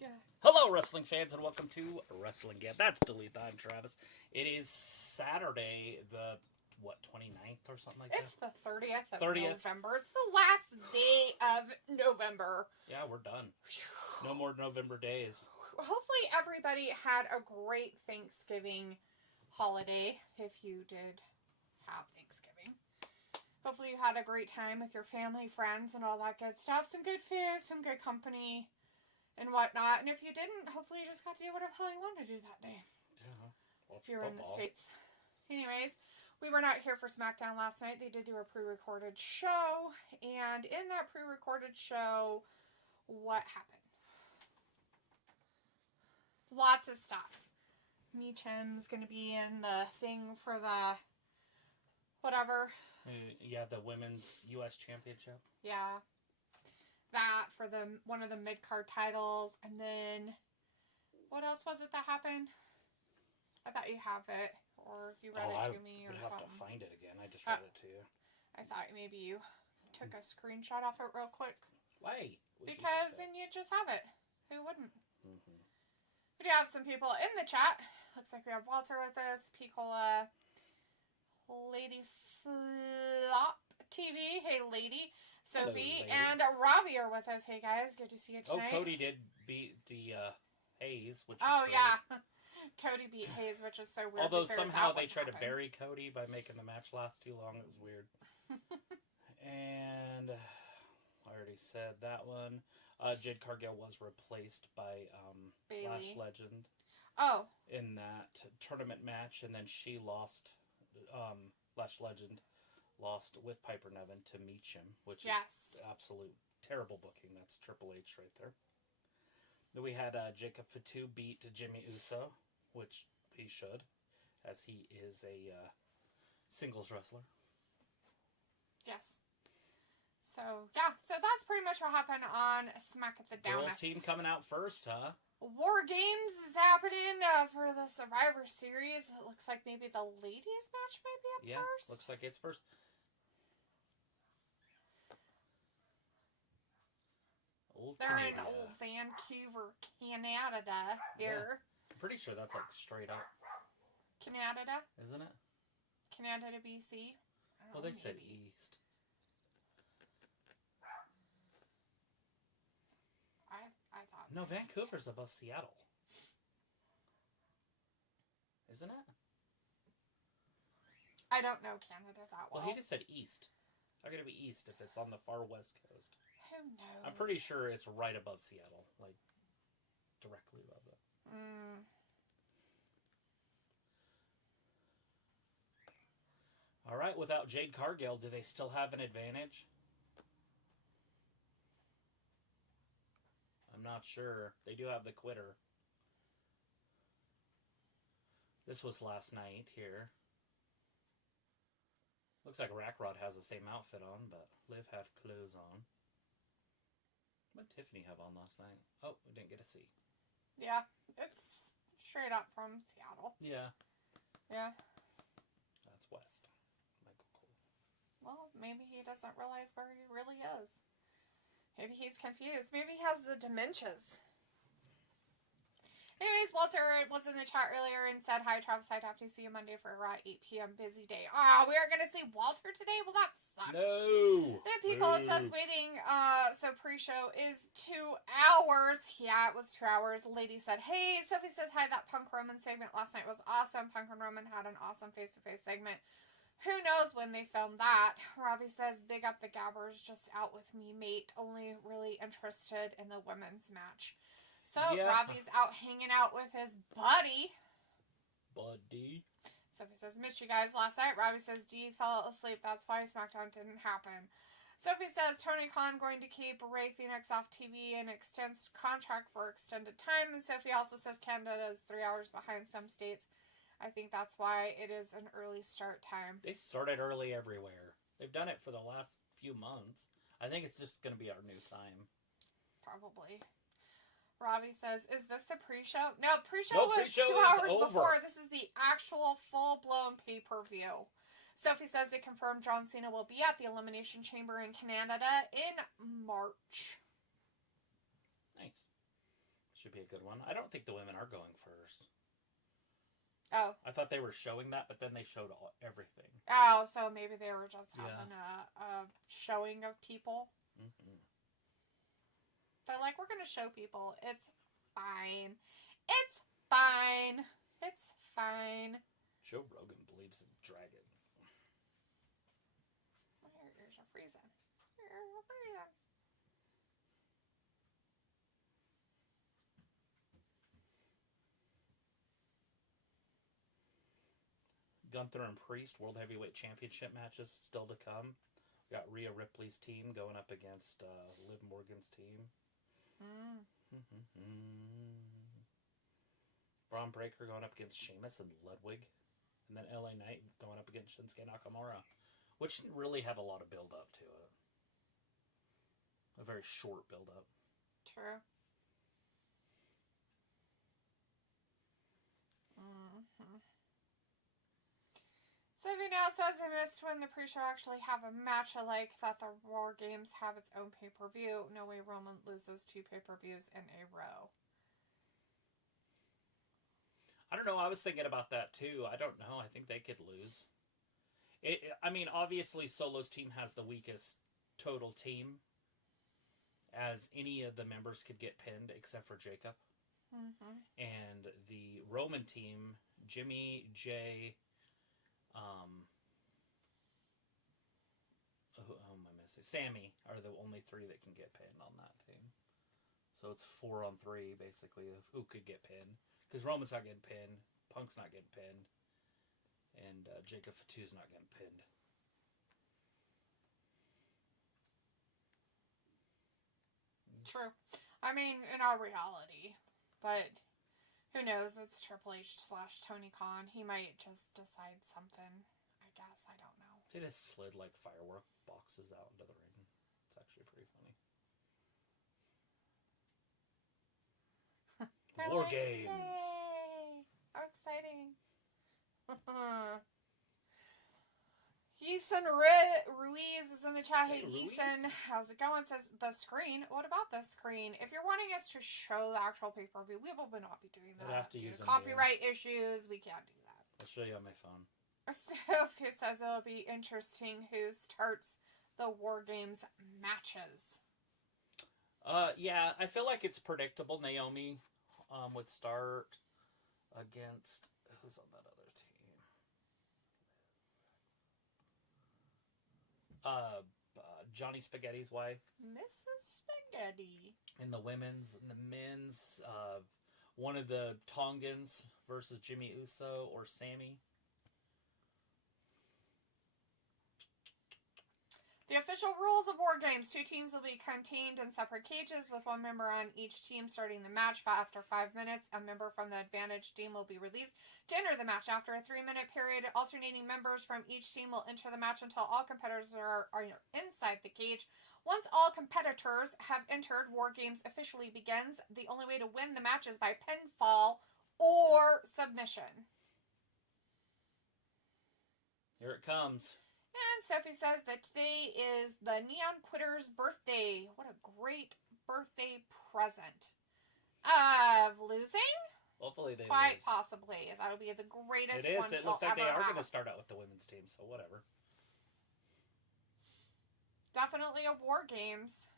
Yeah. Hello, wrestling fans, and welcome to Wrestling Gap. That's Delete. I'm Travis. It is Saturday, the 29th or something like It's that? the 30th of 30th. November. It's the last day of November. Yeah, we're done. No more November days. Hopefully everybody had a great Thanksgiving holiday, if you did have Thanksgiving. Hopefully you had a great time with your family, friends, and all that good stuff. Some good food, some good company, and whatnot. And if you didn't, hopefully you just got to do whatever the hell you wanted to do that day. Yeah. If you're in the States. Anyways, we were not here for SmackDown last night. They did do a pre-recorded show. And in that pre-recorded show, what happened? Lots of stuff. Meecham's going to be in the thing for the whatever. Yeah, the Women's U.S. Championship. Yeah. That for the one of the mid-card titles. And then, what else was it that happened? I thought you have it. Or you read it to me or something. I would have to find it again. I just read it to you. I thought maybe you took a screenshot off it real quick. Why? Because then you just have it. Who wouldn't? Mm-hmm. We do have some people in the chat. Looks like we have Walter with us, Picola, Lady Flop TV. Hey, Lady. Sophie. Hello, and Robbie are with us. Hey, guys. Good to see you tonight. Oh, Cody did beat the Hayes, which is great. yeah. Cody beat Hayes, which is so weird. Although somehow they tried to bury Cody by making the match last too long. It was weird. And I already said that one. Jade Cargill was replaced by Bayley. Lash Legend. Oh. In that tournament match, and then she lost. Lash Legend lost with Piper Niven to Meecham, which is absolute terrible booking. That's Triple H right there. Then we had Jacob Fatu beat Jimmy Uso, which he should, as he is a singles wrestler. Yes. So, yeah. So that's pretty much what happened on Smack at the Down. Girls team coming out first, huh? Wargames is happening for the Survivor Series. It looks like maybe the ladies match might be up first. Yeah, looks like it's first. They're in old Vancouver, Canada. Here. Yeah. I'm pretty sure that's like straight up. Canada? Isn't it? Canada, BC? Well, they said east. I thought... No, Vancouver's above Seattle. Isn't it? I don't know Canada that well. Well, he just said east. How could it be east if it's on the far west coast? Who knows? I'm pretty sure it's right above Seattle. Like, directly above it. All right, without Jade Cargill, do they still have an advantage? I'm not sure. They do have the quitter. This was last night here. Looks like Rackrod has the same outfit on, but Liv had clothes on. What did Tiffany have on last night? Oh, we didn't get to see. Yeah, it's straight up from Seattle. Yeah. Yeah. That's west. Michael Cole. Well, maybe he doesn't realize where he really is. Maybe he's confused. Maybe he has the dementias. Anyways, Walter was in the chat earlier and said, hi, Travis, I'd have to see you Monday for a Raw 8 p.m. busy day. We are going to see Walter today? Well, that sucks. No. The people says waiting, so pre-show is 2 hours. Yeah, it was 2 hours. Lady said, hey. Sophie says, hi, that Punk Roman segment last night was awesome. Punk and Roman had an awesome face-to-face segment. Who knows when they filmed that? Robbie says, big up the Gabbers, just out with me, mate. Only really interested in the women's match. So, yeah. Robbie's out hanging out with his buddy. Sophie says, missed you guys last night. Robbie says, D fell asleep. That's why SmackDown didn't happen. Sophie says, Tony Khan going to keep Rey Fenix off TV and extends his contract for extended time. And Sophie also says Canada is 3 hours behind some states. I think that's why it is an early start time. They started early everywhere. They've done it for the last few months. I think it's just going to be our new time. Probably. Robbie says, is this the pre-show? No, pre-show was 2 hours before. This is the actual full-blown pay-per-view. Sophie says they confirmed John Cena will be at the Elimination Chamber in Canada in March. Nice. Should be a good one. I don't think the women are going first. Oh. I thought they were showing that, but then they showed everything. Oh, so maybe they were just having a showing of people. Mm-hmm. They're like, we're going to show people. It's fine. It's fine. It's fine. Joe Rogan believes in dragons. Your ears are freezing. Your ears are freezing. Gunther and Priest World Heavyweight Championship matches still to come. We got Rhea Ripley's team going up against Liv Morgan's team. Braun Breaker going up against Sheamus and Ludwig. And then LA Knight going up against Shinsuke Nakamura. Which didn't really have a lot of build-up to it. A very short build-up. True. Mm-hmm. Sophie now says I missed when the pre-show actually have a match. I like that the Wargames have its own pay-per-view. No way Roman loses 2 pay-per-views in a row. I don't know. I was thinking about that too. I don't know. I think they could lose. I mean, obviously, Solo's team has the weakest total team, as any of the members could get pinned except for Jacob. Mm-hmm. And the Roman team, Jimmy, Jay, who am I missing? Sami are the only 3 that can get pinned on that team. So it's 4 on 3 basically of who could get pinned. Because Roman's not getting pinned, Punk's not getting pinned, and Jacob Fatu's not getting pinned. True. I mean, in all reality, but who knows? It's Triple H / Tony Khan. He might just decide something. I guess. I don't know. They just slid like firework boxes out into the ring. It's actually pretty funny. Wargames. Yay! How exciting. Yeeson Ruiz is in the chat. Hey, Yeeson, how's it going? Says, the screen. What about the screen? If you're wanting us to show the actual pay-per-view, we will not be doing that. I'd have to use copyright issues. We can't do that. I'll show you on my phone. Sophie says it'll be interesting who starts the Wargames matches. Yeah, I feel like it's predictable. Naomi would start against... Who's on that other team? Johnny Spaghetti's wife. Mrs. Spaghetti. In the women's and the men's, one of the Tongans versus Jimmy Uso or Sami. The official rules of Wargames. 2 teams will be contained in separate cages with 1 member on each team starting the match. After 5 minutes, a member from the advantage team will be released to enter the match. After a 3-minute period, alternating members from each team will enter the match until all competitors are inside the cage. Once all competitors have entered, Wargames officially begins. The only way to win the match is by pinfall or submission. Here it comes. And Sophie says that today is the Neon Quitter's birthday. What a great birthday present. Of losing? Hopefully they Quite lose. Possibly. That'll be the greatest it is. one It looks like they are going to start out with the women's team, so whatever. Definitely a Wargames.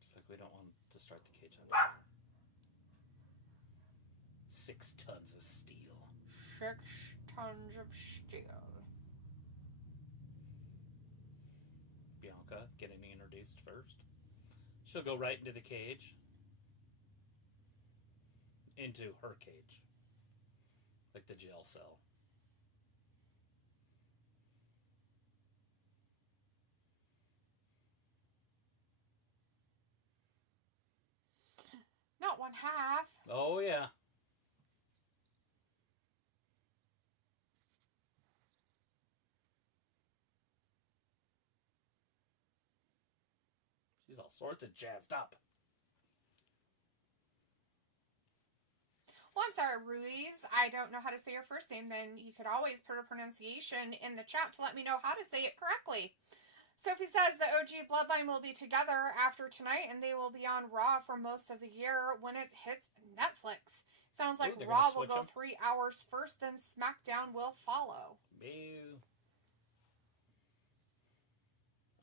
Looks like we don't want to start the cage on fire. 6 tons of steel. 6 tons of steel. Bianca getting introduced first. She'll go right into the cage. Into her cage. Like the jail cell. Not 1/2. Oh, yeah. She's all sorts of jazzed up. Well, I'm sorry, Ruiz. I don't know how to say your first name. Then you could always put a pronunciation in the chat to let me know how to say it correctly. Sophie says the OG Bloodline will be together after tonight, and they will be on Raw for most of the year when it hits Netflix. Sounds like Raw will go 3 hours first, then SmackDown will follow. Boo.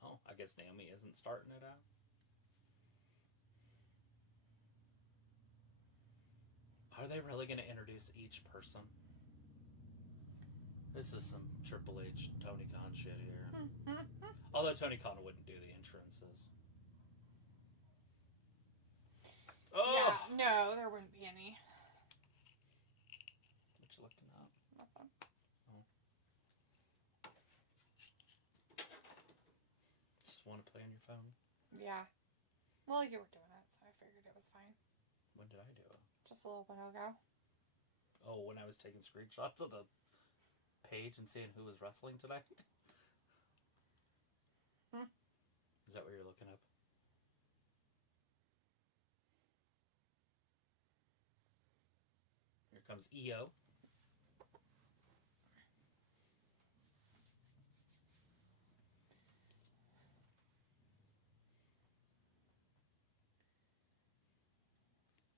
Oh, I guess Naomi isn't starting it out. Are they really going to introduce each person? This is some Triple H, Tony Khan shit here. Although Tony Khan wouldn't do the entrances. Oh! Yeah, no, there wouldn't be any. What you looking at? Nothing. Oh. Just want to play on your phone? Yeah. Well, you were doing it, so I figured it was fine. When did I do it? Just a little bit ago. Oh, when I was taking screenshots of the page and seeing who was wrestling tonight? Is that what you're looking up? Here comes EO.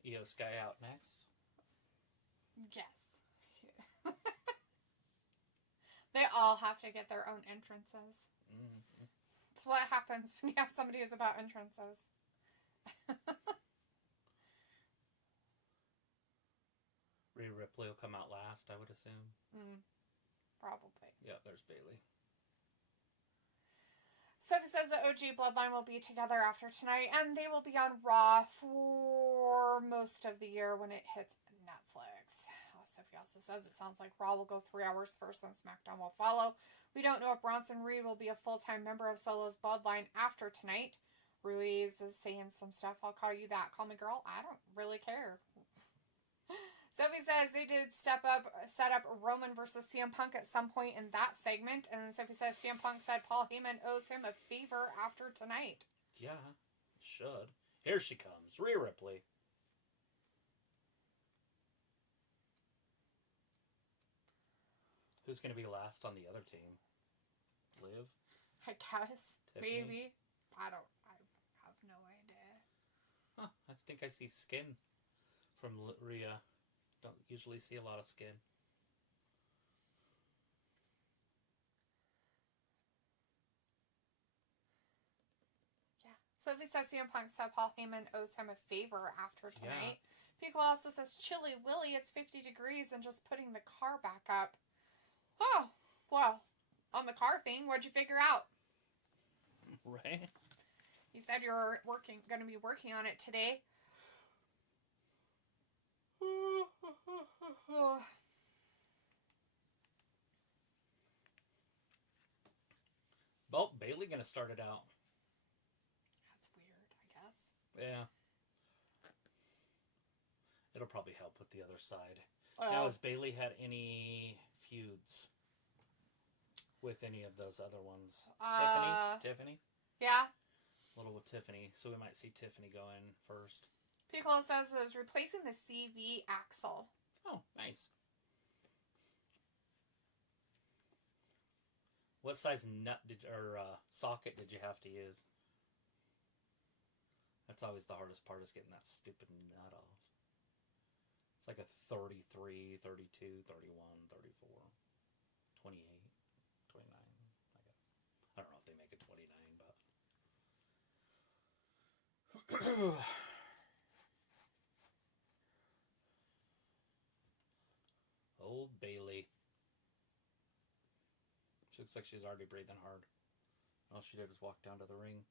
EO Sky out next. Yes. They all have to get their own entrances. Mm-hmm. It's what happens when you have somebody who's about entrances. Rhea Ripley will come out last, I would assume. Probably. Yeah, there's Bayley. Sophie says the OG Bloodline will be together after tonight, and they will be on Raw for most of the year when it hits Netflix. Sophie also says it sounds like Raw will go 3 hours first, and SmackDown will follow. We don't know if Bronson Reed will be a full-time member of Solo's Bloodline after tonight. Ruiz is saying some stuff. I'll call you that. Call me girl. I don't really care. Sophie says they did set up Roman versus CM Punk at some point in that segment. And Sophie says CM Punk said Paul Heyman owes him a favor after tonight. Yeah, should. Here she comes. Rhea Ripley. Who's going to be last on the other team? Liv? I guess. Tiffany? Maybe. I have no idea. Huh, I think I see skin from Rhea. Don't usually see a lot of skin. Yeah. Sophie says CM Punk said Paul Heyman owes him a favor after tonight. Yeah. People also says, Chilly Willy, it's 50 degrees and just putting the car back up. Oh, well, on the car thing, what'd you figure out? Right. You said you were going to be working on it today. Well, Bayley going to start it out. That's weird, I guess. Yeah. It'll probably help with the other side. Oh. Now, has Bayley had any feuds with any of those other ones? Tiffany? Yeah. A little with Tiffany. So we might see Tiffany go in first. Piccolo says it was replacing the CV axle. Oh, nice. What size nut socket did you have to use? That's always the hardest part, is getting that stupid nut off. It's like a 33, 32, 31, 34, 28, 29, I guess. I don't know if they make it 29, but... Old Bayley. She looks like she's already breathing hard. All she did was walk down to the ring.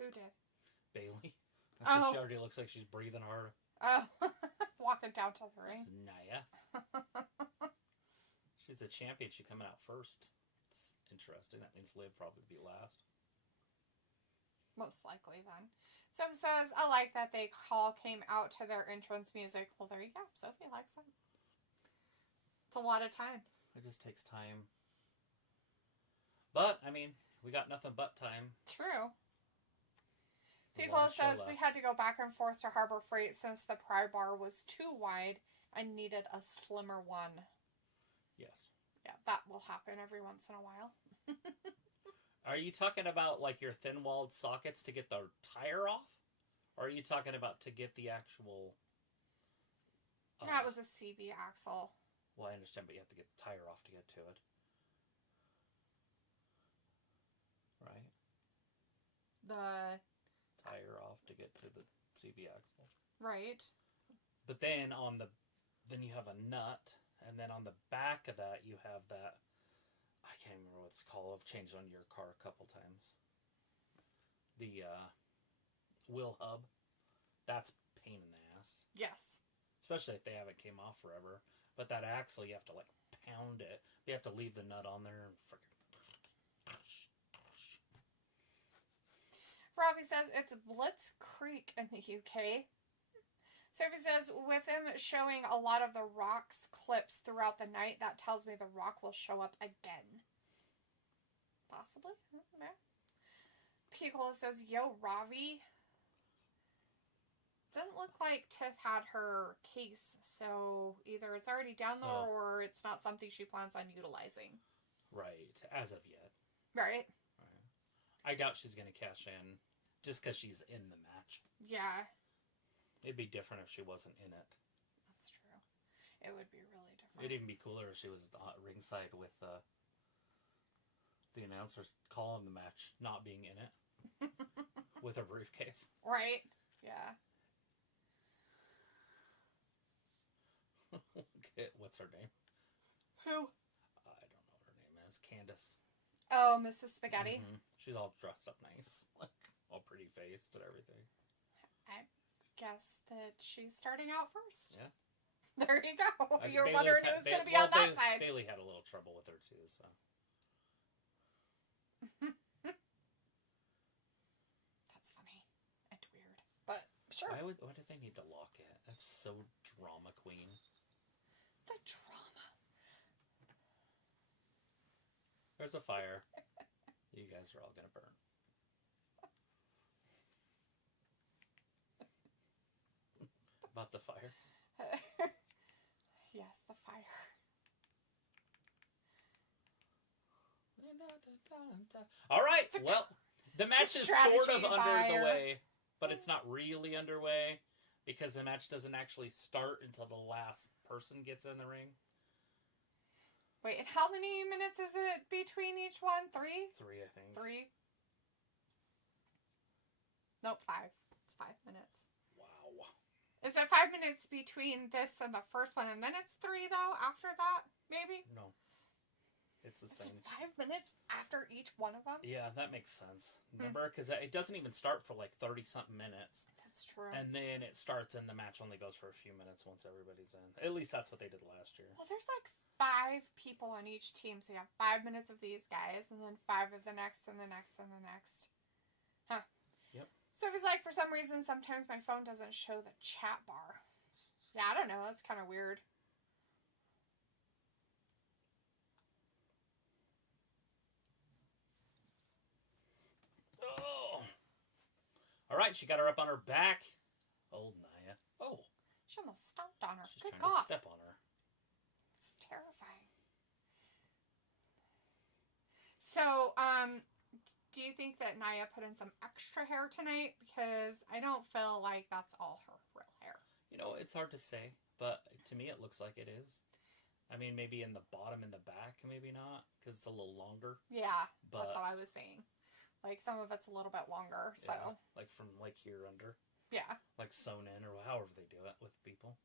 Who did? Bayley. I think she already looks like she's breathing hard. Oh, walking down to the ring. Naya. She's a champion. She's coming out first. It's interesting. That means Liv probably be last. Most likely then. Sophie says, I like that they all came out to their entrance music. Well, there you go. Sophie likes it. It's a lot of time. It just takes time. But, I mean, we got nothing but time. True. People says we had to go back and forth to Harbor Freight since the pry bar was too wide and needed a slimmer one. Yes. Yep. that will happen every once in a while. Are you talking about like your thin-walled sockets to get the tire off? Or are you talking about to get the actual... That was a CV axle. Well, I understand, but you have to get the tire off to get to it. Right? The... Tire off to get to the CV axle. Right. But then then you have a nut, and then on the back of that you have that... I can't remember what it's called. I've changed on your car a couple times. The wheel hub. That's pain in the ass. Yes. Especially if they haven't came off forever. But that axle, you have to like pound it. You have to leave the nut on there and freaking... Robbie says it's Blitz Creek in the UK. Sophie says, with him showing a lot of The Rock's clips throughout the night, that tells me The Rock will show up again. Possibly? Okay. Piccolo says, yo, Ravi. Doesn't look like Tiff had her case, so either it's already down there or it's not something she plans on utilizing. Right, as of yet. Right. I doubt she's going to cash in just because she's in the match. Yeah. It'd be different if she wasn't in it. That's true. It would be really different. It'd even be cooler if she was ringside with the announcers calling the match, not being in it, with a briefcase. Right. Yeah. What's her name? Who? I don't know what her name is. Candice. Oh, Mrs. Spaghetti. Mm-hmm. She's all dressed up nice, like all pretty faced and everything. I guess that she's starting out first. Yeah. There you go. You're Bayley's wondering who's going to be on that side. Bayley had a little trouble with her too, so. That's funny and weird, but sure. Why do they need to lock it? That's so drama queen. The drama. There's a fire. You guys are all gonna burn. About the fire? Yes, the fire. All right. Well, the match is sort of under the way, but it's not really underway because the match doesn't actually start until the last person gets in the ring. Wait, and how many minutes is it between each one? 3? 3, I think. 3? Nope, 5. It's 5 minutes. Wow. Is it 5 minutes between this and the first one, and then it's 3, though, after that, maybe? No. It's the same. 5 minutes after each one of them? Yeah, that makes sense. Remember? Because it doesn't even start for like 30-something minutes. That's true. And then it starts and the match only goes for a few minutes once everybody's in. At least that's what they did last year. Well, there's like 5 people on each team, so you have 5 minutes of these guys, and then 5 of the next, and the next, and the next. Huh. Yep. So it's like, for some reason, sometimes my phone doesn't show the chat bar. Yeah, I don't know. That's kind of weird. Oh. All right, she got her up on her back. Old Nia. Oh. She almost stomped on her. She's Good trying God. to step on her. It's terrifying. So, do you think that Nia put in some extra hair tonight? Because I don't feel like that's all her real hair. You know, it's hard to say, but to me it looks like it is. I mean, maybe in the bottom and the back, maybe not, because it's a little longer. Yeah, but, that's what I was saying. Like, some of it's a little bit longer, so. Yeah, like from, like, here under. Yeah. Like sewn in, or however they do it with people.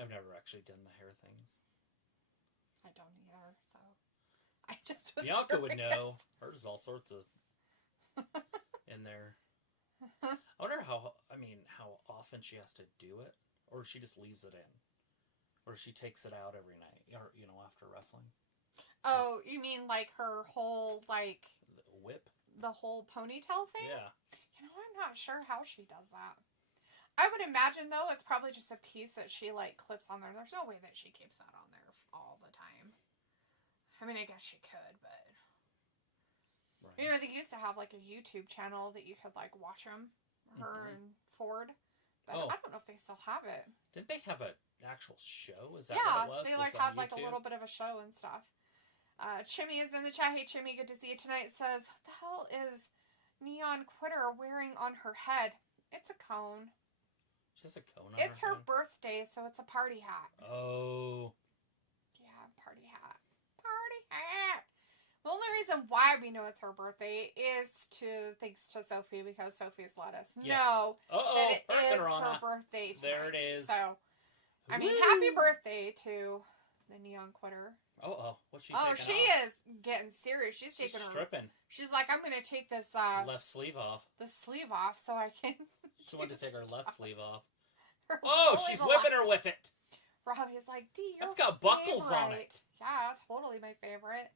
I've never actually done the hair things. I don't either, so. I just was Bianca curious. would know. Hers is all sorts of in there. I wonder how often she has to do it, or she just leaves it in, or she takes it out every night, or after wrestling. Oh, you mean like her whole the whip, the whole ponytail thing? Yeah. You know, I'm not sure how she does that. I would imagine though it's probably just a piece that she clips on there. There's no way that she keeps that on there all the time. I mean, I guess she could, but right. They used to have a YouTube channel that you could watch them, her and Ford. But I don't know if they still have it. Didn't they have an actual show? Is that what it was? They was had like a little bit of a show and stuff. Chimmy is in the chat. Hey, Chimmy, good to see you tonight. Says, what the hell is Neon Quitter wearing on her head? It's a cone. She has a cone on It's her head? birthday, so it's a party hat. Oh. Yeah, party hat. Party hat. The only reason why we know it's her birthday is thanks to Sophie, because Sophie's let us know that it is her birthday tonight. There it is. So, I mean, happy birthday to the Neon Quitter. What's she taking off? She is getting serious. She's taking stripping. She's like, I'm going to take this left sleeve off. The sleeve off so I can. She wanted to take her left sleeve off. She's Her whipping her with it. Robbie's like, D, that's got buckles on it. Yeah, totally my favorite.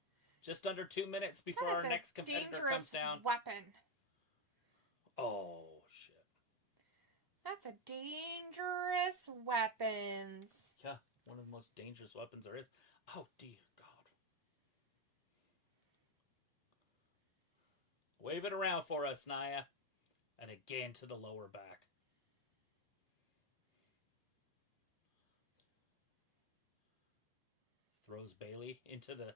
Just under 2 minutes before our next competitor comes down. Weapon. Oh, shit. That's a dangerous weapon. Yeah, one of the most dangerous weapons there is. Oh, dear God. Wave it around for us, Nia. And again to the lower back. Throws Bayley into the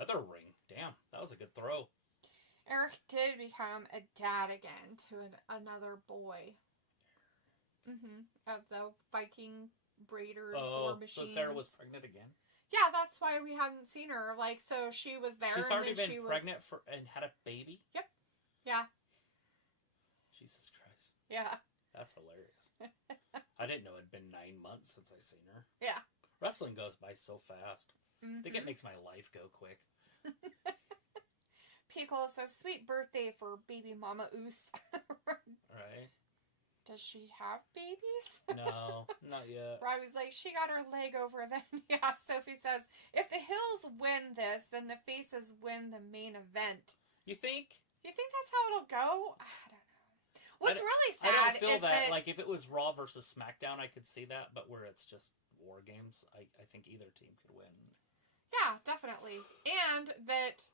other ring. Damn, that was a good throw. Eric did become a dad again to another boy. Of the Viking Braiders War Machines. So Sarah was pregnant again? Yeah, that's why we hadn't seen her. Like, so she was there. She's already been pregnant and had a baby? Yep. Yeah. Jesus Christ. Yeah. That's hilarious. I didn't know it'd been 9 months since I seen her. Yeah. Wrestling goes by so fast. I think it makes my life go quick. Pickle says, sweet birthday for baby mama Oos. Right. Does she have babies? No, not yet. Robbie's like, she got her leg over then. Yeah, Sophie says, if the Hills win this, then the Faces win the main event. You think? You think that's how it'll go? I don't know. What's really sad I don't feel is that... Like, if it was Raw versus SmackDown, I could see that. But where it's just War Games, I think either team could win. Yeah, definitely. And that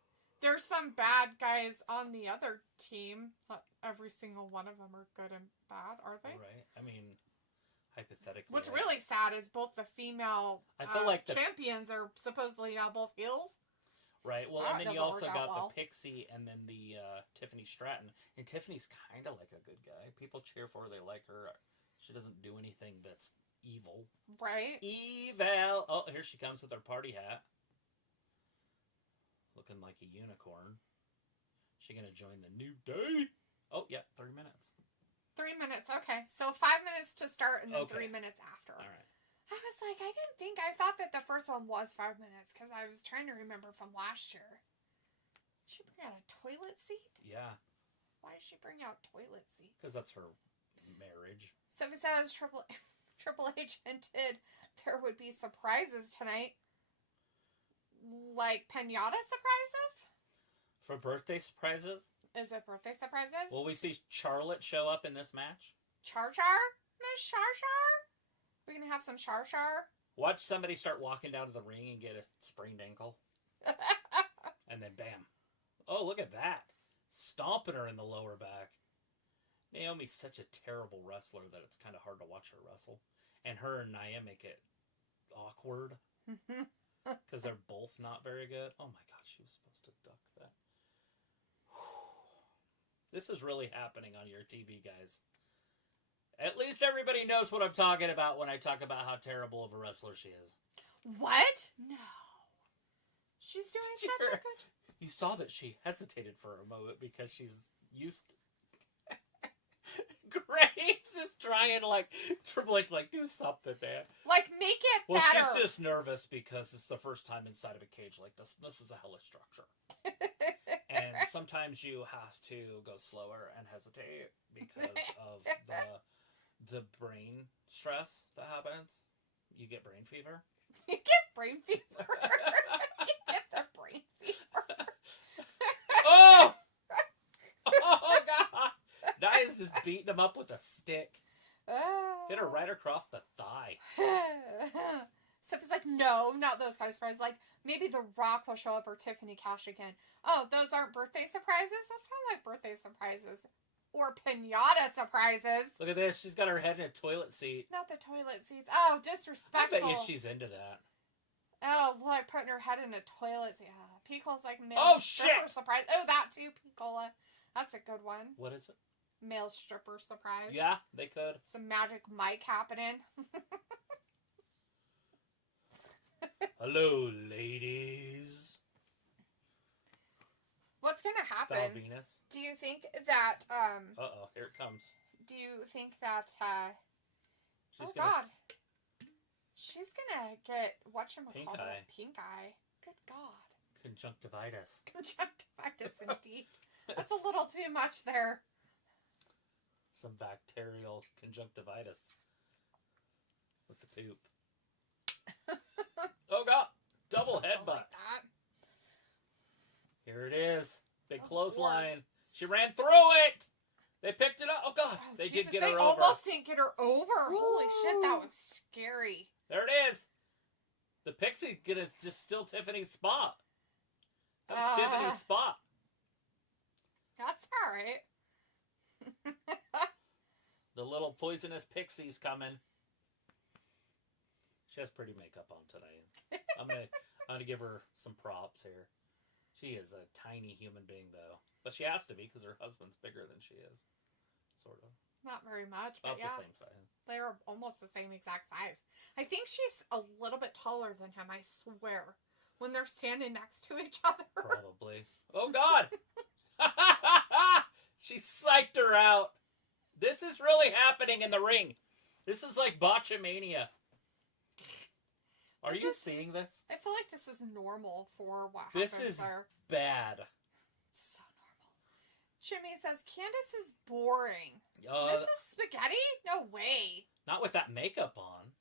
there's some bad guys on the other team. Not every single one of them are good and bad, are they? Right. I mean, hypothetically. What's really sad is both the female champions are supposedly now both heels. Right. Well, and then you also got the Pixie and then the Tiffany Stratton. And Tiffany's kind of like a good guy. People cheer for her. They like her. She doesn't do anything that's evil. Right. Evil. Oh, here she comes with her party hat. Looking like a unicorn. She gonna join the New Day? Oh, yeah, 3 minutes. 3 minutes, okay. So 5 minutes to start and then 3 minutes after. All right. I was like, I thought that the first one was 5 minutes because I was trying to remember from last year. Did she bring out a toilet seat? Yeah. Why did she bring out toilet seats? Because that's her marriage. So it says Triple H hinted there would be surprises tonight. Like pinata surprises? For birthday surprises? Is it birthday surprises? Will we see Charlotte show up in this match? Char? Miss Char? We're going to have some Char? Watch somebody start walking down to the ring and get a sprained ankle. And then bam. Oh, look at that. Stomping her in the lower back. Naomi's such a terrible wrestler that it's kind of hard to watch her wrestle. And her and Nia make it awkward. Because they're both not very good. Oh my God, she was supposed to duck that. This is really happening on your TV, guys. At least everybody knows what I'm talking about when I talk about how terrible of a wrestler she is. What? No. She's doing such a good... You saw that she hesitated for a moment because she's used to... Graves is trying to, Triple H, do something, man. Make it better. Well, she's just nervous because it's the first time inside of a cage like this. This is a hellish structure. And sometimes you have to go slower and hesitate because of the brain stress that happens. You get brain fever. You get brain fever. You get the brain fever. Oh! Oh, God! Nia's just beating him up with a stick. Hit her right across the thigh. Sophie's like, no, not those kind of surprises. Maybe The Rock will show up or Tiffany Cash again. Oh, those aren't birthday surprises? Those sound like birthday surprises. or pinata surprises. Look at this. She's got her head in a toilet seat. Not the toilet seats. Oh, disrespectful. I bet you she's into that. Oh, look, putting her head in a toilet seat. Piccola's like male stripper surprise. Oh, that too, Piccola. That's a good one. What is it? Male stripper surprise. Yeah, they could. Some Magic Mike happening. Hello, ladies. What's gonna happen? Val Venus. Do you think that Uh-oh, here it comes. Do you think that She's she's gonna get pink eye. Pink eye. Good God. Conjunctivitis. Conjunctivitis indeed. That's a little too much there. Some bacterial conjunctivitis. With the poop. Oh God! Double headbutt. Like that. Here it is. Big clothesline. Lord. She ran through it. They picked it up. Oh God! They Jesus, did get her over. They almost didn't get her over. Woo. Holy shit! That was scary. There it is. The Pixie gonna just steal Tiffany's spot. That's Tiffany's spot. That's all right. The little poisonous Pixie's coming. She has pretty makeup on tonight. I'm gonna give her some props here. She is a tiny human being, though. But she has to be, because her husband's bigger than she is. Sort of. Not very much, but about the same size. They're almost the same exact size. I think she's a little bit taller than him, I swear. When they're standing next to each other. Probably. Oh, God! She psyched her out. This is really happening in the ring. This is like Botchamania. Are you seeing this? I feel like this is normal for what happens there. This is bad. So normal. Jimmy says, Candice is boring. Mrs. Spaghetti? No way. Not with that makeup on.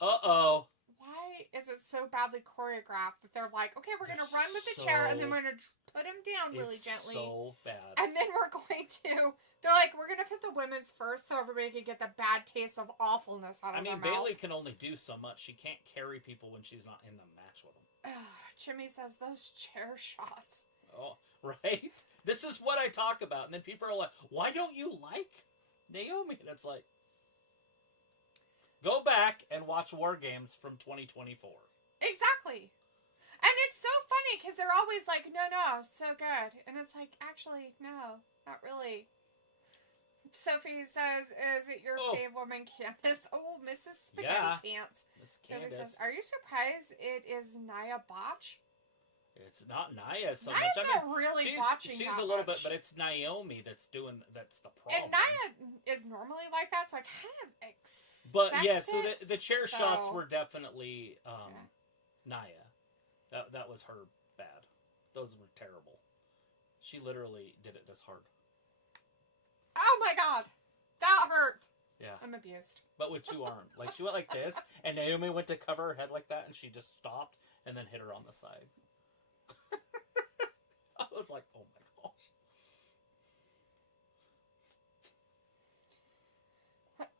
Uh-oh. Why is it so badly choreographed that they're like, okay, we're going to run with the chair and then we're going to put him down really gently. It's so bad. And then we're going to... They're like, we're going to put the women's first so everybody can get the bad taste of awfulness out of their mouth. Bayley can only do so much. She can't carry people when she's not in the match with them. Jimmy says, those chair shots. Oh, right? This is what I talk about. And then people are like, why don't you like Naomi? And it's like, go back and watch Wargames from 2024. Exactly. And it's so funny because they're always like, no, so good. And it's like, actually, no, not really. Sophie says, is it your fave woman, Candice? Oh, Mrs. Spaghetti Pants. Miss Sophie Candice. says, are you surprised it is Nia Botch? It's not Nia so Nia's much. not really botching she's a little bit, but it's Naomi that's the problem. And Nia is normally like that, so I kind of expect But yeah, so the chair shots were definitely Nia. That was her bad. Those were terrible. She literally did it this hard. Oh my God, that hurt. Yeah, I'm abused. But with two arms, like she went like this, and Naomi went to cover her head like that, and she just stopped and then hit her on the side. I was like, oh my gosh.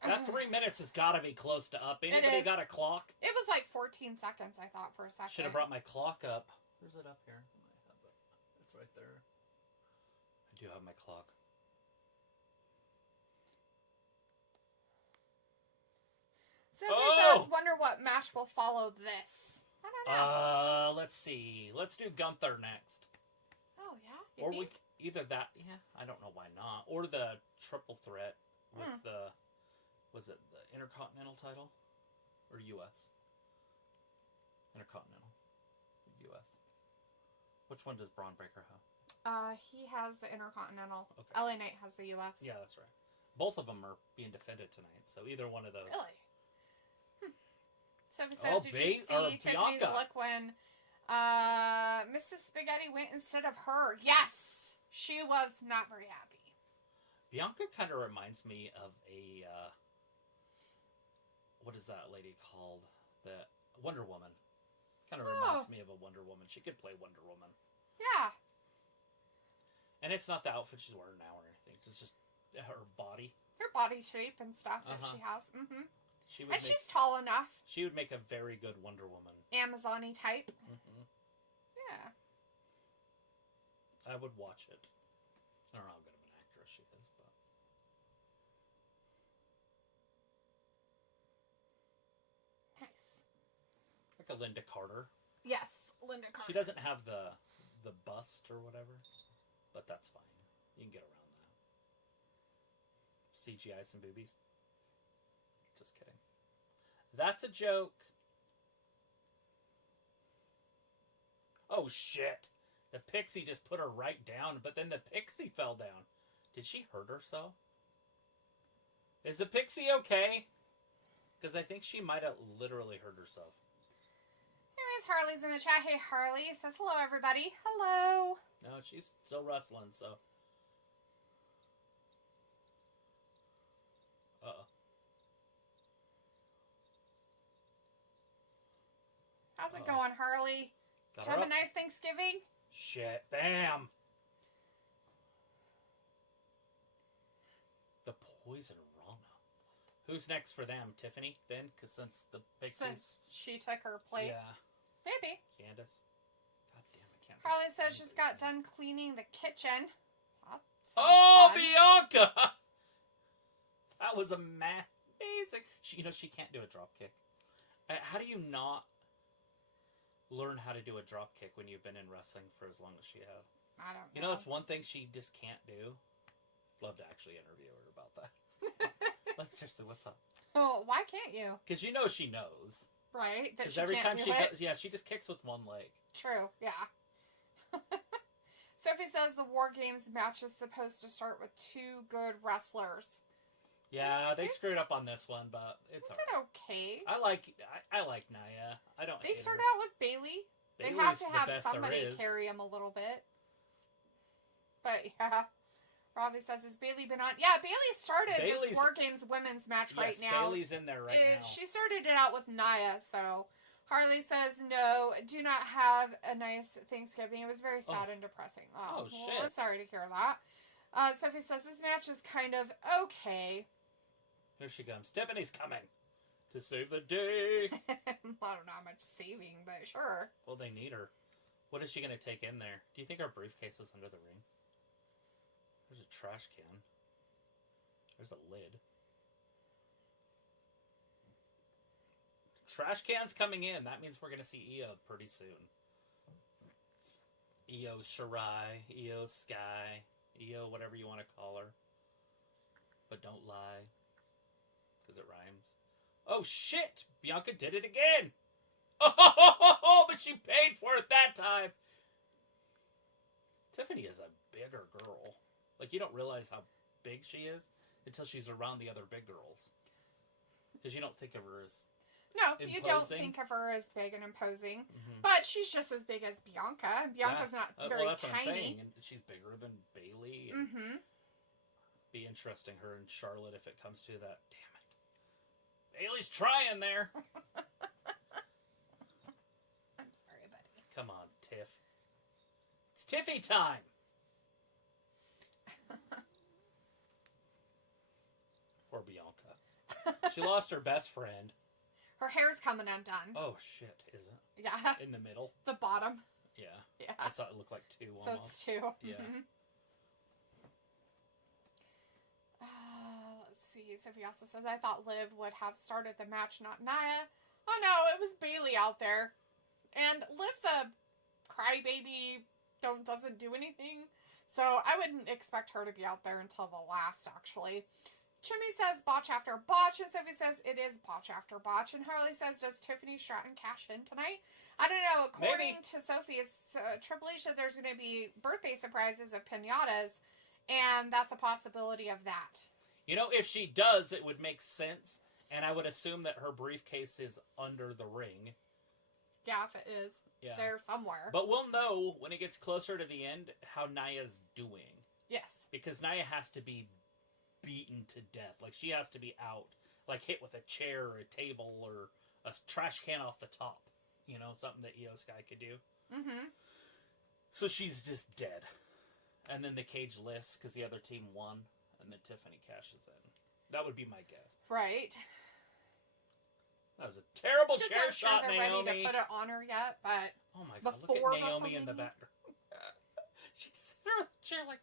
That 3 minutes has got to be close to up. Anybody got a clock? It was like 14 seconds, I thought, for a second. Should have brought my clock up. Where's it up here? It's right there. I do have my clock. Sophie says, wonder what match will follow this. I don't know. Let's see. Let's do Gunther next. Oh, yeah? Either that, yeah, I don't know why not. Or the triple threat with was it the Intercontinental title? Or U.S.? Intercontinental. U.S. Which one does Braun Breaker have? He has the Intercontinental. Okay. LA Knight has the U.S. Yeah, that's right. Both of them are being defended tonight, so either one of those. Really? Sophie says, did you see Tiffany's look when Mrs. Spaghetti went instead of her? Yes! She was not very happy. Bianca kind of reminds me of a, what is that lady called? The Wonder Woman. Kind of reminds me of a Wonder Woman. She could play Wonder Woman. Yeah. And it's not the outfit she's wearing now or anything. It's just her body. Her body shape and stuff that she has. Mm-hmm. She's tall enough. She would make a very good Wonder Woman. Amazon-y type. Mm-hmm. Yeah. I would watch it. I don't know how good it Like a Linda Carter. Yes, Linda Carter. She doesn't have the bust or whatever, but that's fine. You can get around that. CGI some boobies. Just kidding. That's a joke. Oh, shit. The pixie just put her right down, but then the pixie fell down. Did she hurt herself? Is the pixie okay? Because I think she might have literally hurt herself. Anyways, Harley's in the chat. Hey, Harley. Says hello, everybody. Hello. No, she's still wrestling, so. Uh-oh. How's it going, Harley? Did you have a nice Thanksgiving? Shit. Bam. The Poison Rana. Who's next for them? Tiffany, then? Because since the Pixies... Since she took her place? Yeah. Maybe. Candice. God damn, I can't... Harley says she's got done cleaning the kitchen. Oh, fun. Bianca! That was amazing. She can't do a drop kick. How do you not learn how to do a drop kick when you've been in wrestling for as long as she has? I don't know. You know, that's one thing she just can't do. Love to actually interview her about that. Like, seriously, what's up? Oh, why can't you? Because you know she knows. Right? Because every time she goes, she just kicks with one leg. True, yeah. Sophie says the Wargames match is supposed to start with 2 good wrestlers. Yeah, they screwed up on this one, but it's alright. Okay. I like Nia. I don't. They started out with Bayley. They have to have somebody carry him a little bit. But yeah. Robbie says, has Bayley been on? Yeah, Bayley started this Wargames women's match right now. Bayley's in there right now. She started it out with Nia, so Harley says, no, do not have a nice Thanksgiving. It was very sad and depressing. Oh, shit. I'm sorry to hear that. Sophie says, this match is kind of okay. Here she comes. Tiffany's coming to save the day. I don't know how much saving, but sure. Well, they need her. What is she going to take in there? Do you think her briefcase is under the ring? There's a trash can. There's a lid. Trash can's coming in. That means we're going to see Io pretty soon. Io Shirai, Io Sky, Io whatever you want to call her. But don't lie. Because it rhymes. Oh, shit! Bianca did it again! Oh, but she paid for it that time! Tiffany is a bigger girl. Like, you don't realize how big she is until she's around the other big girls. Because you don't think of her as imposing. You don't think of her as big and imposing. Mm-hmm. But she's just as big as Bianca. Bianca's not very that's tiny. What I'm saying. And she's bigger than Bayley. And be interesting, her and Charlotte, if it comes to that. Damn it. Bayley's trying there. I'm sorry, buddy. Come on, Tiff. It's Tiffy time. Poor Bianca. She lost her best friend. Her hair's coming undone. Oh, shit, is it? Yeah. In the middle? The bottom. Yeah. Yeah. I thought it looked like 2 almost. So it's 2. Yeah. Let's see. Sophie also says, I thought Liv would have started the match, not Nia. Oh, no, it was Bayley out there. And Liv's a crybaby, doesn't do anything. So I wouldn't expect her to be out there until the last, actually. Chimmy says botch after botch, and Sophie says it is botch after botch. And Harley says, does Tiffany Stratton cash in tonight? I don't know. According to Sophie, Triple H said there's going to be birthday surprises of pinatas, and that's a possibility of that. You know, if she does, it would make sense, and I would assume that her briefcase is under the ring. Yeah, if it is. Yeah. There somewhere. But we'll know when it gets closer to the end how Nia's doing. Yes. Because Nia has to be beaten to death. Like, she has to be out. Like, hit with a chair or a table or a trash can off the top. You know, something that Io Sky could do. Mm-hmm. So she's just dead. And then the cage lifts because the other team won. And then Tiffany cashes in. That would be my guess. Right. That was a terrible just chair shot, Naomi. Naomi. Ready to put it on her yet, but oh my god, look at Naomi in the background. She's sitting there with the chair like.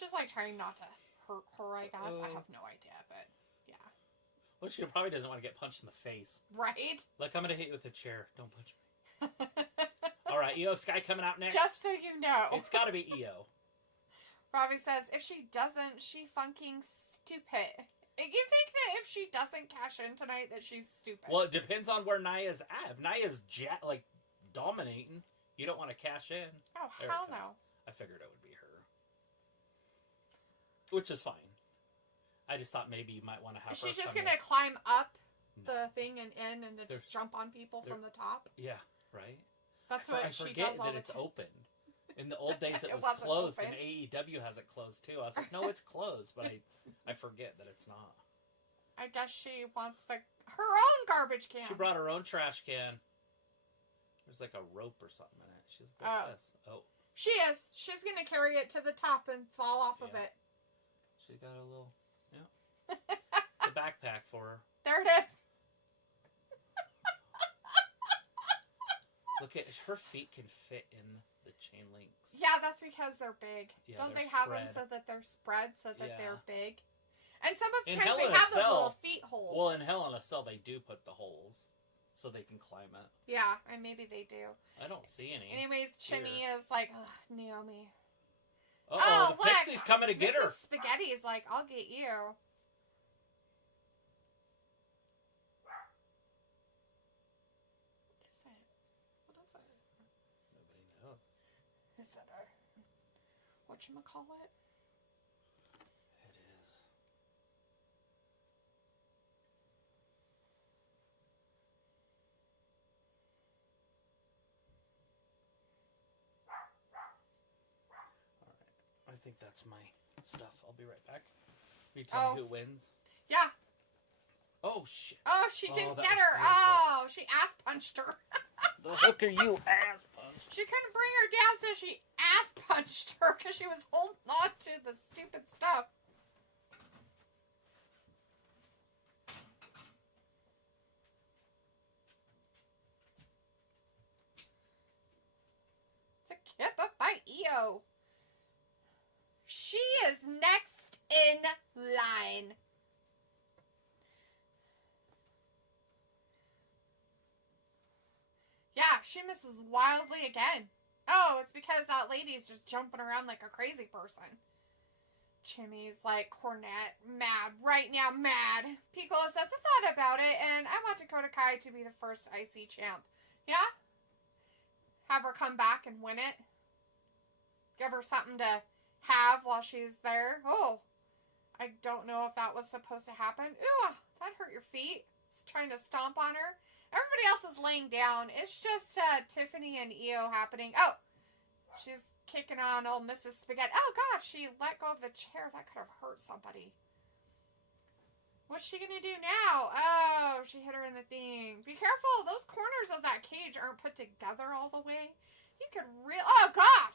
She's like trying not to hurt her, I guess. I have no idea, but yeah. Well, she probably doesn't want to get punched in the face. Right? Like, I'm going to hit you with a chair. Don't punch me. All right, Io Sky coming out next. Just so you know. It's got to be Io. Robbie says, if she doesn't, she funking stupid. You think that if she doesn't cash in tonight that she's stupid? Well, it depends on where Nia's at. If Nia's dominating, you don't want to cash in. Oh, hell no. I figured it would be her. Which is fine. I just thought maybe you might want to have her. She's just going to climb up the thing and in and then just jump on people from the top? Yeah, right? That's what she does all the time. I forget that it's open. In the old days, it was closed, and AEW has it closed, too. I was like, no, it's closed, but I forget that it's not. I guess she wants her own garbage can. She brought her own trash can. There's like a rope or something in it. She's what's this? Oh. She is. She's going to carry it to the top and fall off of it. She got a little... It's a backpack for her. There it is. Look at her feet can fit in the chain links. Yeah, that's because they're big. Yeah, don't they have them so that they're spread so that they're big? And some of the times they have those little feet holes. Well, in Hell in a Cell, they do put the holes so they can climb it. Yeah, and maybe they do. I don't see any. Anyways, Chimmy is like, Naomi. Uh-oh, the Pixie's coming to get her. Spaghetti is like, I'll get you. Is that whatchamacallit? It is. Alright. I think that's my stuff. I'll be right back. You tell me who wins? Yeah. Oh, shit. Oh, she didn't get her. Oh, she ass punched her. The hooker, you ass punched. She couldn't bring her down, so she ass punched her because she was holding on to the stupid stuff. It's a kip up by Io. She is next in line. Yeah, she misses wildly again. Oh, it's because that lady's just jumping around like a crazy person. Chimmy's like, Cornette, mad. Right now, mad. Piccolo says, I thought about it, and I want Dakota Kai to be the first IC champ. Yeah? Have her come back and win it. Give her something to have while she's there. Oh, I don't know if that was supposed to happen. Ooh, that hurt your feet. It's trying to stomp on her. Everybody else is laying down. It's just Tiffany and Io happening. Oh, she's kicking on old Mrs. Spaghetti. Oh, God, she let go of the chair. That could have hurt somebody. What's she going to do now? Oh, she hit her in the thing. Be careful. Those corners of that cage aren't put together all the way. You could really... Oh, God.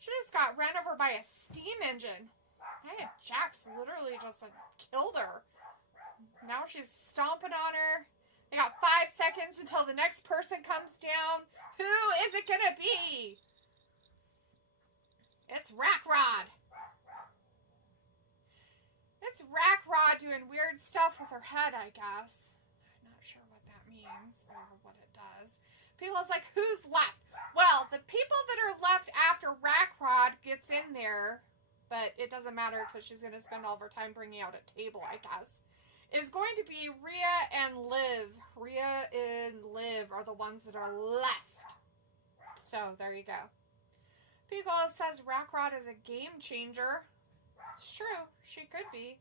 She just got ran over by a steam engine. Hey, Jax literally just killed her. Now she's stomping on her. They got 5 seconds until the next person comes down. Who is it going to be? It's Rackrod. It's Rackrod doing weird stuff with her head, I guess. I'm not sure what that means or what it does. People's like, who's left? Well, the people that are left after Rackrod gets in there, but it doesn't matter because she's going to spend all of her time bringing out a table, I guess, is going to be Rhea and Liv. Rhea and Liv are the ones that are left. So, there you go. People says Rackrod is a game changer. It's true. She could be.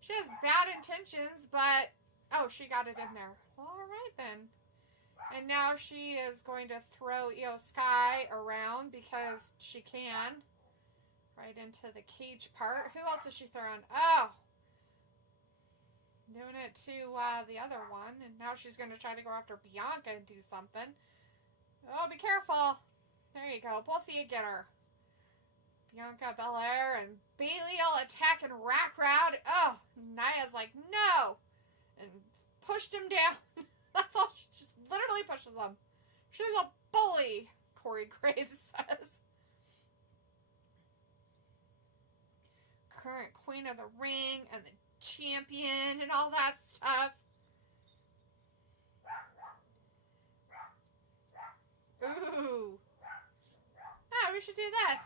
She has bad intentions, but... Oh, she got it in there. Well, alright then. And now she is going to throw Io Sky around because she can. Right into the cage part. Who else is she throwing? Oh! Doing it to the other one. And now she's going to try to go after Bianca and do something. Oh, be careful. There you go. Both of you get her. Bianca, Belair, and Bayley all attacking Rackrod. Oh, Nia's like, no! And pushed him down. That's all. She just literally pushes him. She's a bully, Corey Graves says. Current queen of the ring and the champion and all that stuff. Ooh. Ah, we should do this.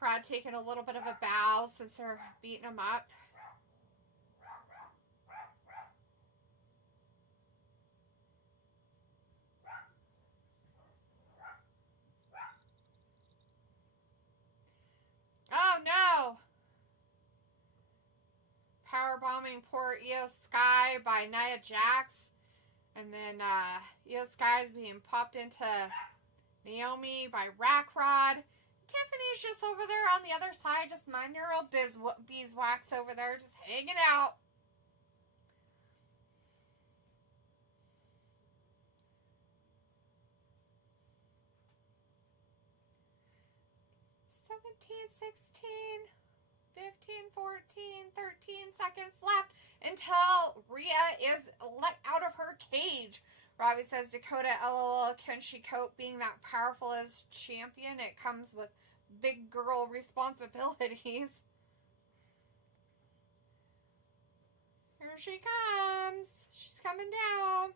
Rod taking a little bit of a bow since they're beating him up. Oh no! Powerbombing poor Io Sky by Nia Jax. And then Io Sky is being popped into Naomi by Rod. Tiffany's just over there on the other side, just minding her old beeswax over there, just hanging out. "17, 16, 15, 14, 13 seconds left until Rhea is let out of her cage." Robbie says, "Dakota, LOL, can she cope being that powerful as champion? It comes with big girl responsibilities." Here she comes. She's coming down.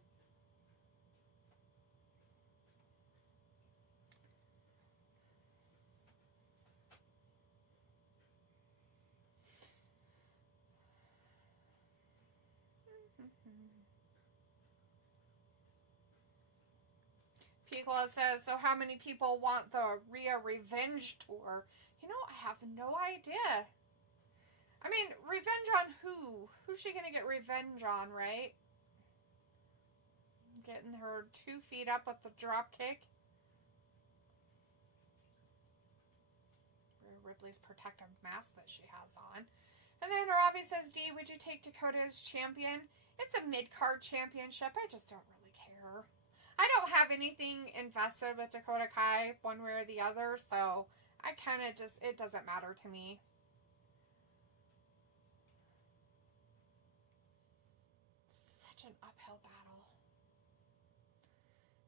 Piccolo says, "So how many people want the Rhea revenge tour?" You know, I have no idea. I mean, revenge on who? Who's she going to get revenge on, right? Getting her 2 feet up with the drop kick. Ripley's protective mask that she has on. And then Robbie says, "D, would you take Dakota as champion?" It's a mid-card championship. I just don't really care. I don't have anything invested with Dakota Kai one way or the other, so I kind of just, it doesn't matter to me. Such an uphill battle.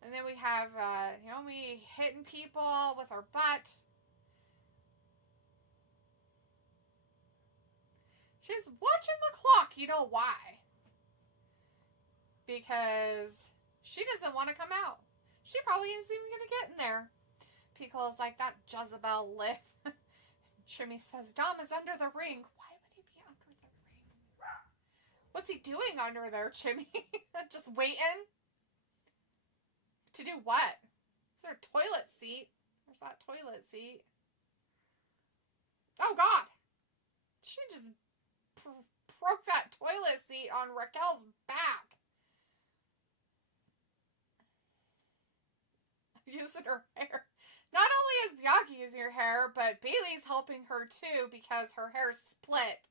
And then we have Naomi hitting people with her butt. She's watching the clock. You know why? Because she doesn't want to come out. She probably isn't even going to get in there. Piccolo's like, "That Jezebel lift." Shimmy says, "Dom is under the ring." Why would he be under the ring? What's he doing under there, Shimmy? Just waiting? To do what? Is there a toilet seat? There's that toilet seat. Oh, God. She just broke that toilet seat on Raquel's back. Using her hair. Not only is Bianca using her hair, but Bayley's helping her too because her hair's split.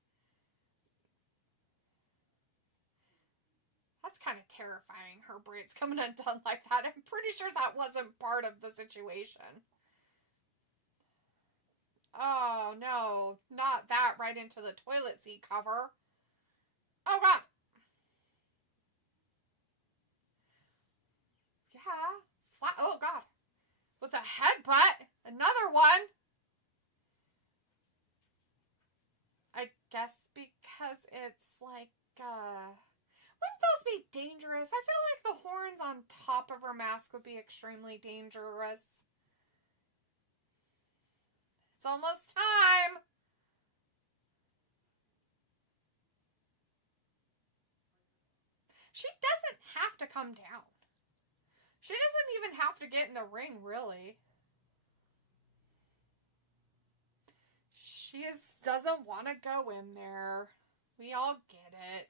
That's kind of terrifying, her braids coming undone like that. I'm pretty sure that wasn't part of the situation. Oh, no. Not that right into the toilet seat cover. Oh, God. Yeah. Flat. Oh, God. With a headbutt. Another one. I guess because it's like, wouldn't those be dangerous? I feel like the horns on top of her mask would be extremely dangerous. It's almost time. She doesn't have to come down. She doesn't even have to get in the ring, really. She just doesn't want to go in there. We all get it.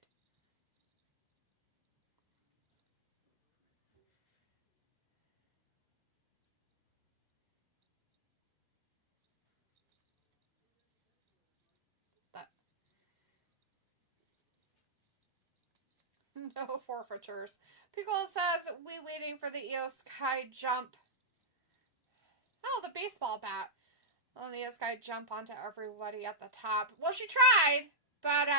No forfeitures. Piccolo says, "We waiting for the Io Sky jump." Oh, the baseball bat. Oh, the Io Sky jump onto everybody at the top. Well, she tried, but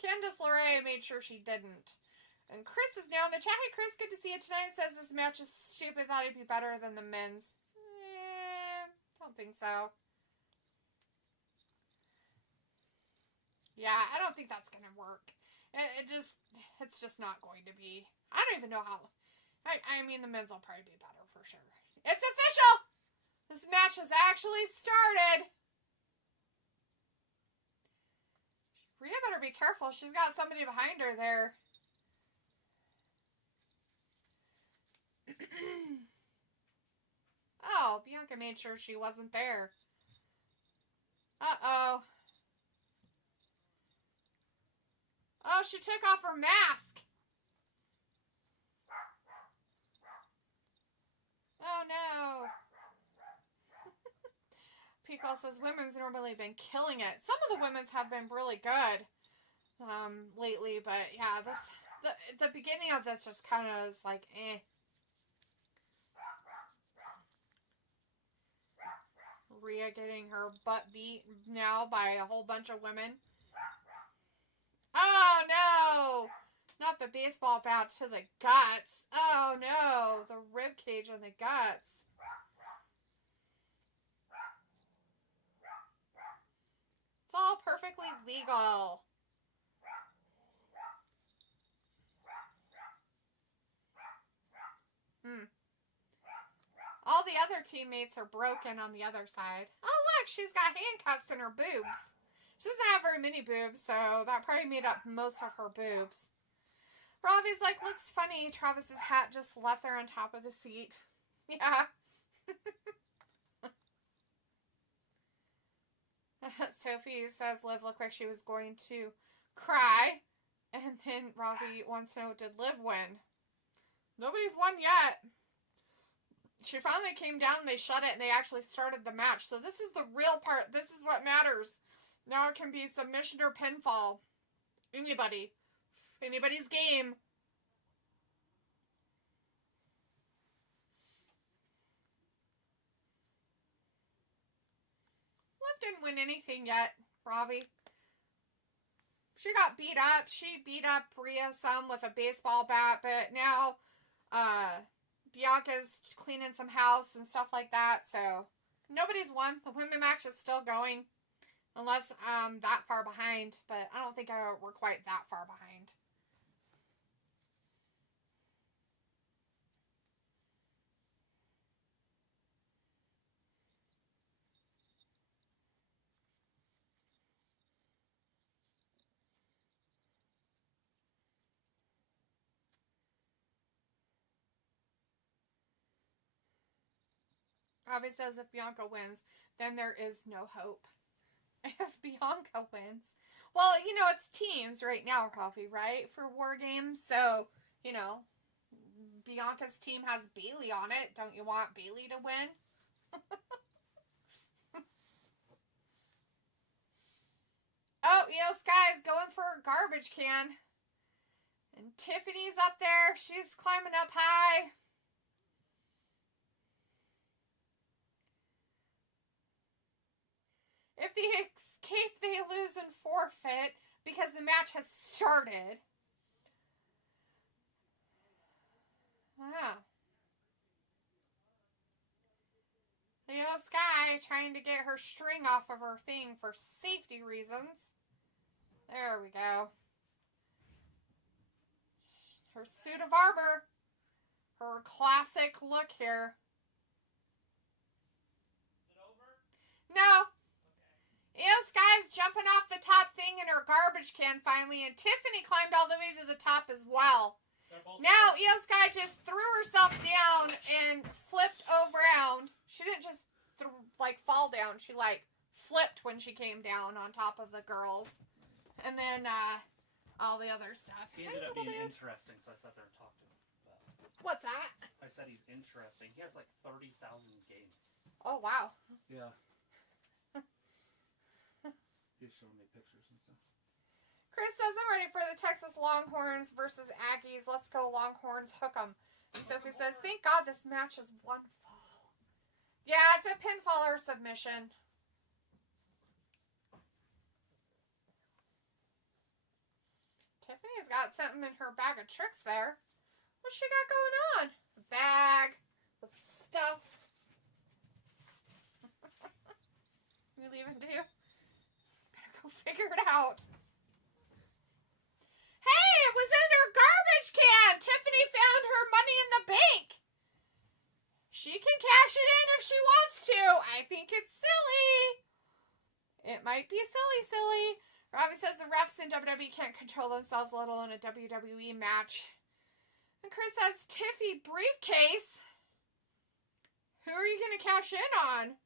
Candice LeRae made sure she didn't. And Chris is now in the chat. Hey, Chris, good to see you tonight. Says this match is stupid. Thought it'd be better than the men's. Don't think so. Yeah, I don't think that's going to work. It's just not going to be. I don't even know how. I mean, the men's will probably be better for sure. It's official! This match has actually started. Rhea better be careful. She's got somebody behind her there. Oh, Bianca made sure she wasn't there. Uh-oh. Oh, she took off her mask. Oh, no. Peacock says women's normally been killing it. Some of the women's have been really good lately, but yeah, the beginning of this just kind of is like, eh. Rhea getting her butt beat now by a whole bunch of women. Oh, no! Not the baseball bat to the guts. Oh, no. The rib cage and the guts. It's all perfectly legal. All the other teammates are broken on the other side. Oh, look, she's got handcuffs in her boobs. She doesn't have very many boobs, so that probably made up most of her boobs. Ravi's like, looks funny. Travis's hat just left there on top of the seat. Yeah. Sophie says Liv looked like she was going to cry. And then Ravi wants to know, did Liv win? Nobody's won yet. She finally came down and they shut it and they actually started the match. So this is the real part. This is what matters. Now it can be submission or pinfall. Anybody. Anybody's game. Liv didn't win anything yet, Ravi. She got beat up. She beat up Rhea some with a baseball bat, but now Bianca's cleaning some house and stuff like that, so nobody's won. The women match is still going, unless that far behind, but I don't think we're quite that far behind. Ravi says if Bianca wins, then there is no hope. If Bianca wins. Well, you know, it's teams right now, Ravi, right? For Wargames. So, you know, Bianca's team has Bayley on it. Don't you want Bayley to win? Oh, Io Sky's going for a garbage can. And Tiffany's up there. She's climbing up high. If they escape, they lose and forfeit because the match has started. Wow. Io Sky trying to get her string off of her thing for safety reasons. There we go. Her suit of armor. Her classic look here. Is it over? No. Io Sky's jumping off the top thing in her garbage can finally, and Tiffany climbed all the way to the top as well. Now Io Sky just threw herself down and flipped around. She didn't just fall down. She flipped when she came down on top of the girls, and then all the other stuff. He ended up being interesting, so I sat there and talked to him. What's that? I said he's interesting. He has 30,000 games. Oh wow. Yeah. He's showing me pictures and stuff. Chris says, I'm ready for the Texas Longhorns versus Aggies. Let's go Longhorns, hook 'em. And Sophie says, thank God this match is one fall. Yeah, it's a pinfall or submission. Tiffany's got something in her bag of tricks there. What's she got going on? A bag with stuff. You leaving too? Better go figure it out. Hey, it was in her garbage can. Tiffany found her money in the bank. She can cash it in if she wants to. I think it's silly. It might be silly. Robbie says the refs in WWE can't control themselves, let alone a WWE match. And Chris says, Tiffy briefcase? Who are you going to cash in on?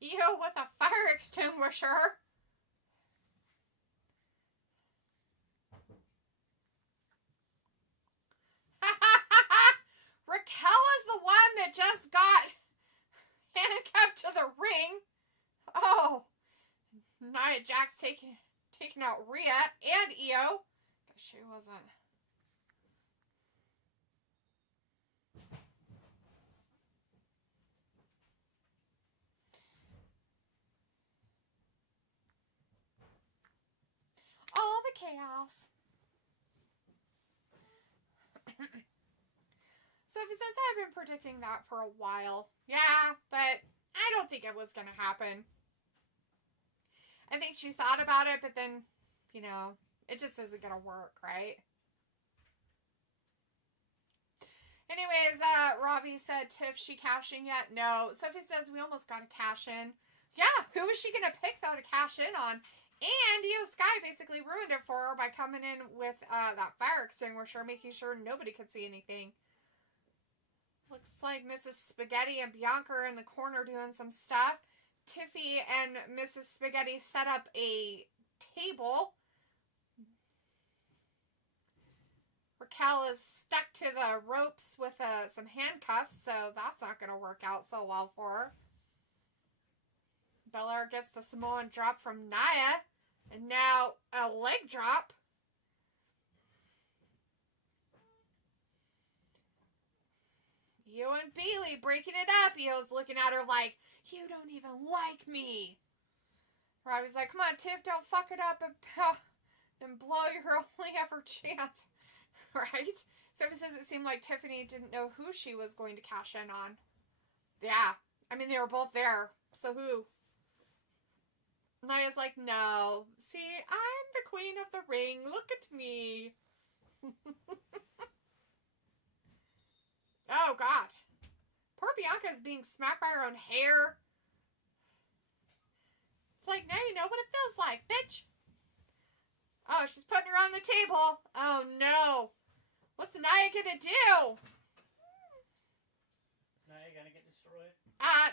Io with a fire extinguisher. Raquel is the one that just got handcuffed to the ring. Oh. Nia Jax taking out Rhea and Io. But she wasn't. All the chaos. Sophie says, I've been predicting that for a while. Yeah, but I don't think it was going to happen. I think she thought about it, but then, you know, it just isn't going to work, right? Anyways, Robbie said, Tiff, she cashing yet? No. Sophie says, we almost got to cash in. Yeah, who is she going to pick, though, to cash in on? And Io Sky basically ruined it for her by coming in with that fire extinguisher, making sure nobody could see anything. Looks like Mrs. Spaghetti and Bianca are in the corner doing some stuff. Tiffy and Mrs. Spaghetti set up a table. Raquel is stuck to the ropes with some handcuffs, so that's not going to work out so well for her. Belair gets the Samoan drop from Nia, and now a leg drop. Io and Bayley breaking it up. Io's looking at her like, you don't even like me. Robbie's like, come on, Tiff, don't fuck it up and blow your only ever chance. Right? Sophie says it seemed like Tiffany didn't know who she was going to cash in on. Yeah. I mean, they were both there. So who? Nia's like, no. See, I'm the queen of the ring. Look at me. Oh, God. Poor Bianca is being smacked by her own hair. It's like, now you know what it feels like, bitch. Oh, she's putting her on the table. Oh, no. What's Nia gonna do? Is Nia gonna get destroyed?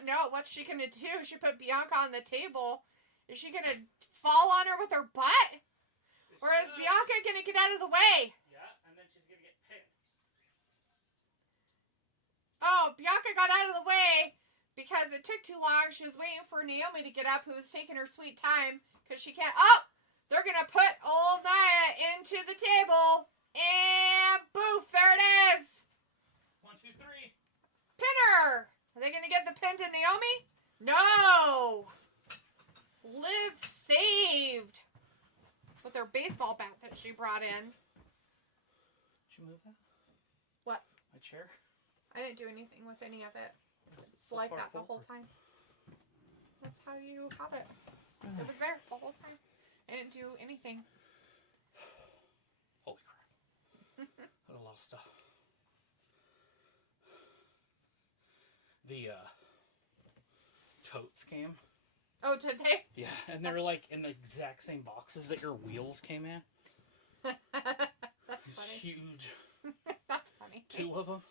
No. What's she gonna do? She put Bianca on the table. Is she gonna fall on her with her butt? Or is Bianca gonna get out of the way? Yeah, and then she's gonna get pinned. Oh, Bianca got out of the way because it took too long. She was waiting for Naomi to get up, who was taking her sweet time because she can't. Oh, they're going to put old Nia into the table. And boof, there it is. 1, 2, 3. Pinner. Are they going to get the pin to Naomi? No. Liv saved with her baseball bat that she brought in. Did you move that? What? My chair? I didn't do anything with any of it. It's so like that the whole time. That's how you got it. It was there the whole time. I didn't do anything. Holy crap. That's a lot of stuff. The totes came. Oh, did they? Yeah, and they were like in the exact same boxes that your wheels came in. That's funny. Huge. That's funny. 2 of them.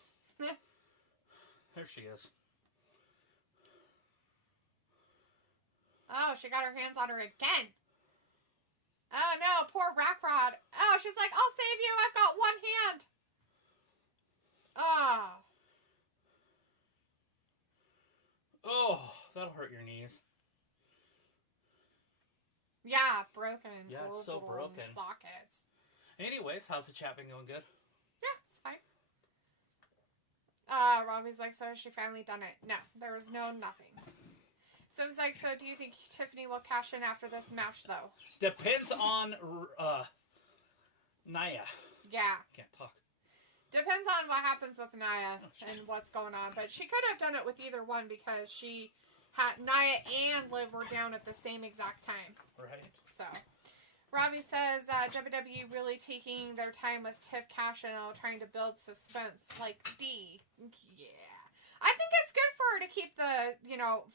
There she is. Oh, she got her hands on her again. Oh no, poor Rackrod. Oh, she's like, I'll save you. I've got one hand. Oh. Oh, that'll hurt your knees. Yeah, broken. Yeah, it's so broken. Sockets. Anyways, how's the chat been going? Good? Yeah, it's fine. Robbie's like, so has she finally done it? No, there was no nothing. So it's like, so do you think Tiffany will cash in after this match, though? Depends on Nia. Yeah. Can't talk. Depends on what happens with Nia and what's going on. But she could have done it with either one because she had Nia and Liv were down at the same exact time. Right. So, Robbie says WWE really taking their time with Tiff Cashinell, trying to build suspense. Like, yeah. I think it's good for her to keep the,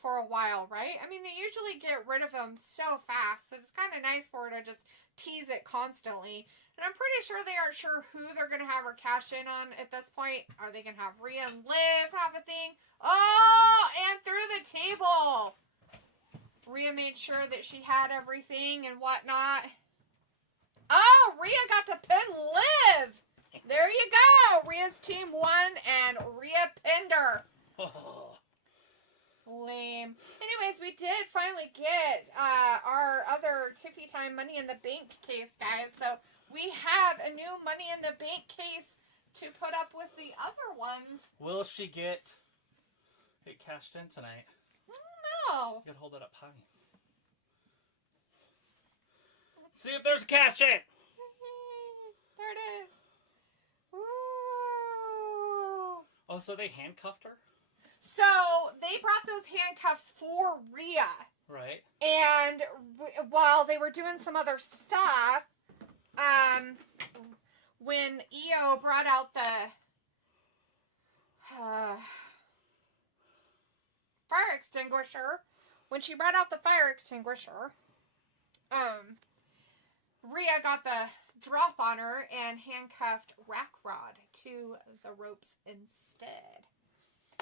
for a while, right? I mean, they usually get rid of them so fast that it's kind of nice for her to just tease it constantly. And I'm pretty sure they aren't sure who they're going to have her cash in on at this point. Are they going to have Rhea and Liv have a thing? Oh, and through the table. Rhea made sure that she had everything and whatnot. Oh, Rhea got to pin Liv. There you go. Rhea's team won, and Rhea pinned her. Lame. Anyways, we did finally get our other Tiffy Time Money in the Bank case, guys. So we have a new Money in the Bank case to put up with the other ones. Will she get it cashed in tonight? I don't know. You gotta hold it up high. See if there's a cash in. There it is. Ooh. Oh, so they handcuffed her? So they brought those handcuffs for Rhea. Right. And while they were doing some other stuff, when Io brought out the fire extinguisher, Rhea got the drop on her and handcuffed Rackrod to the ropes instead.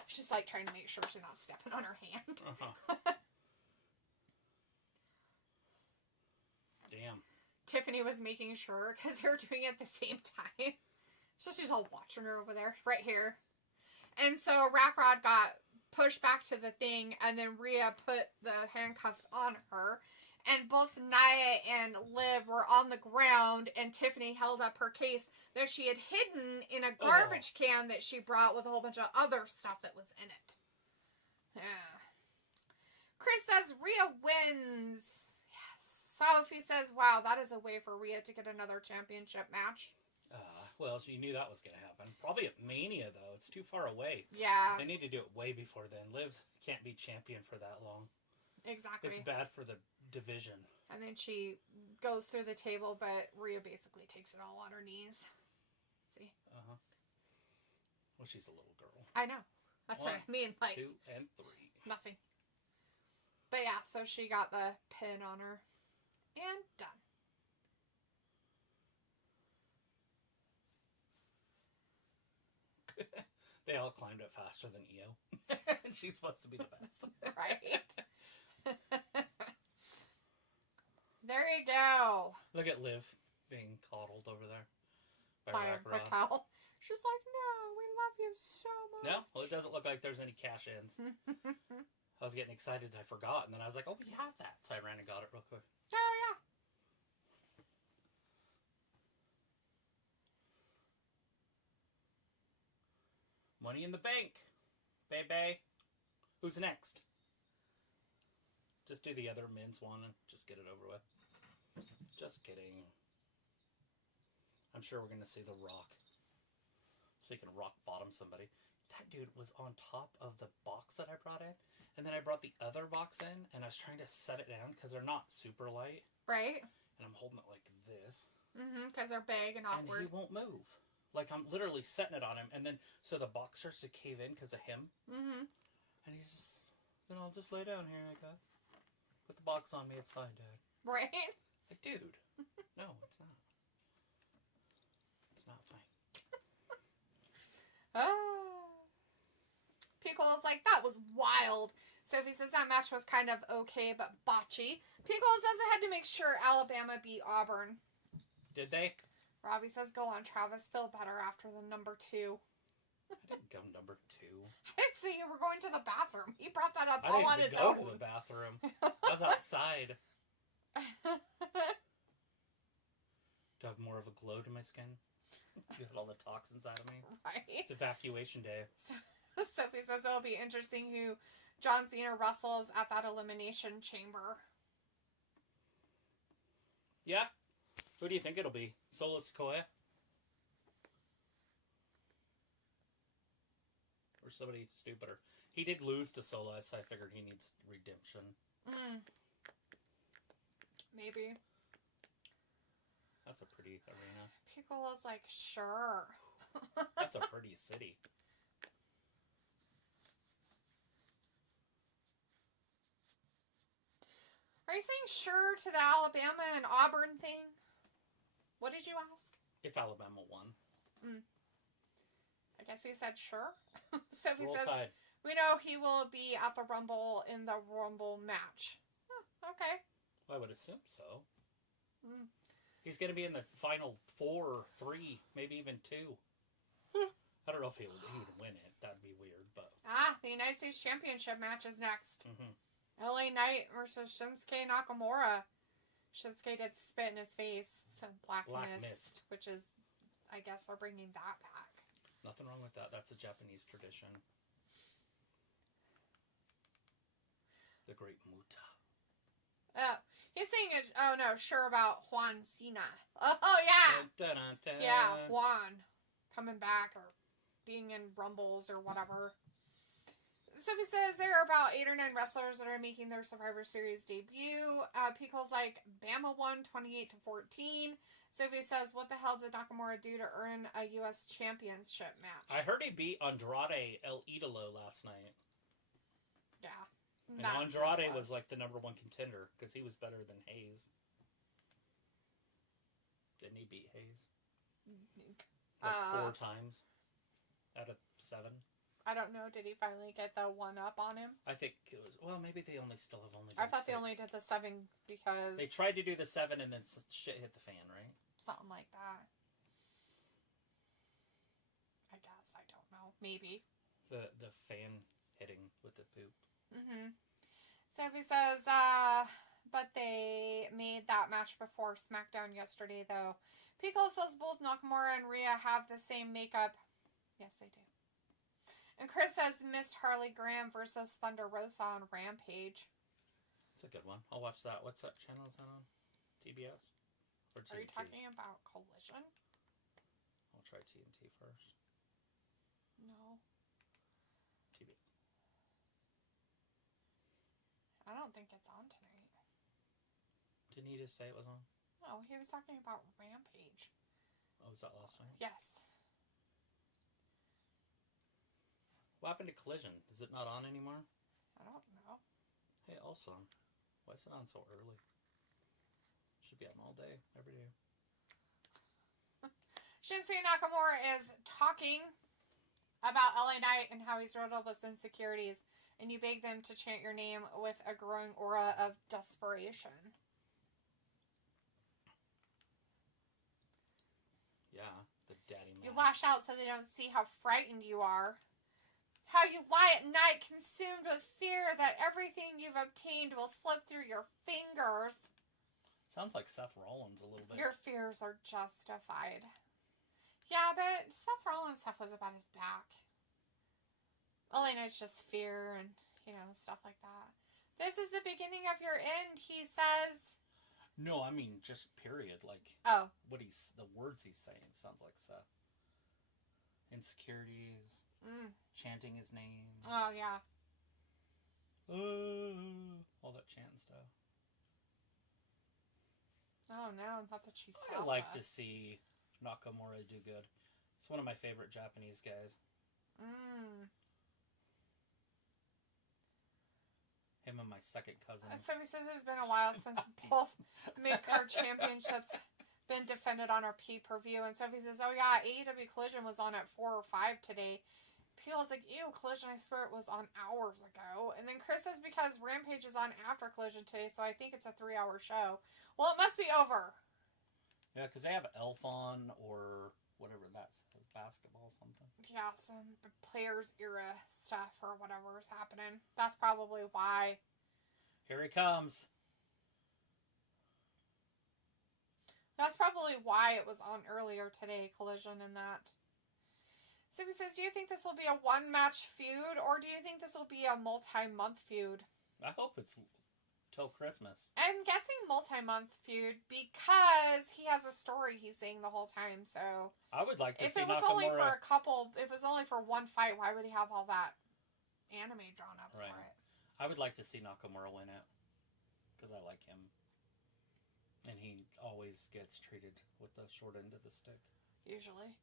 She's like trying to make sure she's not stepping on her hand. Damn. Tiffany was making sure because they were doing it at the same time. So she's all watching her over there, right here. And so Rackrod got pushed back to the thing, and then Rhea put the handcuffs on her. And both Nia and Liv were on the ground, and Tiffany held up her case that she had hidden in a garbage can that she brought with a whole bunch of other stuff that was in it. Yeah. Chris says Rhea wins. Yes. Sophie says, wow, that is a way for Rhea to get another championship match. Well, you knew that was going to happen. Probably at Mania, though. It's too far away. Yeah. They need to do it way before then. Liv can't be champion for that long. Exactly. It's bad for the division. And then she goes through the table, but Rhea basically takes it all on her knees. See? Uh-huh. Well, she's a little girl. I know. That's what I mean. Like 2 and 3. Nothing. But yeah, so she got the pin on her. And done. They all climbed it faster than Io. She's supposed to be the best. Right? There you go. Look at Liv being coddled over there By Raquel. She's like, no, we love you so much. No, well, it doesn't look like there's any cash-ins. I was getting excited I forgot, and then I was like, oh, we have that. So I ran and got it real quick. Oh, yeah. Money in the Bank, baby. Who's next? Just do the other men's one and just get it over with. Just kidding. I'm sure we're going to see The Rock. So he can rock bottom somebody. That dude was on top of the box that I brought in. And then I brought the other box in and I was trying to set it down because they're not super light. Right. And I'm holding it like this. Mm-hmm, because they're big and awkward. And he won't move. Like, I'm literally setting it on him, and then, so the box starts to cave in because of him. Mm-hmm. And he's just, then I'll just lay down here, I guess. Put the box on me, it's fine, Dad. Right? Like, dude, no, it's not. It's not fine. Pickle's like, that was wild. Sophie says that match was kind of okay, but botchy. Pickle says I had to make sure Alabama beat Auburn. Did they? Robbie says, go on, Travis. Feel better after the number 2. I didn't go number 2. I didn't say you were going to the bathroom. He brought that up I all on didn't his go own. to the bathroom. I was outside. Do I have more of a glow to my skin? Get all the toxins out of me. Right. It's evacuation day. So, Sophie says it'll be interesting who John Cena wrestles at that Elimination Chamber. Yeah? Who do you think it'll be? Solo Sikoa? Or somebody stupider? He did lose to Solo, so I figured he needs redemption. Maybe. That's a pretty arena. People was like, sure. That's a pretty city. Are you saying sure to the Alabama and Auburn thing? What did you ask? If Alabama won. I guess he said sure. So he Roll says, Tide. we know he will be at the Rumble in the Rumble match. Okay. Well, I would assume so. He's going to be in the final 4, 3, maybe even 2. I don't know if he would win it. That'd be weird, but... The United States Championship match is next. LA Knight versus Shinsuke Nakamura. Shinsuke did spit in his face. Some black mist. Which is, I guess, they're bringing that back. Nothing wrong with that. That's a Japanese tradition. The Great Muta. He's saying, sure about Juan Cena. Oh, yeah. Dun-dun-dun-dun. Yeah, Juan. Coming back or being in Rumbles or whatever. Sophie says there are about 8 or 9 wrestlers that are making their Survivor Series debut. Pico's like, Bama won 28-14. Sophie says, what the hell did Nakamura do to earn a U.S. Championship match? I heard he beat Andrade El Idolo last night. Yeah. And Andrade was like the #1 contender because he was better than Hayes. Didn't he beat Hayes? Like 4 times out of 7. I don't know. Did he finally get the 1-up on him? I think it was. Well, maybe they still have only. I thought 6. they only did the 7 because they tried to do the 7 and then shit hit the fan, right? Something like that. I guess I don't know. Maybe the fan hitting with the poop. Sophie says, but they made that match before SmackDown yesterday, though. Pico says both Nakamura and Rhea have the same makeup. Yes, they do. And Chris says missed Harley Graham versus Thunder Rosa on Rampage. It's a good one. I'll watch that. What's that channel is that on? TBS? Or TNT? Are you talking about Collision? I'll try TNT first. No. TV. I don't think it's on tonight. Didn't he just say it was on? No, he was talking about Rampage. Oh, was that last night? Yes. What happened to Collision? Is it not on anymore? I don't know. Hey, also, why is it on so early? Should be on all day, every day. Shinsuke Nakamura is talking about LA Knight and how he's riddled with insecurities, and you beg them to chant your name with a growing aura of desperation. Yeah, the daddy man. You lash out so they don't see how frightened you are. How you lie at night consumed with fear that everything you've obtained will slip through your fingers. Sounds like Seth Rollins a little bit. Your fears are justified. Yeah, but Seth Rollins' stuff was about his back. LA Knight's just fear and, stuff like that. This is the beginning of your end, he says. No, I mean, just period. Like, the words he's saying sounds like Seth. Insecurities. Chanting his name. Oh, yeah. All that chanting stuff. Oh, no, not that she's I like to see Nakamura do good. It's one of my favorite Japanese guys. Him and my second cousin. Somebody says it's been a while since both mid-card championships been defended on our pay-per-view. And Sophie says, oh yeah, AEW Collision was on at 4 or 5 today. People's like, ew, Collision, I swear it was on hours ago. And then Chris says because Rampage is on after Collision today, so I think it's a 3-hour show. Well, it must be over. Yeah, because they have Elf on or whatever that's basketball something. Yeah, some Players Era stuff or whatever is happening. That's probably why. Here he comes. That's probably why it was on earlier today, Collision and that. Sophie says, do you think this will be a one-match feud, or do you think this will be a multi-month feud? I hope it's till Christmas. I'm guessing multi-month feud because he has a story he's saying the whole time, so... I would like to see Nakamura... If it was only for one fight, why would he have all that anime drawn up for it? I would like to see Nakamura win it, because I like him. And he always gets treated with the short end of the stick. Usually.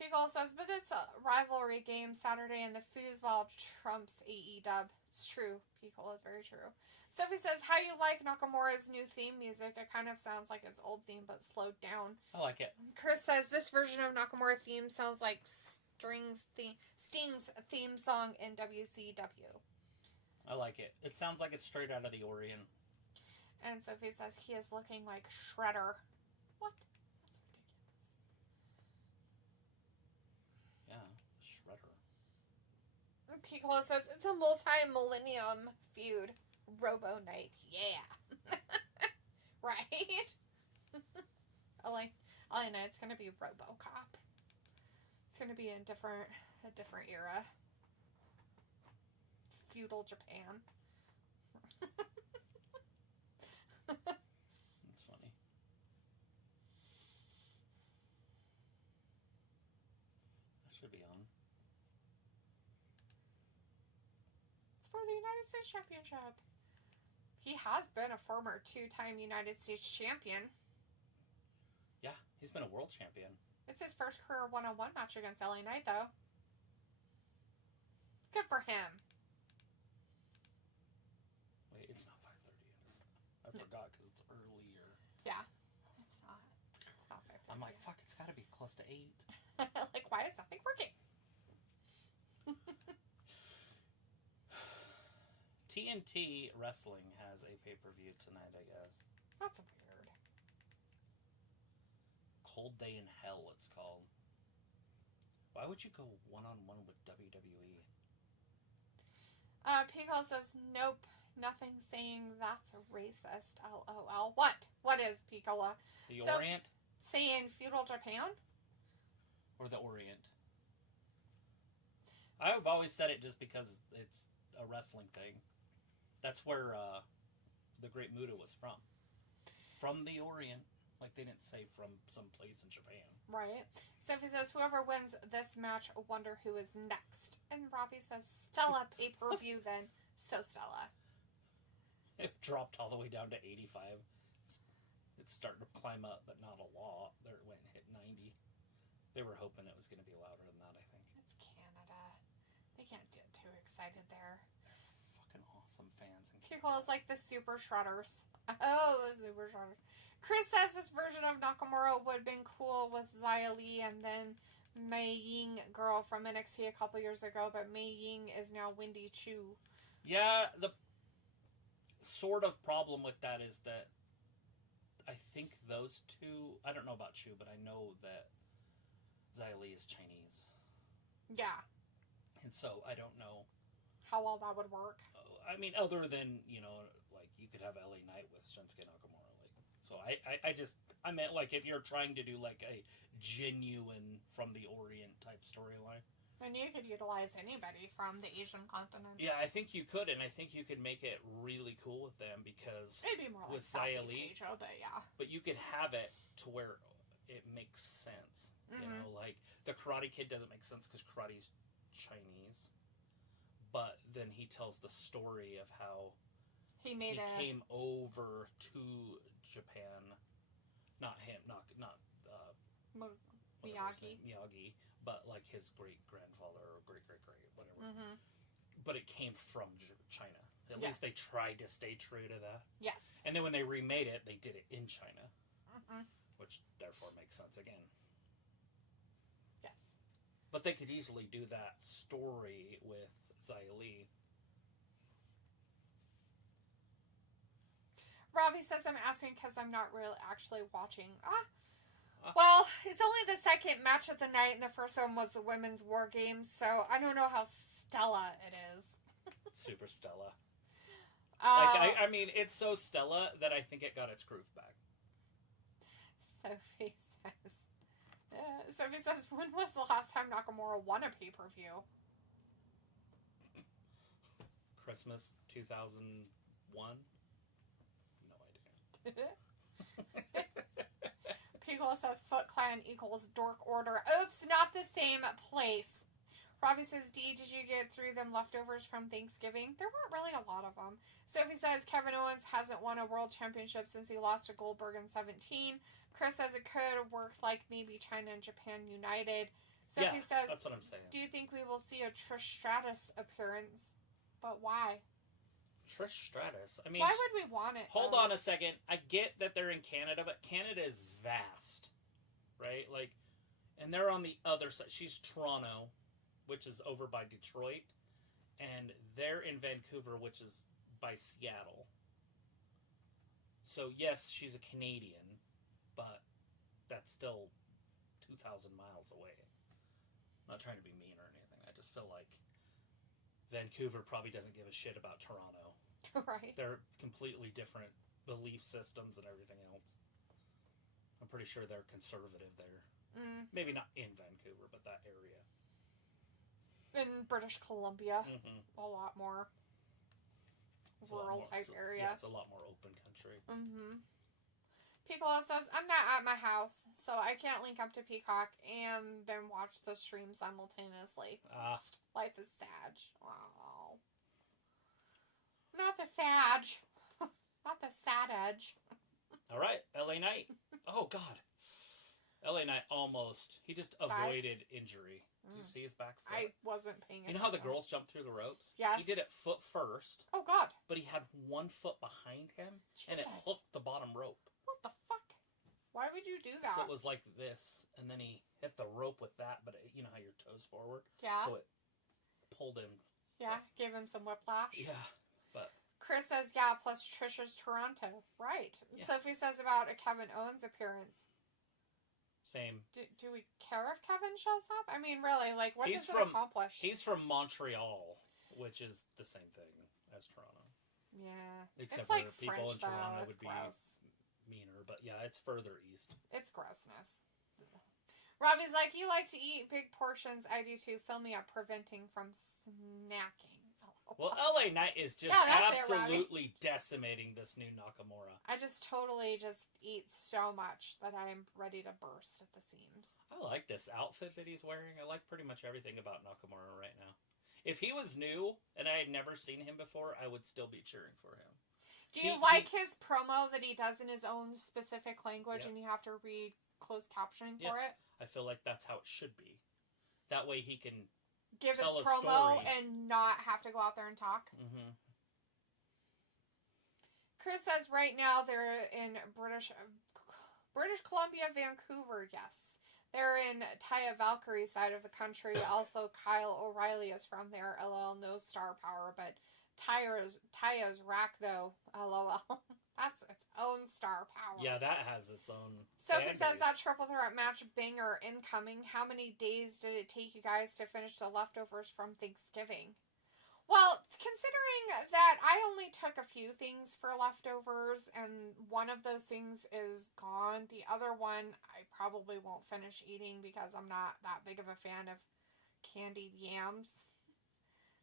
Pickle says, but it's a rivalry game Saturday and the foosball trumps AEW. It's true. Pickle is very true. Sophie says, how you like Nakamura's new theme music? It kind of sounds like his old theme, but slowed down. I like it. Chris says, this version of Nakamura theme sounds like Sting's theme song in WCW. I like it. It sounds like it's straight out of the Orient. And Sophie says, he is looking like Shredder. What? Piccolo says, it's a multi-millennium feud. Robo Knight. Yeah. Right? LA Knight's going to be RoboCop. It's going to be in a different era. Feudal Japan. That's funny. That should be on. For the United States Championship. He has been a former 2-time United States champion. Yeah, he's been a world champion. It's his first career one-on-one match against LA Knight, though. Good for him. Wait, it's not 5:30 yet. I forgot because it's earlier. Yeah, it's not. It's not 5:30. I'm like, fuck, it's got to be close to 8. Like, why is nothing working? TNT Wrestling has a pay-per-view tonight, I guess. That's weird. Cold Day in Hell, it's called. Why would you go one-on-one with WWE? Pickle says, nope, nothing saying that's racist. LOL. What? What is Picola? The Orient? Saying feudal Japan? Or the Orient? I've always said it just because it's a wrestling thing. That's where the Great Muta was from. From the Orient. Like, they didn't say from some place in Japan. Right. Sophie says, whoever wins this match, wonder who is next. And Robbie says, Stella pay-per-view then. So Stella. It dropped all the way down to 85. It's starting to climb up, but not a lot. There it went and hit 90. They were hoping it was going to be louder than that, I think. It's Canada. They can't get too excited there. Fucking awesome fans. People is like the Super Shredders. Oh, the Super Shredders. Chris says this version of Nakamura would have been cool with Xia Li and then Mei Ying girl from NXT a couple years ago, but Mei Ying is now Wendy Chu. Yeah, the sort of problem with that is that I think those two, I don't know about Chu, but I know that Xia Li is Chinese. Yeah. And so I don't know how well that would work. I mean, other than, you know, like, you could have LA Knight with Shinsuke Nakamura. Like, so I meant, like, if you're trying to do, like, a genuine from the Orient type storyline. Then you could utilize anybody from the Asian continent. Yeah, I think you could, and I think you could make it really cool with them because... It'd be more like Southeast Asia, but yeah. But you could have it to where it makes sense. Mm-hmm. You know, like, the Karate Kid doesn't make sense because karate's Chinese. But then he tells the story of how he came over to Japan. Not him, not Miyagi, but like his great-grandfather or great-great-great, whatever. Mm-hmm. But it came from China. At least they tried to stay true to that. Yes. And then when they remade it, they did it in China. Mm-hmm. Which therefore makes sense again. Yes. But they could easily do that story with Xia Li. Robbie says I'm asking because I'm not really actually watching. Well, it's only the second match of the night, and the first one was the women's Wargames, so I don't know how Stella it is. Super Stella. Like, I mean, it's so Stella that I think it got its groove back. Sophie Sophie says, when was the last time Nakamura won a pay-per-view? Christmas 2001? No idea. Piccolo says Foot Clan equals Dork Order. Oops, not the same place. Robbie says, D, did you get through them leftovers from Thanksgiving? There weren't really a lot of them. Sophie says Kevin Owens hasn't won a world championship since he lost to Goldberg in 2017. Chris says it could have worked like maybe China and Japan united. Sophie says, that's what I'm saying. Do you think we will see a Trish Stratus appearance? But why? Trish Stratus? I mean, why would we want it? Hold on a second. I get that they're in Canada, but Canada is vast, right? Like, and they're on the other side. She's Toronto, which is over by Detroit, and they're in Vancouver, which is by Seattle. So yes, she's a Canadian, but that's still 2,000 miles away. I'm not trying to be mean or anything. I just feel like Vancouver probably doesn't give a shit about Toronto. Right. They're completely different belief systems and everything else. I'm pretty sure they're conservative there. Maybe not in Vancouver, but that area. In British Columbia, a lot more rural type area. Yeah, it's a lot more open country. Piccolo says, I'm not at my house, so I can't link up to Peacock and then watch the stream simultaneously. Life is sad. Oh. Not the sad. Not the sad edge. Alright, LA Knight. Oh, God. LA Knight almost. He just avoided injury. Did you see his back foot? I wasn't paying attention. You know how the girls jump through the ropes? Yes. He did it foot first. Oh, God. But he had one foot behind him, and it hooked the bottom rope. What the fuck? Why would you do that? So it was like this, and then he hit the rope with that, but you know how your toes forward? Yeah. So it pulled him. Yeah, gave him some whiplash. Yeah, but... Chris says, yeah, plus Trisha's Toronto. Right. Yeah. Sophie says about a Kevin Owens appearance. Same. Do we care if Kevin shows up? I mean, really, like, what does it accomplish? He's from Montreal, which is the same thing as Toronto. Yeah. Except it's like for people French, in Toronto would be meaner, but yeah, it's further east. It's grossness. Robbie's like, you like to eat big portions. I do too. Fill me up, preventing from snacking. Well, LA Knight is just absolutely decimating this new Nakamura. I just totally eat so much that I'm ready to burst at the seams. I like this outfit that he's wearing. I like pretty much everything about Nakamura right now. If he was new and I had never seen him before, I would still be cheering for him. Do you like his promo that he does in his own specific language and you have to read closed captioning for it? I feel like that's how it should be. That way he can... give his promo and not have to go out there and talk. Chris says right now they're in British Columbia, Vancouver. Yes, they're in Taya Valkyrie side of the country. Also, Kyle O'Reilly is from there. LOL, no star power, but Taya's rack though. LOL. That's its own star power. Yeah, that has its own. Sophie says that triple threat match banger incoming. How many days did it take you guys to finish the leftovers from Thanksgiving? Well, considering that I only took a few things for leftovers, and one of those things is gone, the other one I probably won't finish eating because I'm not that big of a fan of candied yams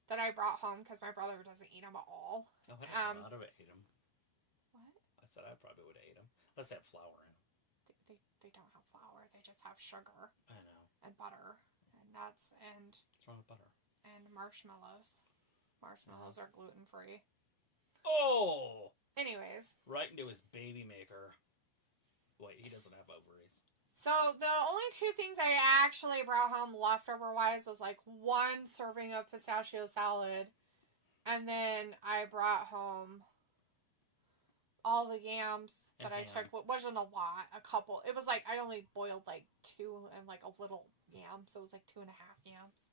that I brought home because my brother doesn't eat them at all. Oh, I would have ate them. What? I said I probably would have ate them. Unless they have flour in them. They don't have flour. They just have sugar. I know. And butter. And nuts. And... what's wrong with butter? And marshmallows. Marshmallows are gluten-free. Oh! Anyways. Right into his baby maker. Wait, he doesn't have ovaries. So, the only two things I actually brought home leftover-wise was, like, one serving of pistachio salad. And then I brought home all the yams that I took. It wasn't a lot. A couple. It was, like, I only boiled, like, 2 and, like, a little yam. So, it was, like, 2.5 yams.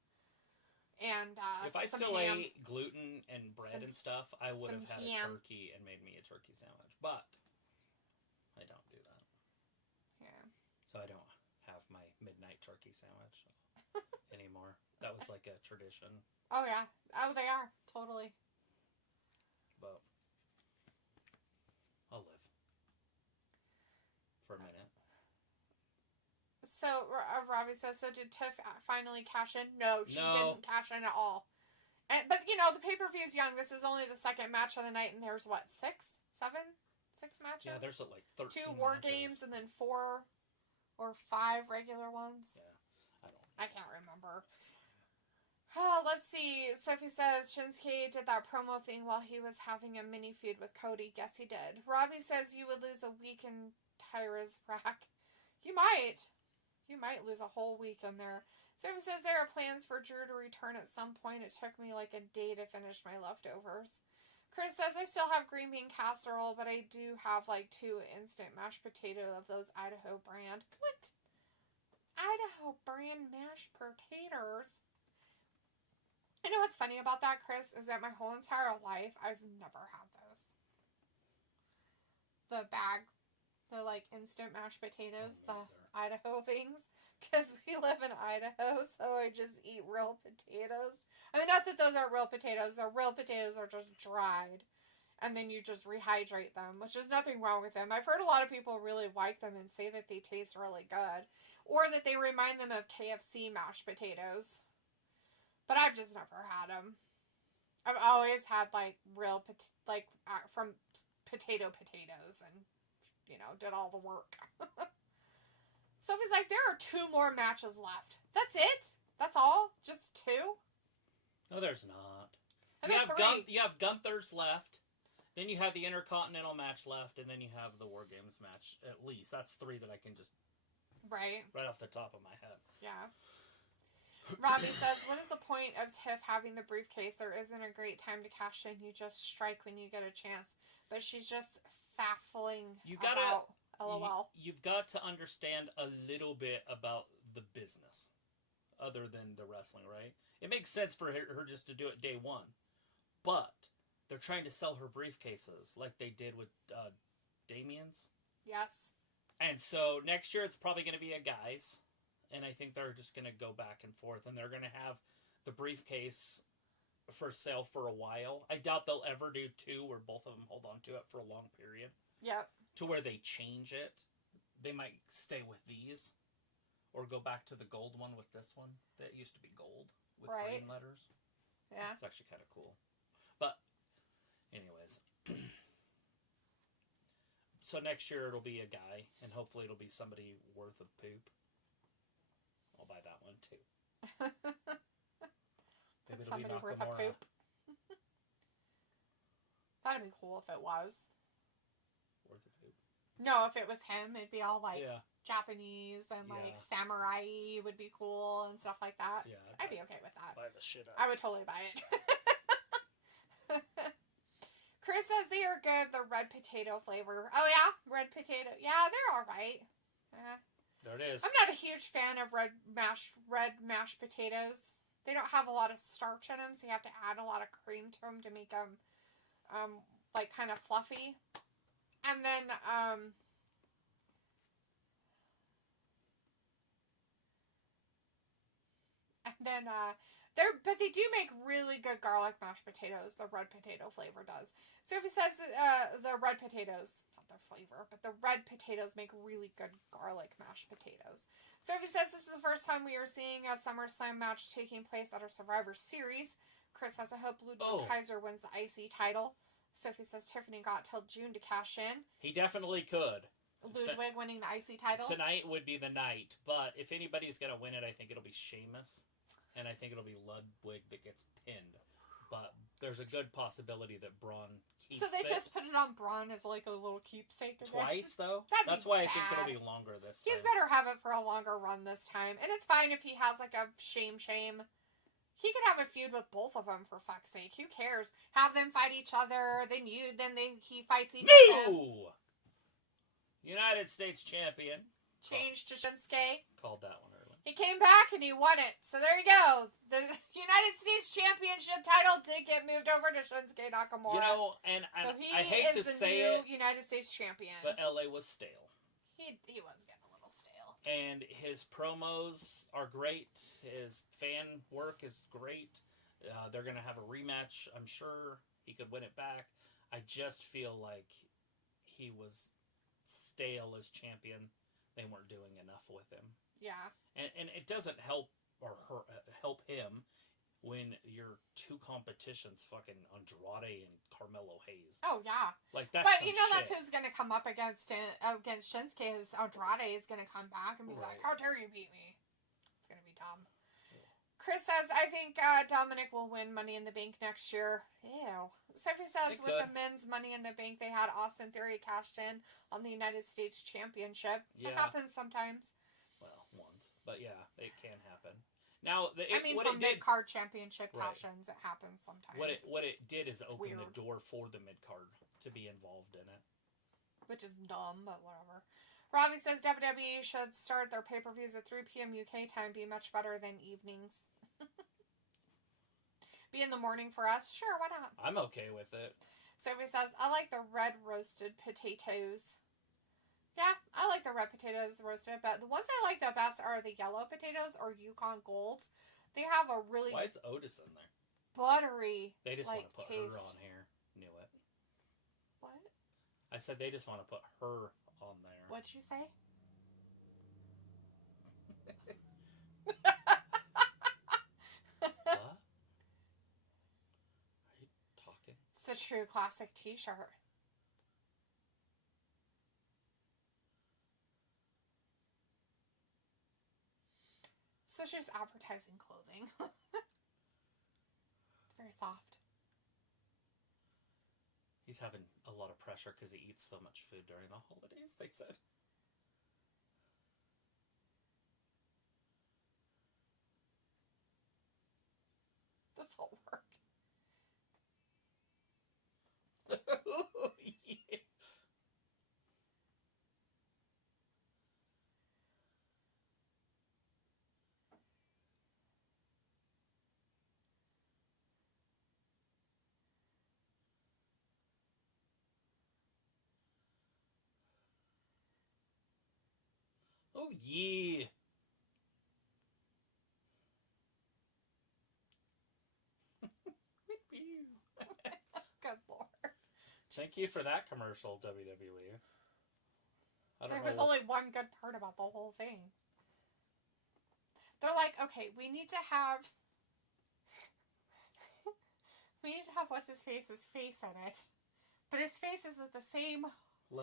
And, if I still ate gluten and bread and stuff, I would have had a turkey and made me a turkey sandwich. But I don't do that. Yeah. So I don't have my midnight turkey sandwich anymore. That was like a tradition. Oh, yeah. Oh, they are. Totally. But I'll live for a minute. So, Robbie says, so did Tiff finally cash in? No, she didn't cash in at all. But, the pay-per-view's young. This is only the second match of the night, and there's, what, 6 matches? Yeah, there's, 13 2 Wargames, and then 4 or 5 regular ones. Yeah, I can't remember. Oh, let's see. Sophie says, Shinsuke did that promo thing while he was having a mini feud with Cody. Guess he did. Robbie says you would lose a week in Tyra's rack. You might. You might lose a whole week in there. Sophie says there are plans for Drew to return at some point. It took me like a day to finish my leftovers. Chris says I still have green bean casserole, but I do have 2 instant mashed potato of those Idaho brand. What? Idaho brand mashed potatoes? You know what's funny about that, Chris, is that my whole entire life, I've never had those. The bag, the instant mashed potatoes, the Idaho things. Because we live in Idaho, so I just eat real potatoes. I mean, not that those are real potatoes. The real potatoes are just dried. And then you just rehydrate them, which is nothing wrong with them. I've heard a lot of people really like them and say that they taste really good. Or that they remind them of KFC mashed potatoes. But I've just never had them. I've always had, real, from potatoes and, did all the work. Sophie's like, there are 2 more matches left. That's it? That's all? Just 2? No, there's not. I mean, 3. You have Gunther's left. Then you have the Intercontinental match left. And then you have the Wargames match. At least. That's 3 that I can just... Right off the top of my head. Yeah. Robbie says, what is the point of Tiff having the briefcase? There isn't a great time to cash in. You just strike when you get a chance. But she's just faffling about... LOL. You've got to understand a little bit about the business, other than the wrestling, right? It makes sense for her just to do it day 1, but they're trying to sell her briefcases like they did with Damian's. Yes. And so next year it's probably going to be a guys, and I think they're just going to go back and forth, and they're going to have the briefcase for sale for a while. I doubt they'll ever do 2 where both of them hold on to it for a long period. Yep. To where they change it. They might stay with these. Or go back to the gold one with this one. That used to be gold. With green letters. Yeah. It's actually kind of cool. But, anyways. So next year it'll be a guy. And hopefully it'll be somebody worth of poop. I'll buy that one too. Maybe it'll somebody be worth of poop. That'd be cool if it was. Worth of poop. No, if it was him, it'd be all Japanese and samurai would be cool and stuff like that. Yeah, I'd be okay with that. Buy the shit out. I would totally buy it. Chris says they are good. The red potato flavor. Oh yeah, red potato. Yeah, they're all right. There it is. I'm not a huge fan of red mashed potatoes. They don't have a lot of starch in them, so you have to add a lot of cream to them to make them kind of fluffy. And then, but they do make really good garlic mashed potatoes. The red potato flavor does. Sophie says the red potatoes, not their flavor, but the red potatoes make really good garlic mashed potatoes. Sophie says this is the first time we are seeing a SummerSlam match taking place at our Survivor Series. Chris has a hope Ludwig Kaiser wins the IC title. Sophie says Tiffany got till June to cash in. He definitely could. Ludwig winning the IC title. Tonight would be the night, but if anybody's going to win it, I think it'll be Sheamus, and I think it'll be Ludwig that gets pinned. But there's a good possibility that Bron keeps it. So they just put it on Bron as a little keepsake again? Twice, though? That's why I think it'll be longer this time. He's better have it for a longer run this time. And it's fine if he has a shame. He could have a feud with both of them, for fuck's sake. Who cares? Have them fight each other, then he fights each of them. United States champion. Changed to Shinsuke. Called that one early. He came back and he won it. So there you go. The United States Championship title did get moved over to Shinsuke Nakamura. And so I hate to say it, United States champion. But LA was stale. He was getting a little stale. And his promos are great. His fan work is great. They're going to have a rematch. I'm sure he could win it back. I just feel like he was stale as champion. They weren't doing enough with him. Yeah. And it doesn't help help him when your two competitions fucking Andrade and Carmelo Hayes. Oh yeah. Like that's But you know shit. that's who's gonna come up against Shinsuke. Is Andrade is gonna come back and be like, "How dare you beat me?" It's gonna be dumb. Chris says, I think Dominic will win Money in the Bank next year. Ew. Sophie says, with the men's Money in the Bank, they had Austin Theory cashed in on the United States Championship. Yeah. It happens sometimes. Well, once. But yeah, it can happen. Now, from mid-card championship cash-ins, it happens sometimes. What it did is open the door for the mid-card to be involved in it. Which is dumb, but whatever. Robbie says WWE should start their pay-per-views at 3 p.m. UK time, be much better than evenings. Be in the morning for us? Sure, why not? I'm okay with it. Sophie says, I like the red roasted potatoes. Yeah, I like the red potatoes roasted, but the ones I like the best are the yellow potatoes or Yukon Golds. They have a really... Why is Otis in there? Buttery. They just want to put her on here. Knew it. What? I said they just want to put her on there. What'd you say? What? Are you talking? It's a true classic t-shirt. So she's advertising clothing. It's very soft. He's having a lot of pressure because he eats so much food during the holidays, they said. This'll work. Yeah. Oh, yeah. Good Lord. Thank you for that commercial, WWE. There was only one good part about the whole thing. They're like, okay, we need to have what's his face's face in it. But his face is at the same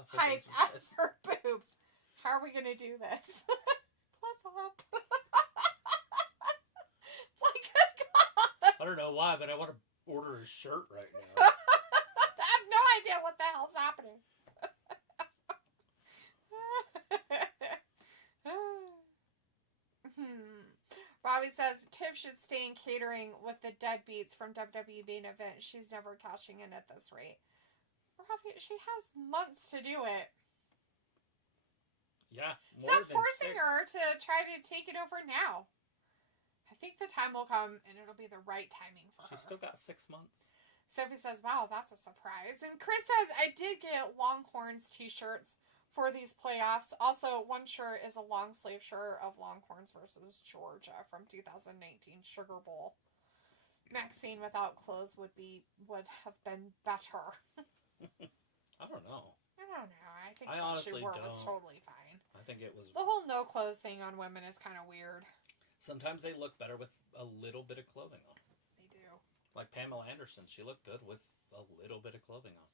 height as her boobs. How are we going to do this? Close up. It's like, good God. I don't know why, but I want to order his shirt right now. I have no idea what the hell's happening. Robbie says Tiff should stay in catering with the deadbeats from WWE main event. She's never cashing in at this rate. Robbie, she has months to do it. Yeah, stop forcing her to try to take it over now. I think the time will come and it'll be the right timing for her. She's still got 6 months. Sophie says, wow, that's a surprise. And Chris says, I did get Longhorns t-shirts for these playoffs. Also, one shirt is a long sleeve shirt of Longhorns versus Georgia from 2019 Sugar Bowl. Maxine without clothes would have been better. I don't know. I think what she wore was totally fine. I think it was... The whole no clothes thing on women is kind of weird. Sometimes they look better with a little bit of clothing on. They do. Like Pamela Anderson, she looked good with a little bit of clothing on.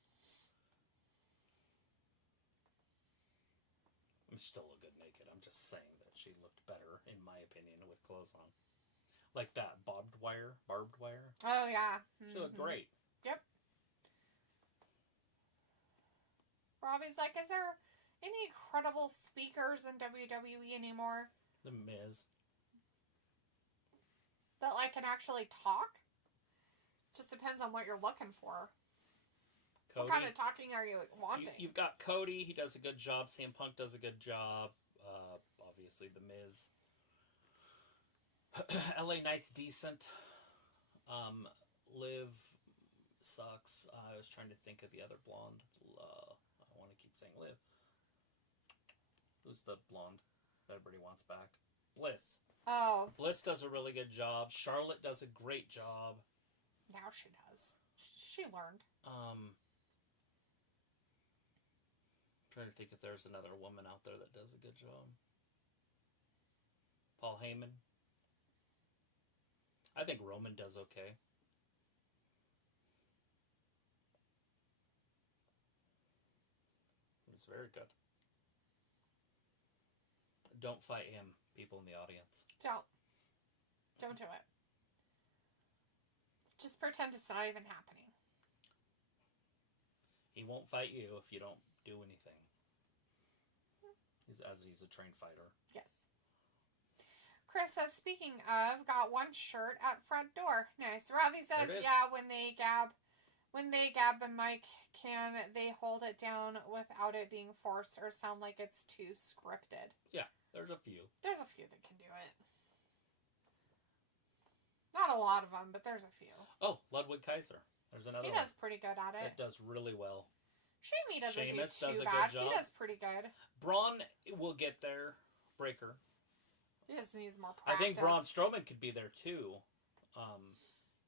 I'm still look good naked. I'm just saying that she looked better, in my opinion, with clothes on. Like that barbed wire. Oh, yeah. Mm-hmm. She looked great. Yep. Robbie's like, is there any credible speakers in WWE anymore? The Miz. That, like, can actually talk? Just depends on what you're looking for. Cody, what kind of talking are you wanting? You've got Cody. He does a good job. CM Punk does a good job. Obviously, The Miz. LA Knight's decent. Liv sucks. I was trying to think of the other blonde. I want to keep saying Liv. Who's the blonde that everybody wants back? Bliss. Oh. Bliss does a really good job. Charlotte does a great job. Now she does. She learned. Trying to think if there's another woman out there that does a good job. Paul Heyman. I think Roman does okay. It's very good. Don't fight him, people in the audience. Don't. Don't do it. Just pretend it's not even happening. He won't fight you if you don't do anything. He's a trained fighter. Yes. Chris says, speaking of, got one shirt at front door. Nice. Ravi says, yeah, when they gab the mic, can they hold it down without it being forced or sound like it's too scripted? Yeah, there's a few. There's a few that can do it. Not a lot of them, but there's a few. Oh, Ludwig Kaiser. There's another one. He does pretty good at it. It does really well. Sheamus doesn't Sheamus do too does a bad. good job. He does pretty good. Braun will get there. Breaker. He just needs more practice. I think Braun Strowman could be there too.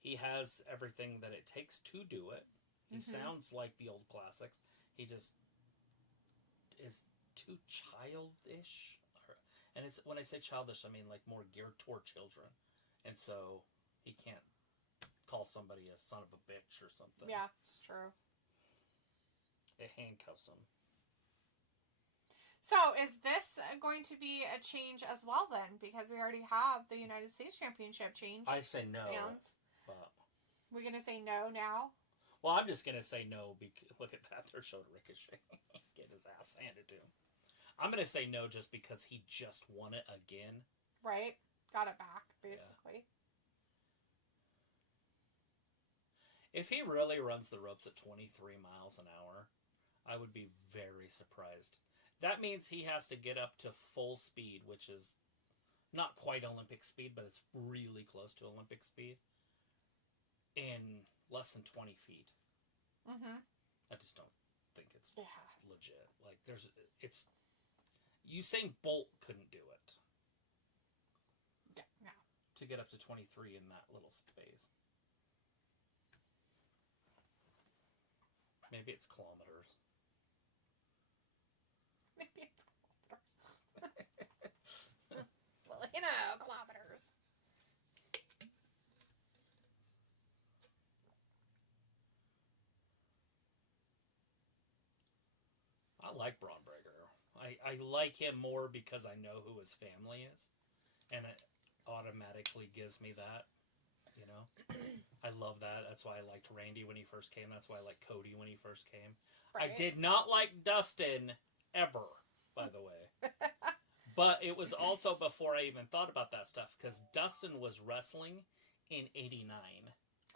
He has everything that it takes to do it. He sounds like the old classics. He just is too childish. And it's when I say childish, I mean like more geared toward children. And so he can't call somebody a son of a bitch or something. Yeah, it's true. It handcuffs him. So, is this going to be a change as well then? Because we already have the United States Championship change. I say no. But we're going to say no now? Well, I'm just going to say no because, look at that, they're showing Ricochet get his ass handed to him. I'm going to say no just because he just won it again. Right. Got it back, basically. Yeah. If he really runs the ropes at 23 miles an hour, I would be very surprised. That means he has to get up to full speed, which is not quite Olympic speed, but it's really close to Olympic speed, in less than 20 feet. I just don't think it's legit. Like, Usain Bolt couldn't do it. Yeah, no. To get up to 23 in that little space. Maybe it's kilometers. Maybe it's kilometers. Well, you know, kilometers. I like Braun Breaker. I like him more because I know who his family is. And it automatically gives me that. You know? I love that. That's why I liked Randy when he first came. That's why I liked Cody when he first came. Right. I did not like Dustin ever, by the way. But it was also before I even thought about that stuff, because Dustin was wrestling in 89.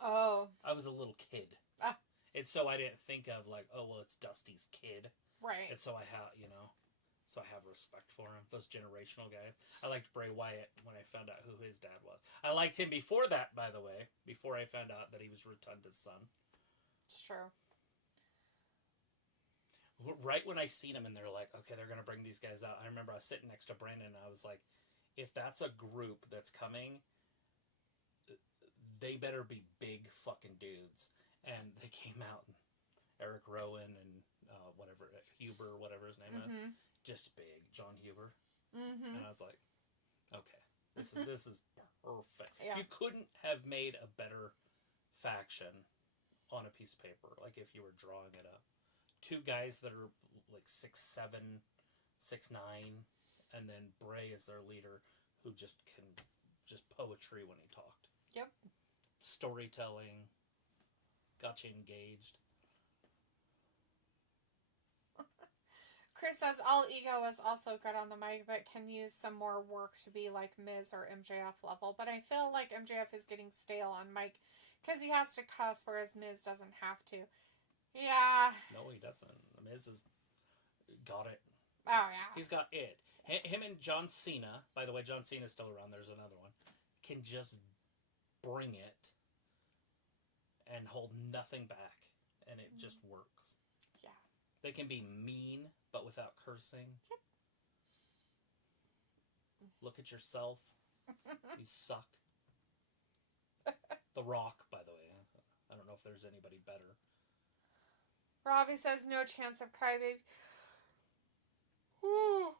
Oh. I was a little kid. Ah. And so I didn't think of like, oh, well, it's Dusty's kid. Right. And so I have, so I have respect for him. Those generational guys. I liked Bray Wyatt when I found out who his dad was. I liked him before that, by the way, before I found out that he was Rotunda's son. It's true. Right when I seen him and they're like, okay, they're going to bring these guys out. I remember I was sitting next to Brandon and I was like, if that's a group that's coming, they better be big fucking dudes. And they came out, and Eric Rowan and Huber, whatever his name is, just big, John Huber. And I was like, okay, this is perfect. Yeah. You couldn't have made a better faction on a piece of paper, like if you were drawing it up. Two guys that are like 6'7", 6'9", and then Bray is their leader, who just poetry when he talked. Yep. Storytelling. Got you engaged. Chris says, all ego is also good on the mic, but can use some more work to be like Miz or MJF level. But I feel like MJF is getting stale on mic because he has to cuss, whereas Miz doesn't have to. Yeah. No, he doesn't. Miz has got it. Oh, yeah. He's got it. Him and John Cena, by the way, John Cena's still around, there's another one, can just bring it and hold nothing back, and it just works. Yeah. They can be mean, but without cursing. Yep. Look at yourself. You suck. The Rock, by the way. I don't know if there's anybody better. Robbie says, no chance of Crybaby. Ooh.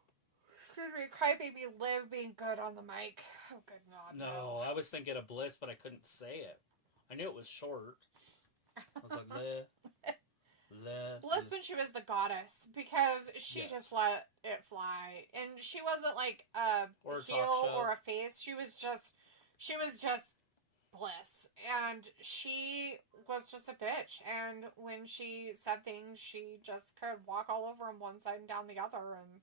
Excuse me, Crybaby Liv being good on the mic. Oh, good God. No, I was thinking of Bliss, but I couldn't say it. I knew it was short. I was like, Bliss when she was the goddess, because she just let it fly. And she wasn't like a heel or a face. She was just Bliss. And she was just a bitch. And when she said things, she just could walk all over them one side and down the other and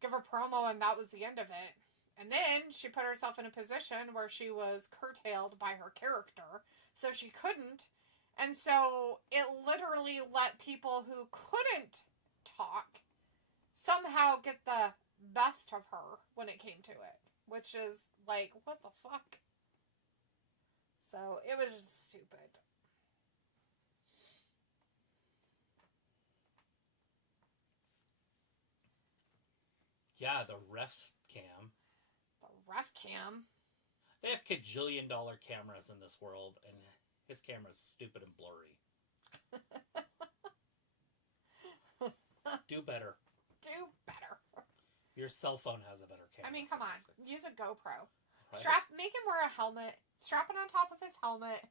give a promo, and that was the end of it. And then she put herself in a position where she was curtailed by her character, so she couldn't. And so it literally let people who couldn't talk somehow get the best of her when it came to it, which is like, what the fuck? So it was just stupid. Yeah, the ref's cam. The ref cam? They have $1,000,000,000 cameras in this world, and his camera's stupid and blurry. Do better. Do better. Your cell phone has a better camera. I mean, come on. Use a GoPro. Right? Make him wear a helmet. Strap it on top of his helmet.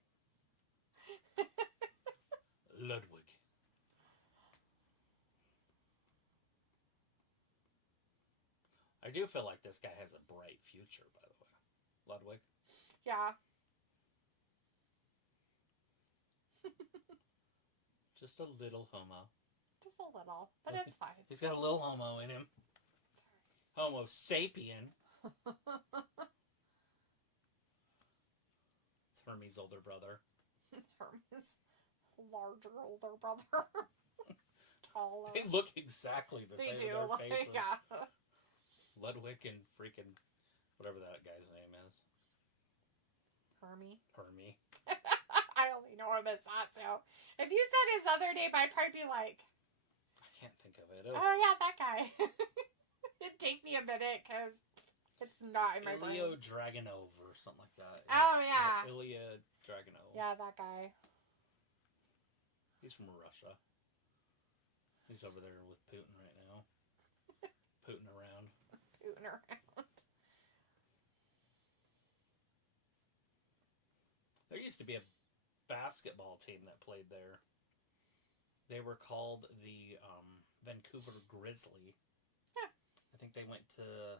Ludwig. I do feel like this guy has a bright future, by the way. Ludwig. Yeah. Just a little homo. Just a little, but it's fine. He's got a little homo in him. Homo sapien. It's Hermes' older brother. Hermes' larger older brother. Taller. They look exactly the same. They do. Their faces. Yeah. Ludwig and freaking whatever that guy's name is. Hermie. I only know him as that, so if you said his other name, I'd probably be like, I can't think of it. Oh yeah, that guy. It'd take me a minute because it's not in my brain. Ilya Dragunov or something like that. Oh yeah. Ilya Dragunov. Yeah, that guy. He's from Russia. He's over there with Putin right now. Putin around. Putin around. There used to be a basketball team that played there. They were called the Vancouver Grizzly. Yeah. I think they went to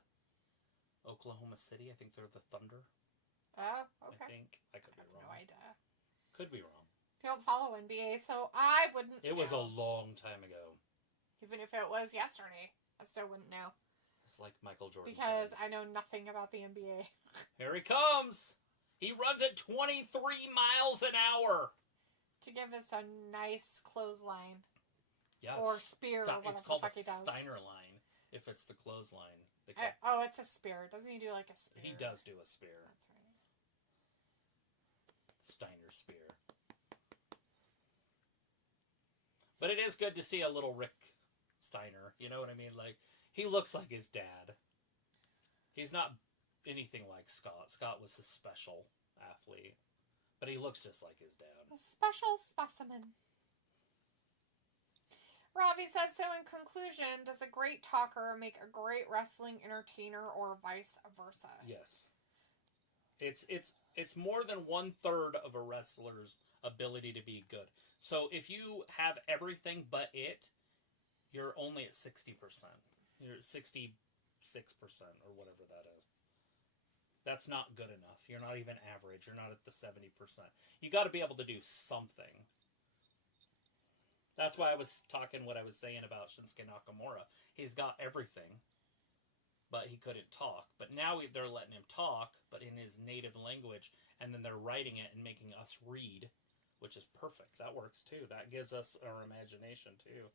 Oklahoma City. I think they're the Thunder. Oh, okay. I think. I could be wrong. No idea. Could be wrong. I don't follow NBA, so I wouldn't It was know. a long time ago. Even if it was yesterday, I still wouldn't know. It's like Michael Jordan. Because I know nothing about the NBA. Here he comes! He runs at 23 miles an hour! To give us a nice clothesline. Yeah, or spear, or whatever it's called the fuck he a does. Steiner line, if it's the clothesline. Oh, it's a spear. Doesn't he do like a spear? He does do a spear. That's right. Steiner spear. But it is good to see a little Rick Steiner. You know what I mean? Like, he looks like his dad. He's not anything like Scott. Scott was a special athlete. But he looks just like his dad. A special specimen. Ravi says, so in conclusion, does a great talker make a great wrestling entertainer or vice versa? Yes. It's more than 1/3 of a wrestler's ability to be good. So if you have everything but it, you're only at 60%. You're at 66% or whatever that is. That's not good enough. You're not even average. You're not at the 70%. You got to be able to do something. That's why I was talking what I was saying about Shinsuke Nakamura. He's got everything, but he couldn't talk. But now they're letting him talk, but in his native language, and then they're writing it and making us read, which is perfect. That works too. That gives us our imagination too.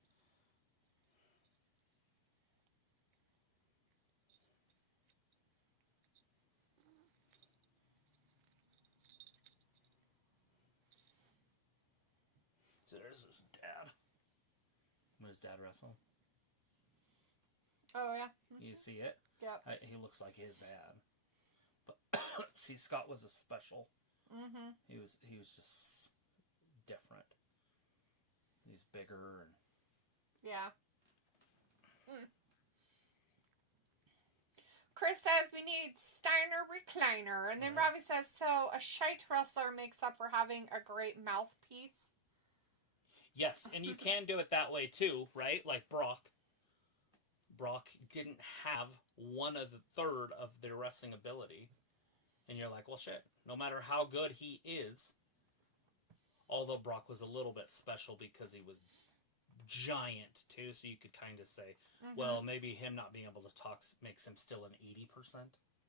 So there's his dad. When his dad wrestle. Oh, yeah. Mm-hmm. You see it? Yep. He looks like his dad. But see, Scott was a special. Mm-hmm. He was just different. He's bigger and yeah. Mm. Chris says we need Steiner recliner. And then Robbie says, so a shite wrestler makes up for having a great mouthpiece. Yes, and you can do it that way too, right? Like Brock. Brock didn't have 1/3 of their wrestling ability. And you're like, well, shit. No matter how good he is, although Brock was a little bit special because he was giant too, so you could kind of say, well, maybe him not being able to talk makes him still an 80%.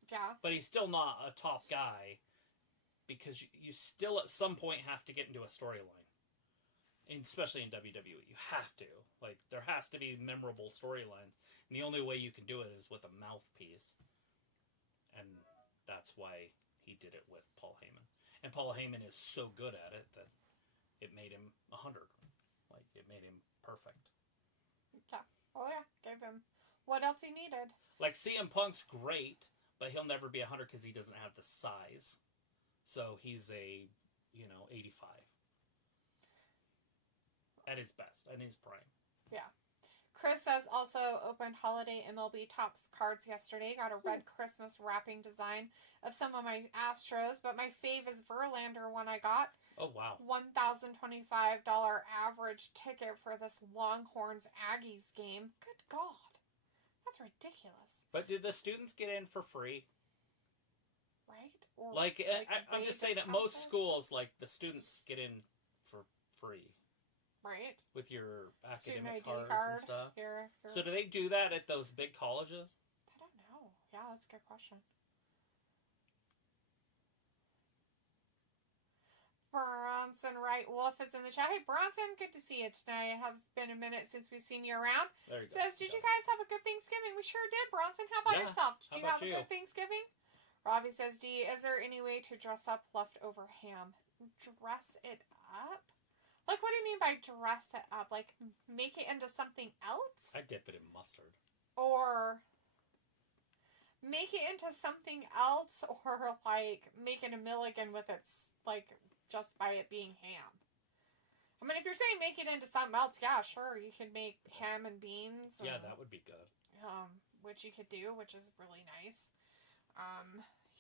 Yeah. But he's still not a top guy because you still at some point have to get into a storyline. And especially in WWE, you have to. Like, there has to be memorable storylines. And the only way you can do it is with a mouthpiece. And that's why he did it with Paul Heyman. And Paul Heyman is so good at it that it made him 100. Like, it made him perfect. Yeah. Oh, yeah. Gave him what else he needed. Like, CM Punk's great, but he'll never be 100 because he doesn't have the size. So he's a, 85. At his best. At his prime. Yeah. Chris says also opened holiday MLB Topps cards yesterday. Got a red Christmas wrapping design of some of my Astros, but my fave is Verlander one I got. Oh, wow. $1,025 average ticket for this Longhorns Aggies game. Good God. That's ridiculous. But did the students get in for free? Right? Or I'm just saying that most schools, like, the students get in for free. Right. With your Student academic ID cards card and stuff. Here. So do they do that at those big colleges? I don't know. Yeah, that's a good question. Bronson Wright Wolf is in the chat. Hey, Bronson, good to see you tonight. It has been a minute since we've seen you around. There you Says, go. did you guys have a good Thanksgiving? We sure did, Bronson. How about yourself? Did you have a good Thanksgiving? Robbie says, D, is there any way to dress up leftover ham? Dress it up? Like, what do you mean by dress it up? Like, make it into something else? I dip it in mustard. Or make it into something else? Or, like, make it a milligan with its, like, just by it being ham. I mean, if you're saying make it into something else, yeah, sure. You could make ham and beans. Yeah, that would be good. Which you could do, which is really nice.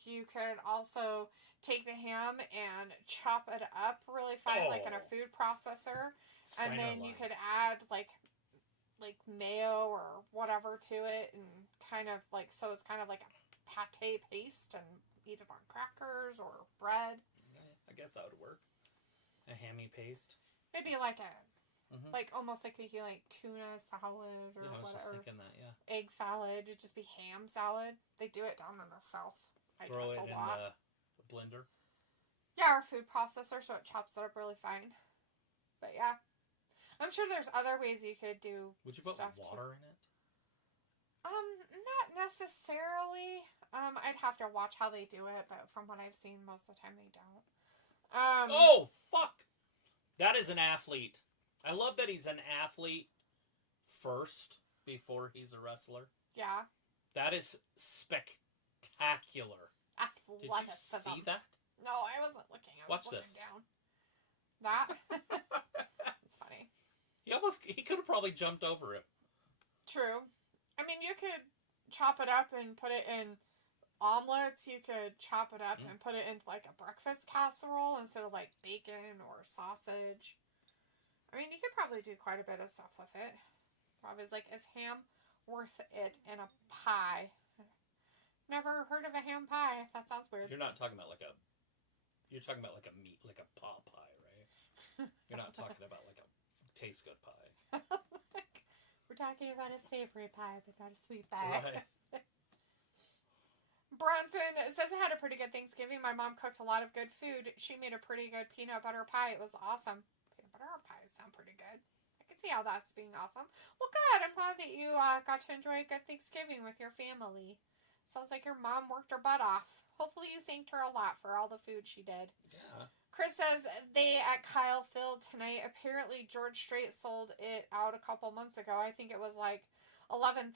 You could also take the ham and chop it up really fine, like in a food processor. And then you could add like mayo or whatever to it and kind of like, so it's kind of like a pate paste and eat it on crackers or bread. I guess that would work. A hammy paste. Maybe like a, like almost like making like tuna salad or I was whatever. just thinking that, yeah. Egg salad. It'd just be ham salad. They do it down in the South. Throw it in the blender. Yeah, or food processor, so it chops it up really fine. But yeah, I'm sure there's other ways you could do. Would you put water in it? Not necessarily. I'd have to watch how they do it, but from what I've seen, most of the time they don't. Oh fuck! That is an athlete. I love that he's an athlete first before he's a wrestler. Yeah. That is spectacular. Athleticism. Did you see that? No, I wasn't looking. I was looking down. That? It's funny. He could have probably jumped over him. True. I mean, you could chop it up and put it in omelets. You could chop it up and put it into like a breakfast casserole instead of like bacon or sausage. I mean, you could probably do quite a bit of stuff with it. Robbie's like, is ham worth it in a pie? Never heard of a ham pie. That sounds weird. You're not talking about like a... You're talking about like a meat, like a pot pie, right? You're not talking about like a taste good pie. We're talking about a savory pie, but not a sweet pie. Right. Bronson says I had a pretty good Thanksgiving. My mom cooked a lot of good food. She made a pretty good peanut butter pie. It was awesome. Peanut butter pies sound pretty good. I can see how that's being awesome. Well, good. I'm glad that you got to enjoy a good Thanksgiving with your family. Sounds like your mom worked her butt off. Hopefully you thanked her a lot for all the food she did. Yeah. Chris says they at Kyle Field tonight. Apparently George Strait sold it out a couple months ago. I think it was like 11,000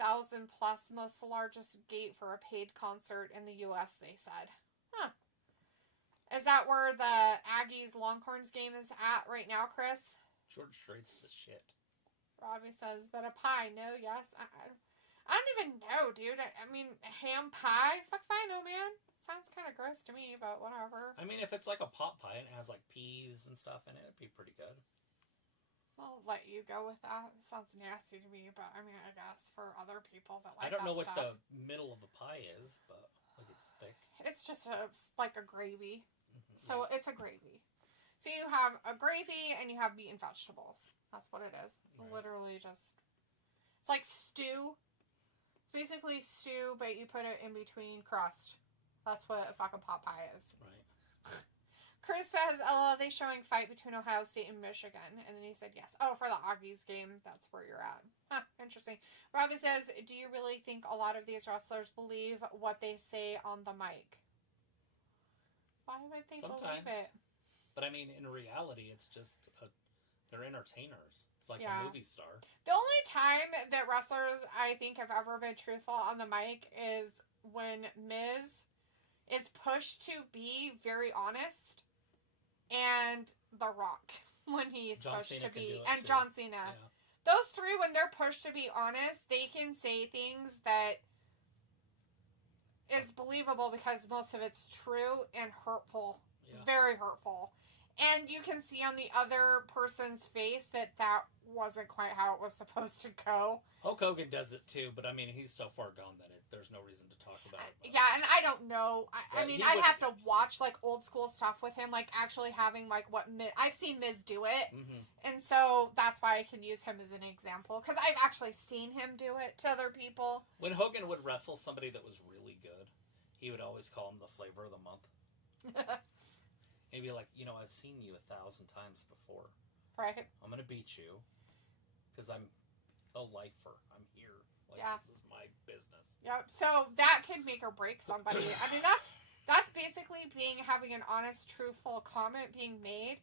plus, most largest gate for a paid concert in the U.S., they said. Huh. Is that where the Aggies Longhorns game is at right now, Chris? George Strait's the shit. Robbie says, but a pie, no, yes. I don't even know, dude. I mean, ham pie? Fuck if I know, man. Sounds kind of gross to me, but whatever. I mean, if it's like a pot pie and it has like peas and stuff in it, it'd be pretty good. I'll let you go with that. It sounds nasty to me, but I mean, I guess for other people that like I don't know stuff. what the middle of a pie is, but like it's thick. It's just like a gravy. Mm-hmm, so it's a gravy. So you have a gravy and you have meat and vegetables. That's what it is. It's literally just... It's like stew. It's basically stew, but you put it in between crust. That's what a fucking pot pie is. Right. Chris says, "Oh, are they showing fight between Ohio State and Michigan?" And then he said, "Yes." Oh, for the Aggies game, that's where you're at. Huh, interesting. Robbie says, "Do you really think a lot of these wrestlers believe what they say on the mic?" Why would they believe it? But I mean, in reality, it's just they're entertainers. It's like a movie star. The only time that wrestlers, I think, have ever been truthful on the mic is when Miz is pushed to be very honest, and The Rock when he's pushed to be, and John Cena. Yeah. Those three, when they're pushed to be honest, they can say things that is believable because most of it's true and hurtful. Yeah. Very hurtful. And you can see on the other person's face that wasn't quite how it was supposed to go. Hulk Hogan does it too, but I mean, he's so far gone that there's no reason to talk about it. But. Yeah, and I don't know. I mean, I'd have to watch like old school stuff with him, like actually having like what I've seen Miz do it, and so that's why I can use him as an example because I've actually seen him do it to other people. When Hogan would wrestle somebody that was really good, he would always call him the flavor of the month. He'd be like, I've seen you 1,000 times before. Right. I'm gonna beat you because I'm a lifer. I'm here. Like, this is my business. Yep. So that can make or break somebody. I mean, that's basically having an honest, truthful comment being made,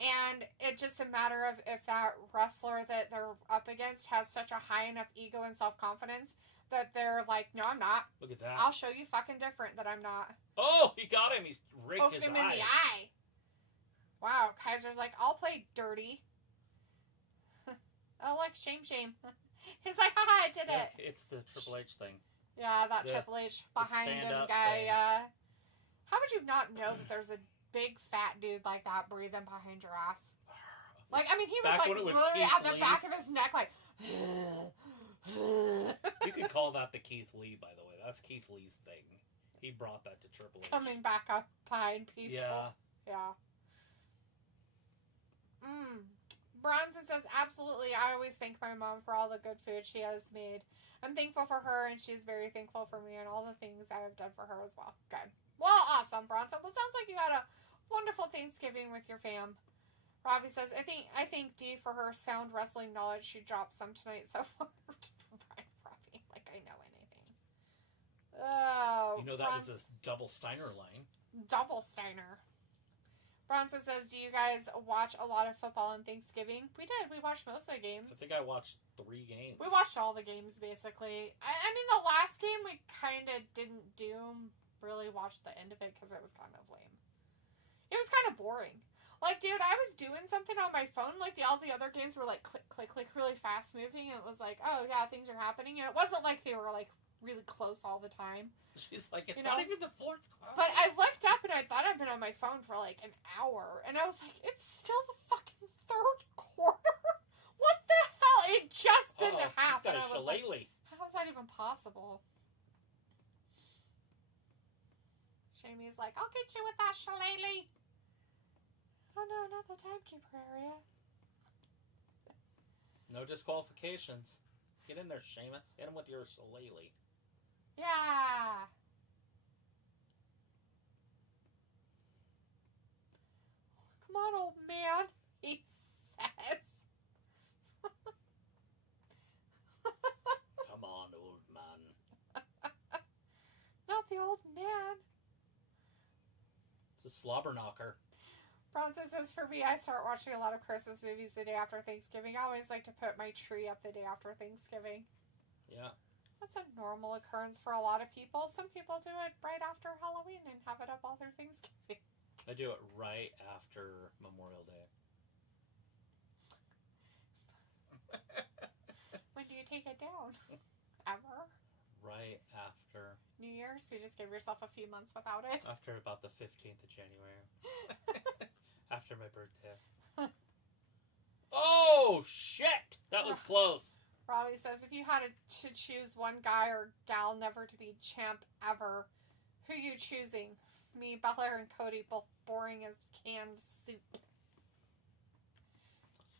and it's just a matter of if that wrestler that they're up against has such a high enough ego and self-confidence that they're like, no, I'm not. Look at that. I'll show you fucking different that I'm not. Oh, he got him. He's raked his him in the eye. Wow, Kaiser's like, I'll play dirty. Oh, like, shame. He's like, haha, I did it. It's the Triple H thing. Yeah, that Triple H behind him guy. How would you not know that there's a big fat dude like that breathing behind your ass? Like, I mean, he was like literally at the back of his neck, like. You could call that the Keith Lee, by the way. That's Keith Lee's thing. He brought that to Triple H. Coming back up behind people. Yeah. Bronson says, absolutely. I always thank my mom for all the good food she has made. I'm thankful for her, and she's very thankful for me and all the things I have done for her as well. Good. Well, awesome, Bronson. Well, sounds like you had a wonderful Thanksgiving with your fam. Robbie says, I think Dee for her sound wrestling knowledge, she dropped some tonight so far. Robbie, like I know anything. Oh. That was this double Steiner line. Double Steiner. Bronson says, do you guys watch a lot of football on Thanksgiving? We did. We watched most of the games. I think I watched 3 games. We watched all the games, basically. I mean, the last game we kind of didn't really watch the end of it because it was kind of lame. It was kind of boring. Like, dude, I was doing something on my phone. Like, all the other games were, like, click, click, click, really fast moving. And it was like, oh, yeah, things are happening. And it wasn't like they were, like, really close all the time. She's like, it's not even the 4th quarter. But I looked up and I thought I'd been on my phone for, like, an hour. And I was like, it's still the fucking 3rd quarter? What the hell? It just been the half. He's got and a I was shillelagh. like, how is that even possible? Shamey's like, I'll get you with that shillelagh. Oh no, not the timekeeper area. No disqualifications. Get in there, Sheamus. Hit him with your shillelagh. Yeah. Come on, old man, he says. Come on, old man. Not the old man. It's a slobber knocker. Bronson says, for me, I start watching a lot of Christmas movies the day after Thanksgiving. I always like to put my tree up the day after Thanksgiving. Yeah. That's a normal occurrence for a lot of people. Some people do it right after Halloween and have it up all their Thanksgiving. I do it right after Memorial Day. When do you take it down? Ever? Right after New Year's? You just gave yourself a few months without it? After about the 15th of January. After my birthday. Oh, shit! That was close. Robbie says, if you had to choose one guy or gal never to be champ ever, who you choosing? Me, Belair, and Cody, both boring as canned soup.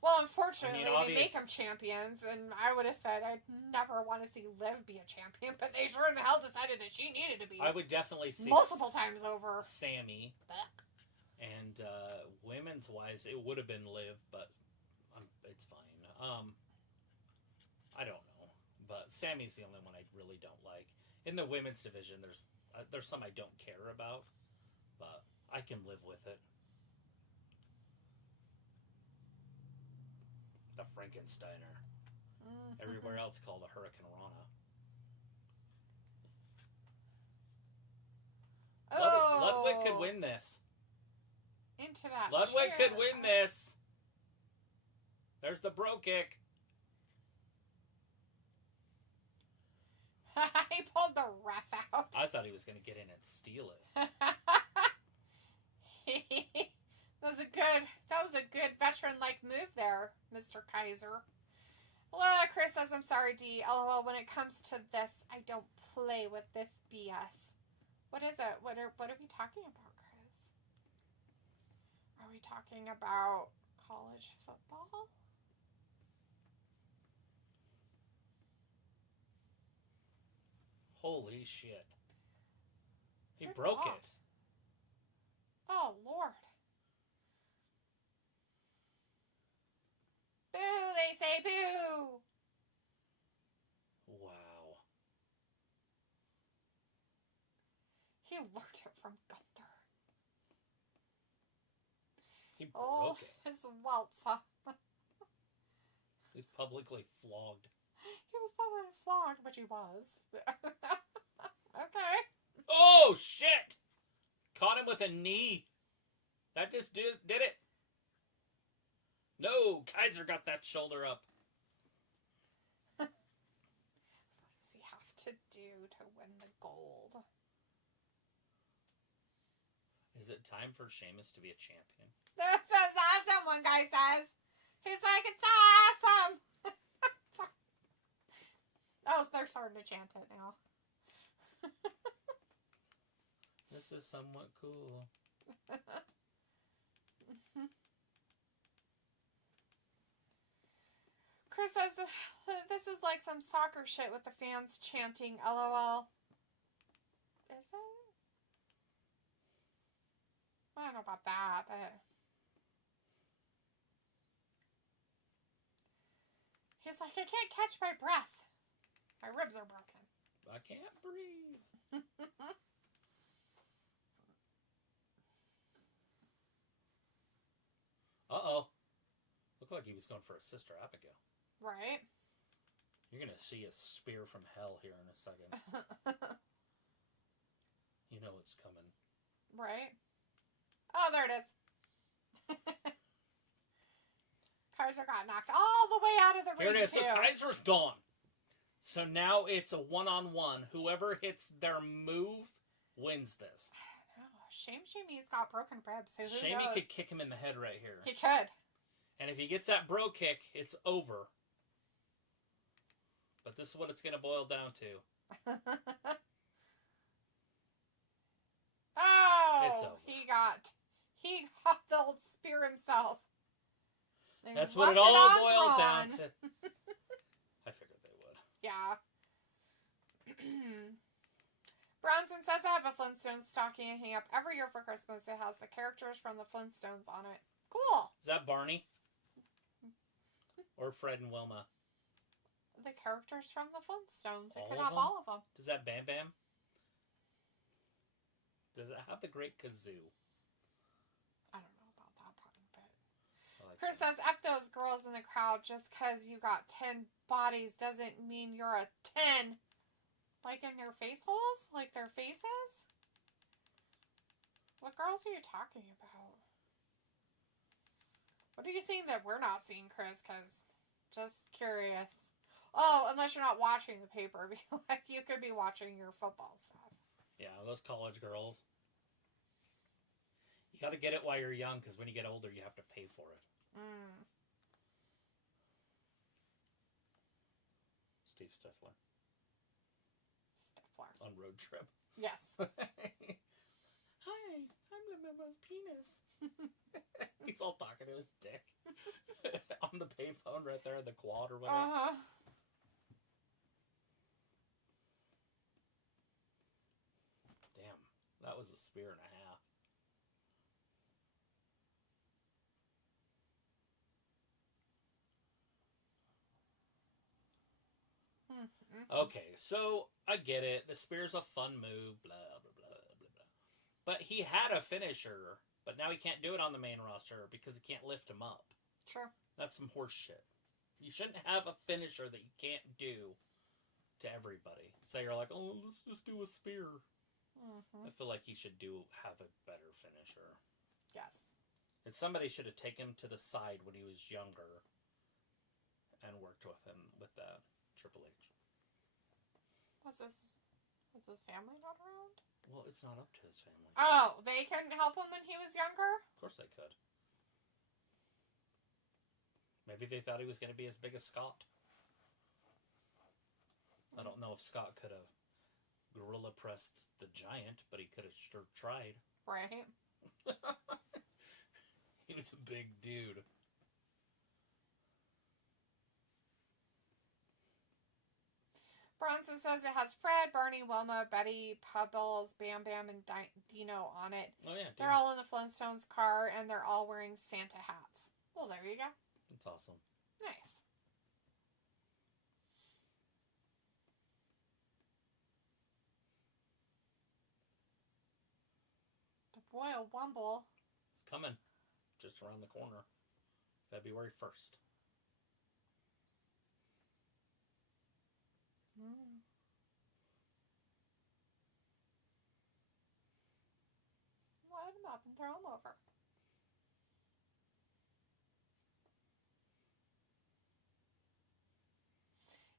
Well, unfortunately, they make them champions, and I would have said I'd never want to see Liv be a champion, but they sure in the hell decided that she needed to be. I would definitely see multiple times over. Sami. And women's wise, it would have been Liv, but it's fine. I don't know, but Sami's the only one I really don't like. In the women's division, there's some I don't care about, but I can live with it. The Frankensteiner. Mm-hmm. Everywhere else called a Hurricane Rana. Oh. Ludwig could win this. Into that Ludwig chair. could win this. There's the bro kick. He pulled the ref out. I thought he was going to get in and steal it. That was a good veteran-like move there, Mr. Kaiser. Chris says, I'm sorry, D. LOL, when it comes to this, I don't play with this BS. What is it? What are we talking about, Chris? Are we talking about college football? Holy shit. He broke it. Oh, Lord. Boo, they say boo. Wow. He learned it from Gunther. He broke it. His welts, huh? He's publicly flogged. He was probably flogged, but he was. Okay. Oh, shit! Caught him with a knee. That just did it. No, Kaiser got that shoulder up. What does he have to do to win the gold? Is it time for Sheamus to be a champion? This is awesome, one guy says. He's like, it's awesome! Oh, they're starting to chant it now. This is somewhat cool. Chris says, this is like some soccer shit with the fans chanting LOL. Is it? I don't know about that, but... He's like, I can't catch my breath. My ribs are broken. I can't breathe. Uh-oh. Looked like he was going for his sister Abigail. Right. You're going to see a spear from hell here in a second. You know it's coming. Right. Oh, there it is. Kaiser got knocked all the way out of the ring. Here it is. Too. So Kaiser's gone. So now it's a one-on-one. Whoever hits their move wins this. I don't know. Shame's got broken ribs. So Shamey could kick him in the head right here. He could. And if he gets that bro kick, it's over. But this is what it's going to boil down to. Oh! It's over. He got the old spear himself. That's what it all boiled down to. I figured they would. Yeah. Bronson says, I have a Flintstones stocking I hang up every year for Christmas. It has the characters from the Flintstones on it. Cool. Is that Barney? Or Fred and Wilma? The characters from the Flintstones. It could All of have them? all of them. Does that Bam Bam? Does it have the Great Kazoo? I don't know about that part, but... Like Chris says, F those girls in the crowd. Just because you got 10 bodies doesn't mean you're a 10. Like in their face holes? Like their faces? What girls are you talking about? What are you seeing that we're not seeing, Chris? Because, just curious. Oh, unless you're not watching the paper. Like, you could be watching your football stuff. Yeah, those college girls. You got to get it while you're young, because when you get older, you have to pay for it. Steve Stifler. On road trip. Yes. Hi, I'm Mama's penis. He's all talking to his dick. On the payphone right there in the quad or whatever. Uh-huh. Damn, that was a spear and a half. Okay, so I get it. The spear's a fun move, blah, blah, blah, blah, blah. But he had a finisher, but now he can't do it on the main roster because he can't lift him up. Sure. That's some horse shit. You shouldn't have a finisher that you can't do to everybody. So you're like, oh, let's just do a spear. I feel like he should have a better finisher. Yes. And somebody should have taken him to the side when he was younger and worked with him with that. Triple H. Was his family not around? Well, it's not up to his family. Oh, they couldn't help him when he was younger? Of course they could. Maybe they thought he was going to be as big as Scott. I don't know if Scott could have gorilla pressed the Giant, but he could have sure tried. Right. He was a big dude. Bronson says it has Fred, Barney, Wilma, Betty, Pebbles, Bam Bam, and Dino on it. Oh, yeah. They're all in the Flintstones car, and they're all wearing Santa hats. Well, there you go. That's awesome. Nice. The Royal Rumble. It's coming. Just around the corner. February 1st. Light him up and throw him over.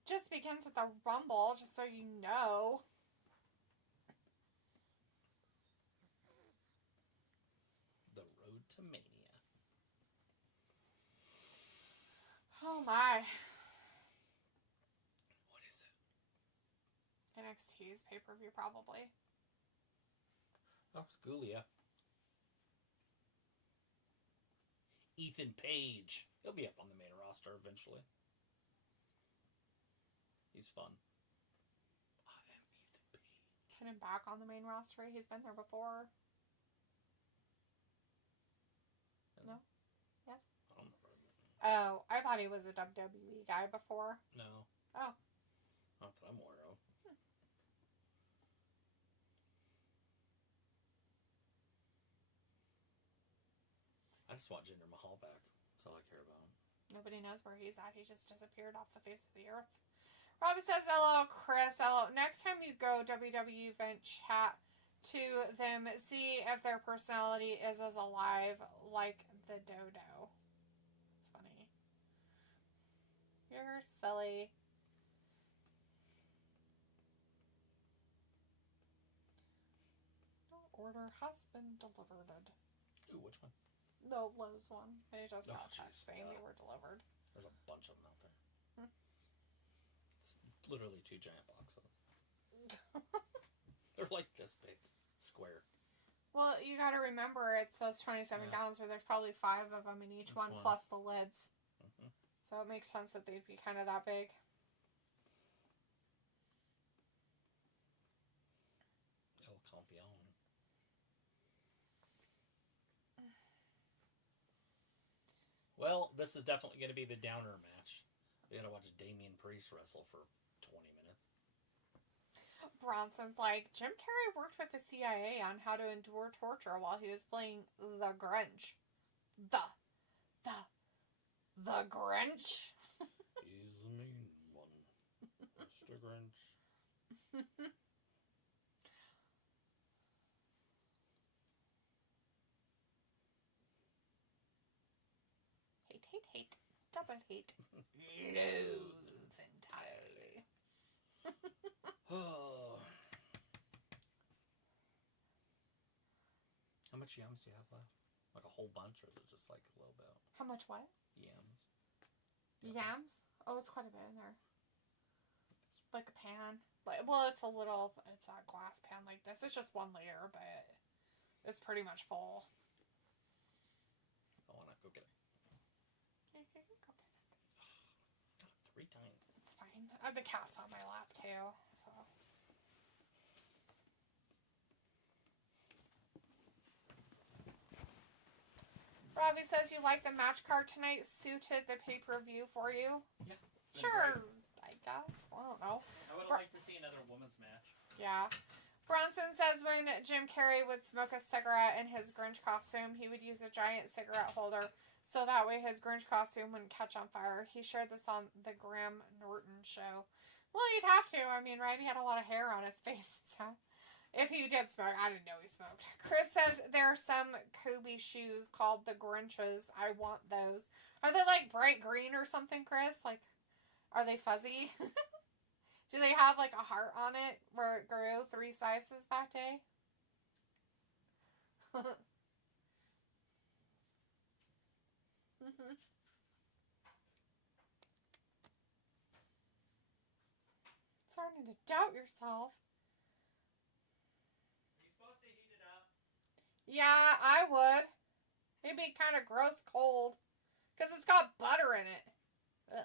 Just begins with the Rumble, just so you know. The road to Mania. Oh my. What is it? NXT's pay-per-view, probably. Oh, it's Gulia. Ethan Page. He'll be up on the main roster eventually. He's fun. I am Ethan Page. Get him back on the main roster. He's been there before. No? Yes? I don't remember. Oh, I thought he was a WWE guy before. No. Oh. Not that I'm aware of. I just want Jinder Mahal back. That's all I care about. Nobody knows where he's at. He just disappeared off the face of the earth. Robbie says, hello, Chris. Hello. Next time you go WWE event, chat to them. See if their personality is as alive like the dodo. It's funny. You're silly. Order has been delivered. Ooh, which one? The Lowe's one. They just got geez. text saying they were delivered. There's a bunch of them out there. It's literally 2 giant boxes. They're like this big. Square. Well, you gotta remember, it's those 27 gallons where there's probably 5 of them in each one, plus the lids. So it makes sense that they'd be kind of that big. El Campeon. Well, this is definitely going to be the downer match. We gotta watch Damian Priest wrestle for 20 minutes. Bronson's like, Jim Carrey worked with the CIA on how to endure torture while he was playing the Grinch. The Grinch? He's the mean one. Mr. Grinch. Hate. Double hate. Loathe. smooth entirely. Oh. How much yams do you have left? Like a whole bunch, or is it just like a little bit? How much what? Yams. Yams? Oh, it's quite a bit in there. Like a pan. Well, it's a glass pan like this. It's just one layer, but it's pretty much full. I want to go get it. Yeah, go get it. Got it 3 times. It's fine. The cat's on my lap, too, so... Robbie says you like the match card tonight suited the pay-per-view for you. Yeah. Sure, I guess. I don't know. I would like to see another women's match. Yeah. Bronson says when Jim Carrey would smoke a cigarette in his Grinch costume, he would use a giant cigarette holder so that way his Grinch costume wouldn't catch on fire. He shared this on the Graham Norton show. Well, you'd have to. I mean, right? He had a lot of hair on his face. So. If he did smoke, I didn't know he smoked. Chris says there are some Kobe shoes called the Grinches. I want those. Are they like bright green or something, Chris? Like, are they fuzzy? Do they have like a heart on it where it grew 3 sizes that day? Starting to doubt yourself. Yeah, I would. It'd be kind of gross cold. Because it's got butter in it. Ugh.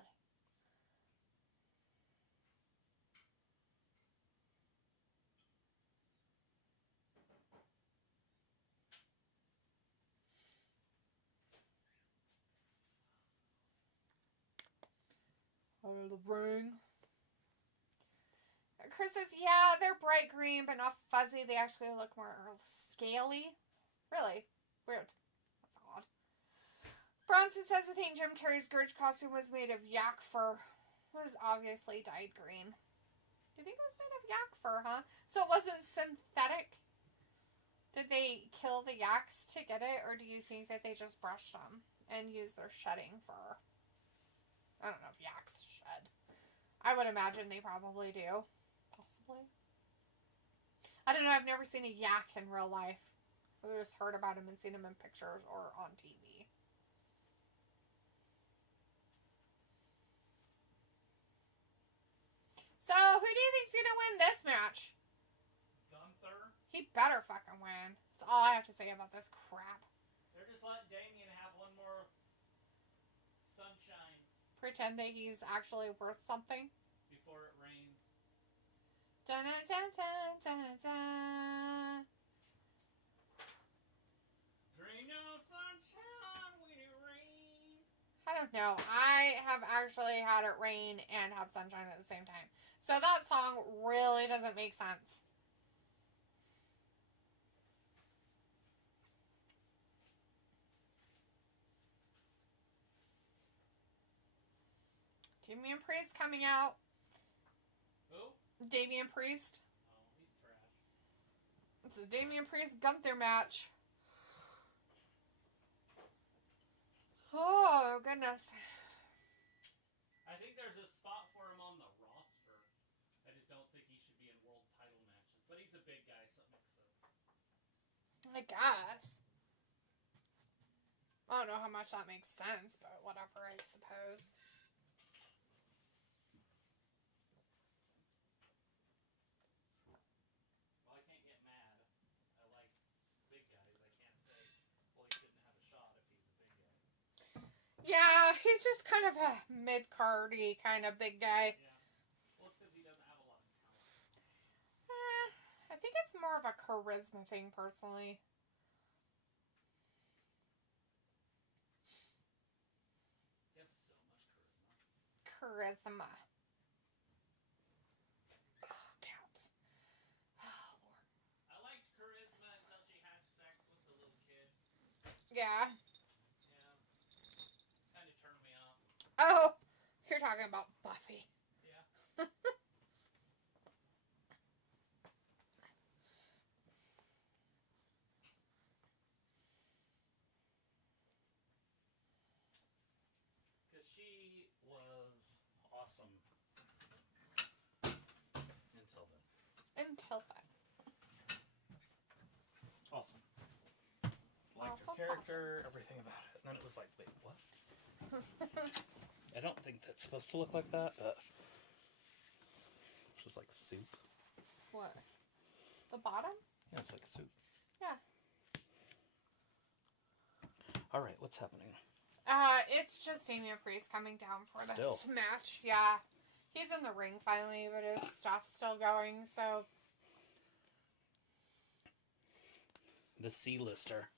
Oh, the ring. Chris says, yeah, they're bright green, but not fuzzy. They actually look more scaly. Really? Weird. That's odd. Bronson says, I think Jim Carrey's Grinch costume was made of yak fur. It was obviously dyed green. Do you think it was made of yak fur, huh? So it wasn't synthetic? Did they kill the yaks to get it, or do you think that they just brushed them and used their shedding fur? I don't know if yaks shed. I would imagine they probably do. Possibly. I don't know. I've never seen a yak in real life. I've just heard about him and seen him in pictures or on TV. So, who do you think's gonna win this match? Gunther. He better fucking win. That's all I have to say about this crap. They're just letting Damian have one more sunshine. Pretend that he's actually worth something. Before it rains. Dun dun dun dun dun dun. Rain no sunshine when it rains. I don't know. I have actually had it rain and have sunshine at the same time. So that song really doesn't make sense. Damian Priest coming out. Who? Damian Priest. Oh, he's trash. It's a Damian Priest Gunther match. Oh, goodness. I think there's a spot for him on the roster. I just don't think he should be in world title matches. But he's a big guy, so it makes sense. I guess. I don't know how much that makes sense, but whatever, I suppose. Well, I can't get mad. I like big guys. I can't say, well, he shouldn't have a shot if he's a big guy. Yeah, he's just kind of a mid-cardy kind of big guy. Yeah. Well, it's because he doesn't have a lot of talent. I think it's more of a charisma thing, personally. He has so much charisma. Charisma. Oh, cats. Oh, Lord. I liked charisma until she had sex with the little kid. Yeah. Yeah. Kind of turned me off. Oh, you're talking about Buffy. Yeah. Because she was awesome character, everything about it. And then it was like, wait, what? I don't think that's supposed to look like that. It's just like soup. What? The bottom? Yeah, it's like soup. Yeah. Alright, what's happening? It's just Damian Priest coming down for Still. this match. Yeah. He's in the ring finally, but his stuff's still going, so... The C-lister.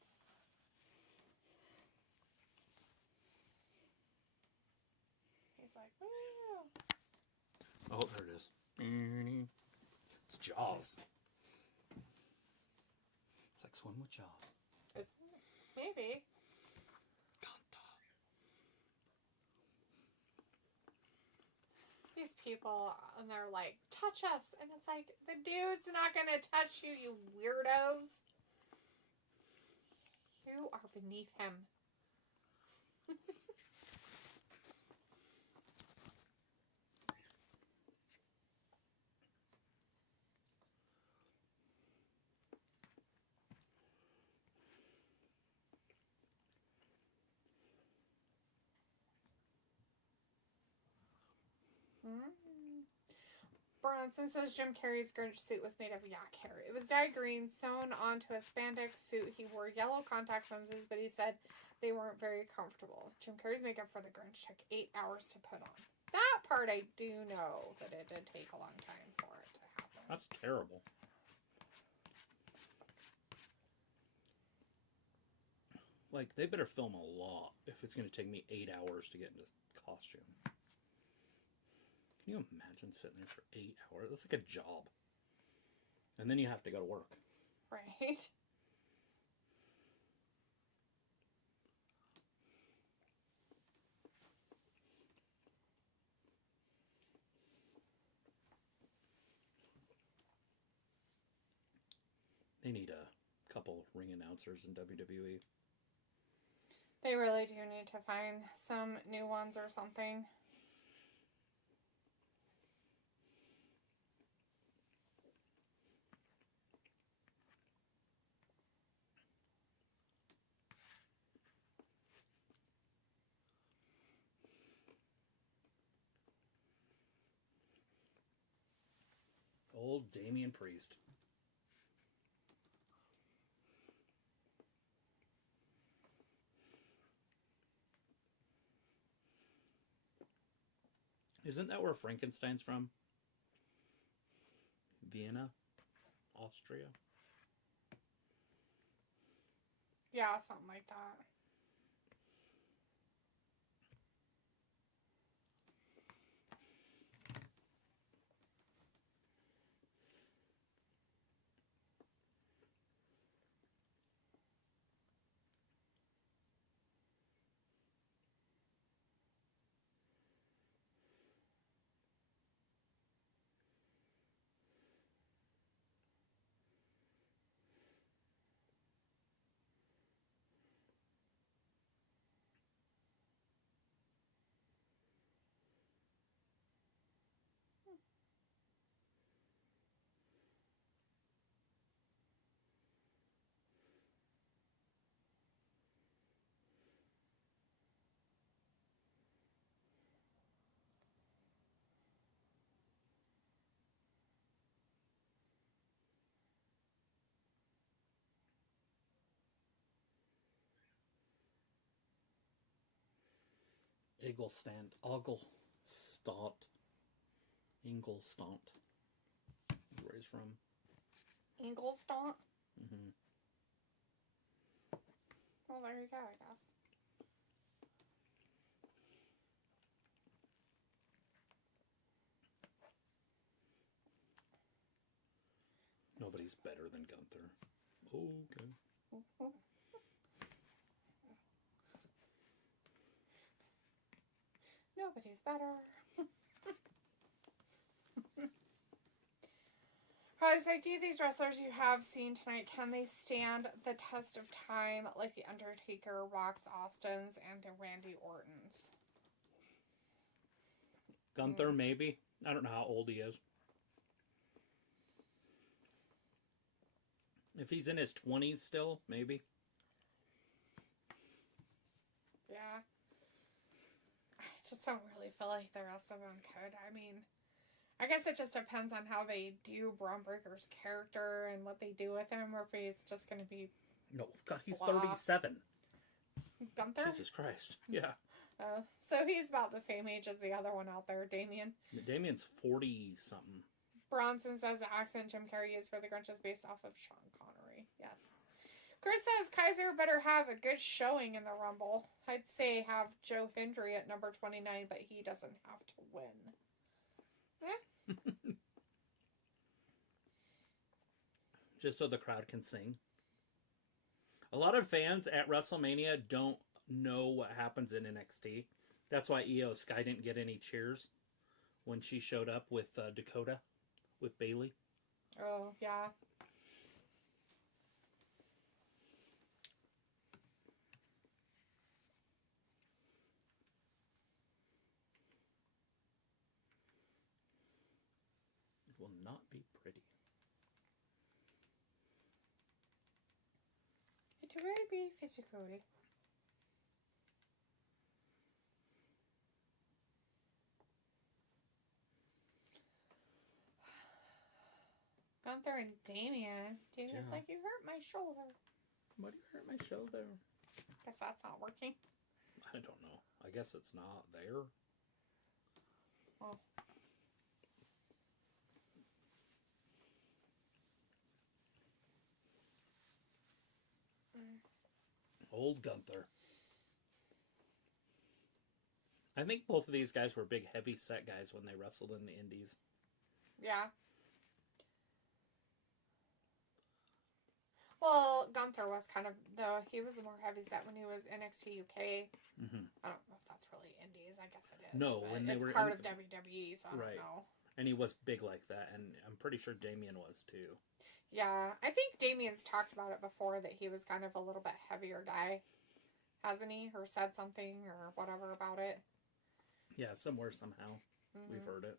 He's like, woo! Oh, there it is. It's Jaws. It's like Swim with Jaws. Maybe. Gunther. These people, and they're like, touch us. And it's like, the dude's not going to touch you, you weirdos. You are beneath him. Bronson says Jim Carrey's Grinch suit was made of yak hair. It was dyed green, sewn onto a spandex suit. He wore yellow contact lenses, but he said they weren't very comfortable. Jim Carrey's makeup for the Grinch took 8 hours to put on. That part I do know, that it did take a long time for it to happen. That's terrible. Like, they better film a lot if it's going to take me 8 hours to get into costume. Can you imagine sitting there for 8 hours? That's like a job. And then you have to go to work. Right. They need a couple ring announcers in WWE. They really do need to find some new ones or something. Old Damian Priest. Isn't that where Frankenstein's from? Vienna? Austria? Yeah, something like that. Ingolstadt. Where he's from. Ingolstadt? Mm-hmm. Well, there you go, I guess. Nobody's better than Gunther. Okay. Nobody's better. I was like, do these wrestlers you have seen tonight, can they stand the test of time like the Undertaker, Rock's Austins, and the Randy Ortons? Gunther, maybe. I don't know how old he is. If he's in his 20s still, maybe. just don't really feel like the rest of them could. I mean, I guess it just depends on how they do Braun Breaker's character and what they do with him, or if he's just going to be... No, God, he's blah. 37. Gunther? Jesus Christ, yeah. So he's about the same age as the other one out there, Damian. Damian's 40-something. Bronson says the accent Jim Carrey used for the Grunch is based off of Sean Connery. Yes. Chris says Kaiser better have a good showing in the Rumble. I'd say have Joe Hendry at number 29, but he doesn't have to win. Eh? Just so the crowd can sing. A lot of fans at WrestleMania don't know what happens in NXT. That's why Io Sky didn't get any cheers when she showed up with Dakota, with Bayley. Oh, yeah. It will not be pretty. It will be physically. Gunther and Damian. Damian's like, you hurt my shoulder. Why do you hurt my shoulder? Guess that's not working. I don't know. I guess it's not there. Oh. Old Gunther. I think both of these guys were big, heavy set guys when they wrestled in the Indies. Yeah. Well, Gunther was kind of, though, he was more heavy set when he was NXT UK. Mm-hmm. I don't know if that's really Indies. I guess it is. No, when they it's were part of WWE, so I don't know. And he was big like that, and I'm pretty sure Damian was too. Yeah, I think Damian's talked about it before, that he was kind of a little bit heavier guy. Hasn't he? Or said something or whatever about it. Yeah, somewhere, somehow. Mm-hmm. We've heard it.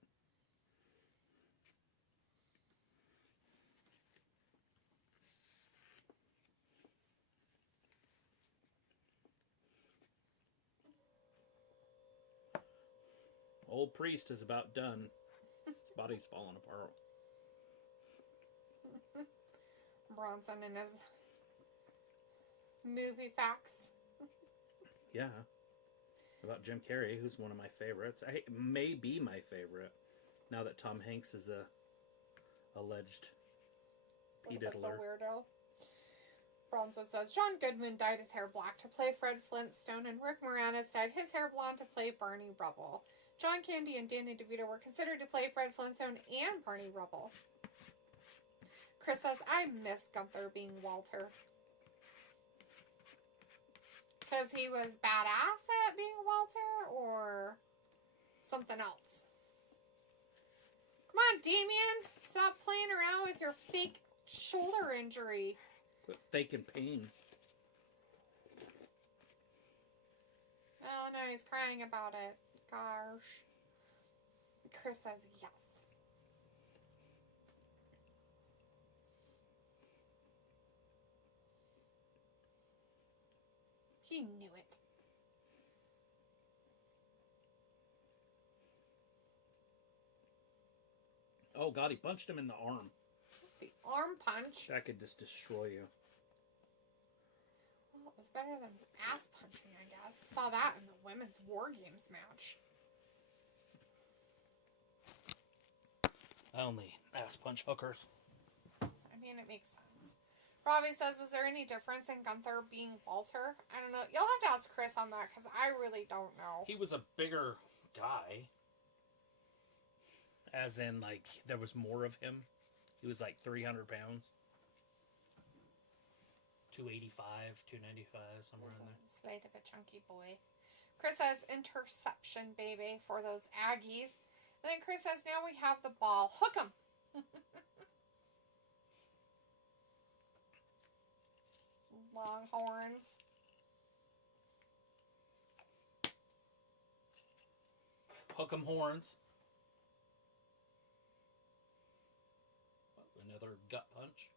Old Priest is about done. His body's falling apart. Bronson and his movie facts. Yeah. About Jim Carrey, who's one of my favorites. May be my favorite, now that Tom Hanks is a alleged pee-diddler. Weirdo. Bronson says, John Goodman dyed his hair black to play Fred Flintstone, and Rick Moranis dyed his hair blonde to play Barney Rubble. John Candy and Danny DeVito were considered to play Fred Flintstone and Barney Rubble. Chris says, I miss Gunther being Walter. Because he was badass at being Walter, or something else? Come on, Damian! Stop playing around with your fake shoulder injury. Quit faking pain. Oh no, he's crying about it. Gosh. Chris says yes. He knew it. Oh god, he punched him in the arm. The arm punch? That could just destroy you. Well, it was better than ass punching, I guess. Saw that in the women's Wargames match. I only ass punch hookers. I mean, it makes sense. Robbie says, was there any difference in Gunther being Walter? I don't know. You'll have to ask Chris on that, because I really don't know. He was a bigger guy. As in, like, there was more of him. He was like 300 pounds. 285, 295, somewhere in there. Slight of a chunky boy. Chris says, interception, baby, for those Aggies. And then Chris says, now we have the ball. Hook 'em! Longhorns. Hook 'em horns. Another gut punch.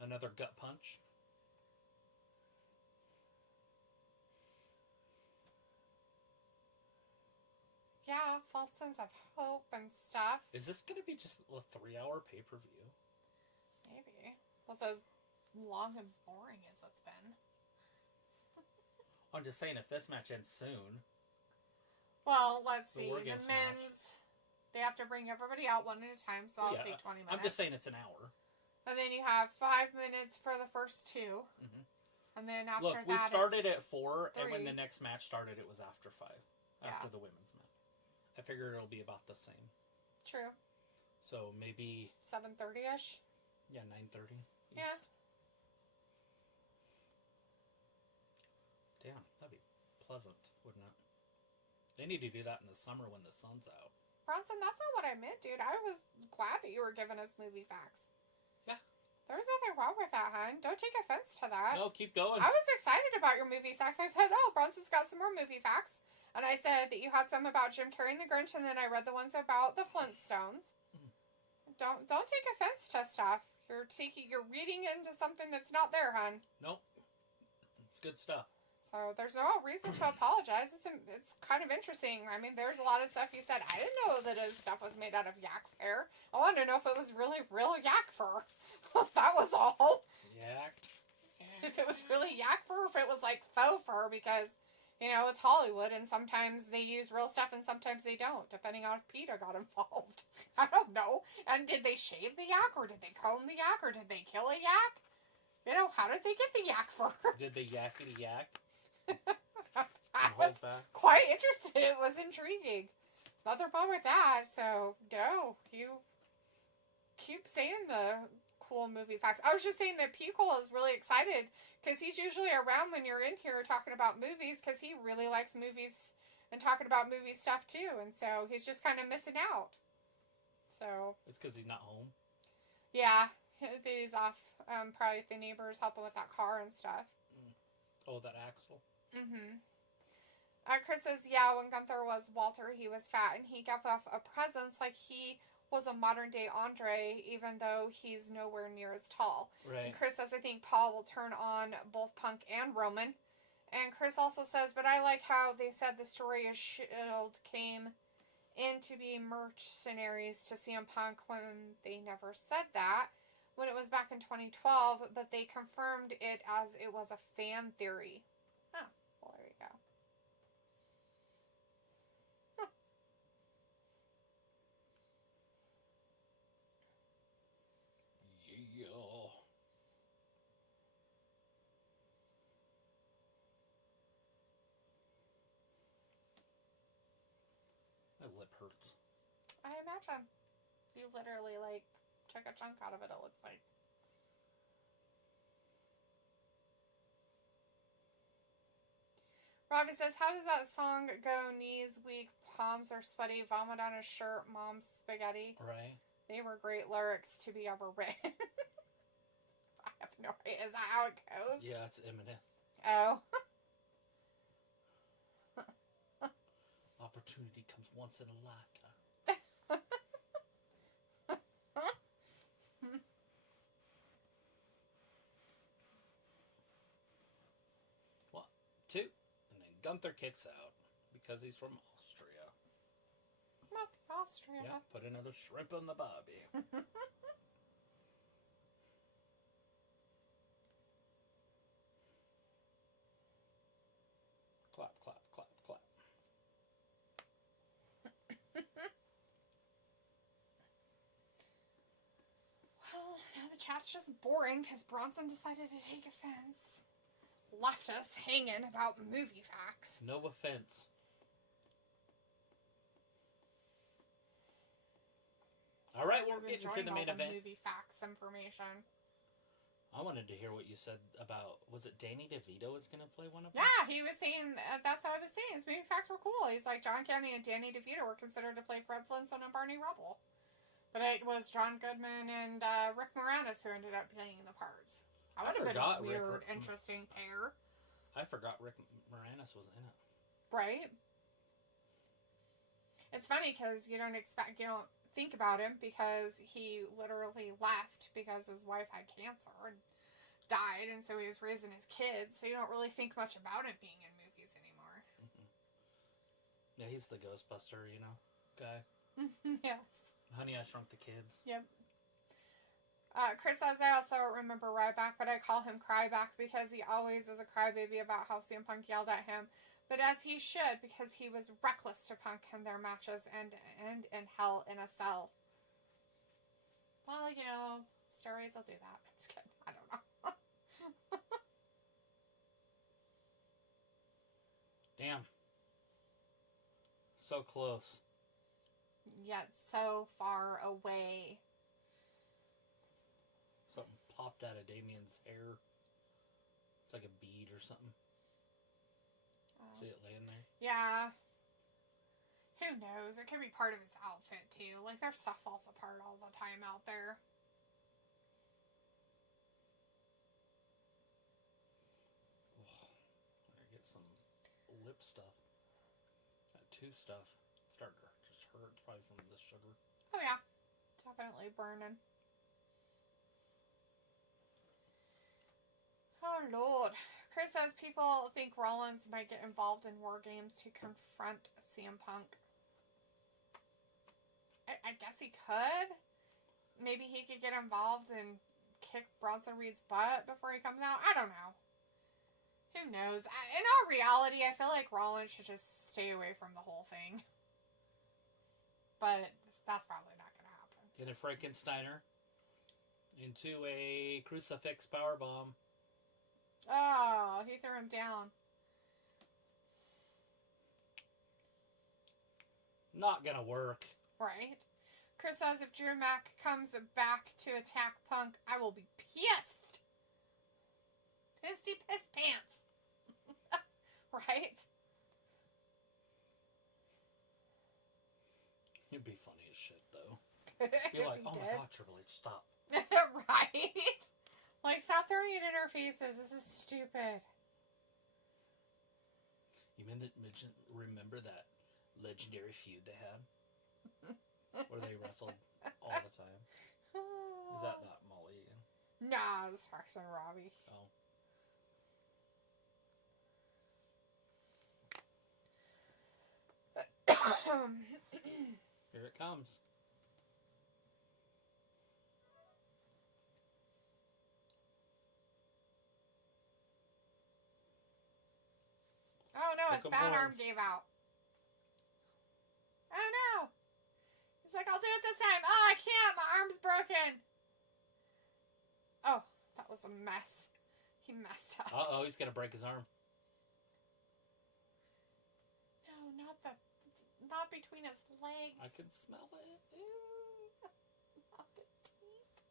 Another gut punch. Yeah, false sense of hope and stuff. Is this going to be just a 3-hour pay-per-view? Maybe. With as long and boring as it's been. I'm just saying, if this match ends soon... Well, let's see. The Wargames men's... They have to bring everybody out one at a time, so I'll take 20 minutes. I'm just saying it's an hour. And then you have 5 minutes for the first two. Mm-hmm. And then after that, we started at 4, and when the next match started, it was after 5. After the women's match. I figure it'll be about the same. True. So maybe... 7:30-ish? Yeah, 9:30. Yeah. Damn, that'd be pleasant, wouldn't it? They need to do that in the summer when the sun's out. Bronson, that's not what I meant, dude. I was glad that you were giving us movie facts. Yeah. There's nothing wrong with that, hon. Don't take offense to that. No, keep going. I was excited about your movie facts. I said, oh, Bronson's got some more movie facts. And I said that you had some about Jim carrying the Grinch, and then I read the ones about the Flintstones. Don't take offense to stuff. You're reading into something that's not there, hon. Nope. It's good stuff. So there's no reason to apologize. It's kind of interesting. I mean, there's a lot of stuff you said. I didn't know that his stuff was made out of yak fur. I wanted to know if it was really real yak fur. That was all. Yak. If it was really yak fur, if it was like faux fur, because, you know, it's Hollywood, and sometimes they use real stuff and sometimes they don't, depending on if PETA got involved. I don't know. And did they shave the yak, or did they comb the yak, or did they kill a yak? You know, how did they get the yak fur? Did they yakety yak? I was quite interested. It was intriguing. Nothing wrong with that. So, no, you keep saying the cool movie facts. I was just saying that P-Cole is really excited because he's usually around when you're in here talking about movies because he really likes movies and talking about movie stuff too. And so he's just kind of missing out. So it's because he's not home. Yeah, he's off. Probably at the neighbors helping with that car and stuff. Oh, that axle. Mm-hmm. Chris says, yeah, when Gunther was Walter, he was fat, and he gave off a presence like he was a modern-day Andre, even though he's nowhere near as tall. Right. And Chris says, I think Paul will turn on both Punk and Roman. And Chris also says, but I like how they said the story of S.H.I.E.L.D. came in to be mercenaries to CM Punk when they never said that, when it was back in 2012, but they confirmed it as it was a fan theory. Oh, well, there you go. Huh. Yeah. My lip hurts. I imagine. You literally, like, took a chunk out of it, it looks like. Robbie says, how does that song go? Knees weak, palms are sweaty, vomit on his shirt, mom's spaghetti. Right. They were great lyrics to be ever written. I have no idea. Is that how it goes? Yeah, it's Eminem. Oh. Opportunity comes once in a lifetime. 1, 2, and then Gunther kicks out because he's from Austria. Not Austria. Yeah, put another shrimp in the barbie. Clap, clap, clap, clap. Well, now the chat's just boring because Bronson decided to take offense. Left us hanging about movie facts. No offense. All right, we're getting to the main event. Movie facts information. I wanted to hear what you said about, was it Danny DeVito is going to play one of them? Yeah, he was saying, that's what I was saying. His movie facts were cool. He's like, John Candy and Danny DeVito were considered to play Fred Flintstone and Barney Rubble. But it was John Goodman and Rick Moranis who ended up playing the parts. That would have been a weird, interesting pair. I forgot Rick Moranis was in it. Right? It's funny because you don't think about him because he literally left because his wife had cancer and died, and so he was raising his kids, so you don't really think much about him being in movies anymore. Mm-hmm. Yeah, he's the Ghostbuster, guy. Yes. Honey, I Shrunk the Kids. Yep. Chris says, I also remember Ryback, but I call him Cryback because he always is a crybaby about how CM Punk yelled at him. But as he should, because he was reckless to Punk in their matches and in Hell in a Cell. Well, steroids will do that. I'm just kidding. I don't know. Damn. So close. Yet so far away. Something popped out of Damian's hair. It's like a bead or something. See it laying there? Yeah. Who knows? It could be part of his outfit, too. Like, their stuff falls apart all the time out there. I get some lip stuff. Tattoo stuff. Starting to just hurt. It's probably from the sugar. Oh, yeah. Definitely burning. Oh, Lord. Chris says people think Rollins might get involved in Wargames to confront CM Punk. I guess he could. Maybe he could get involved and kick Bronson Reed's butt before he comes out. I don't know. Who knows? In all reality, I feel like Rollins should just stay away from the whole thing. But that's probably not going to happen. Get a Frankensteiner into a crucifix powerbomb. Oh, he threw him down. Not gonna work. Right. Chris says if Drew Mac comes back to attack Punk, I will be pissed. Pisty piss pants. Right? It'd be funny as shit, though. Be like, oh my god, Triple H, stop. Right? Like, stop throwing it in our faces. This is stupid. You remember that legendary feud they had? Where they wrestled all the time? Is that not Molly? Nah, it's Fox and Robbie. Oh. Here it comes. Oh no, his bad arm gave out. Oh no! He's like, I'll do it this time. Oh, I can't. My arm's broken. Oh, that was a mess. He messed up. Uh-oh, he's gonna break his arm. No, not between his legs. I can smell it. Ew. Not the teeth.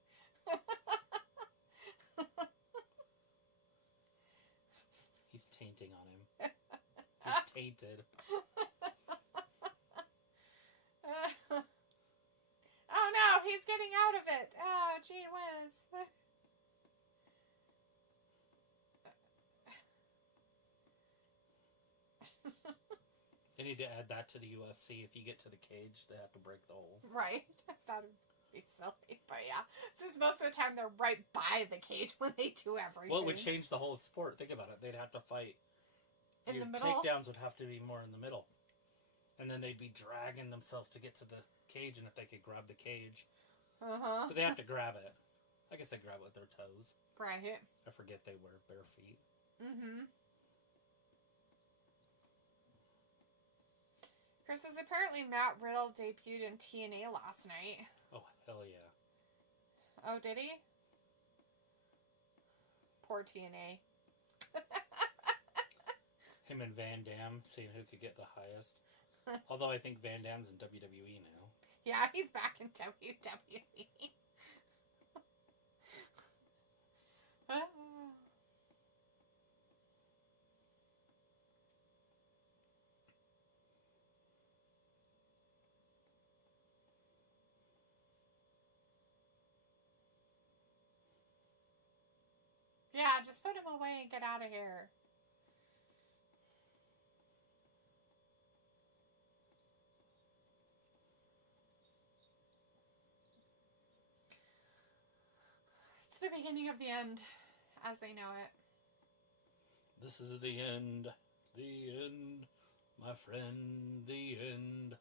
He's tainting on him. He's tainted. Oh no, he's getting out of it. Oh, gee whiz. They need to add that to the UFC. If you get to the cage, they have to break the hole. Right. That would be silly. But yeah. Since most of the time they're right by the cage when they do everything. Well, it would change the whole sport. Think about it. They'd have to fight. In Your the middle? takedowns would have to be more in the middle. And then they'd be dragging themselves to get to the cage, and if they could grab the cage. Uh-huh. But they have to grab it. I guess they grab it with their toes. Right. I forget they wear bare feet. Mm-hmm. Chris says apparently Matt Riddle debuted in TNA last night. Oh, hell yeah. Oh, did he? Poor TNA. Him and Van Dam, seeing who could get the highest. Although I think Van Dam's in WWE now. Yeah, he's back in WWE. Yeah, just put him away and get out of here. It's the beginning of the end, as they know it. This is the end. The end My friend, the end.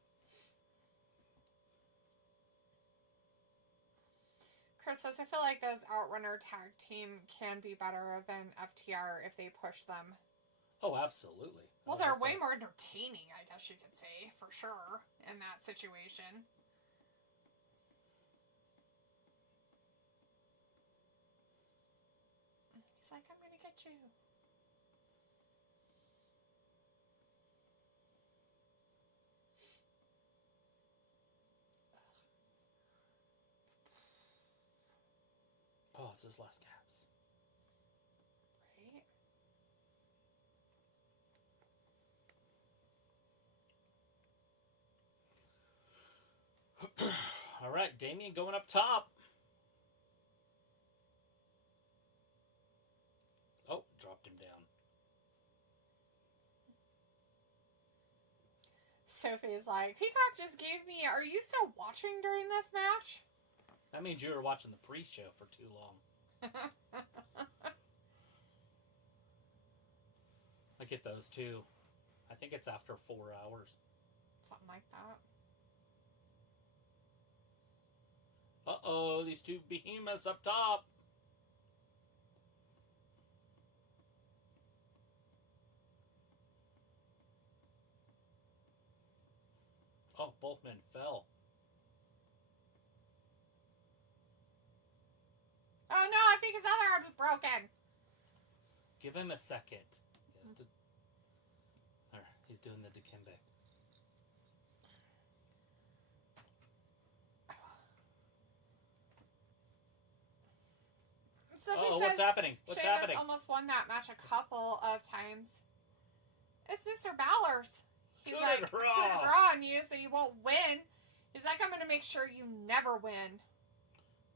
Chris says, I feel like those Outrunner tag team can be better than FTR if they push them. Oh, absolutely. Well, they're way more entertaining, I guess you could say, for sure, in that situation. He's like, I'm going to get you. Oh, it's his last caps. Right? All right, Damian going up top. Oh, dropped him down. Sophie's like, Peacock just gave me, are you still watching during this match? That means you were watching the pre-show for too long. I get those too. I think it's after 4 hours. Something like that. Uh-oh, these two behemoths up top. Oh, both men fell. Oh no, I think his other arm's broken. Give him a second. He has to... There, he's doing the dikembe. Sophie what's happening? What's Sheamus happening? Almost won that match a couple of times. It's Mr. Balor's. He's Coup like, de grace. coup de grace on you so you won't win. He's like, I'm going to make sure you never win.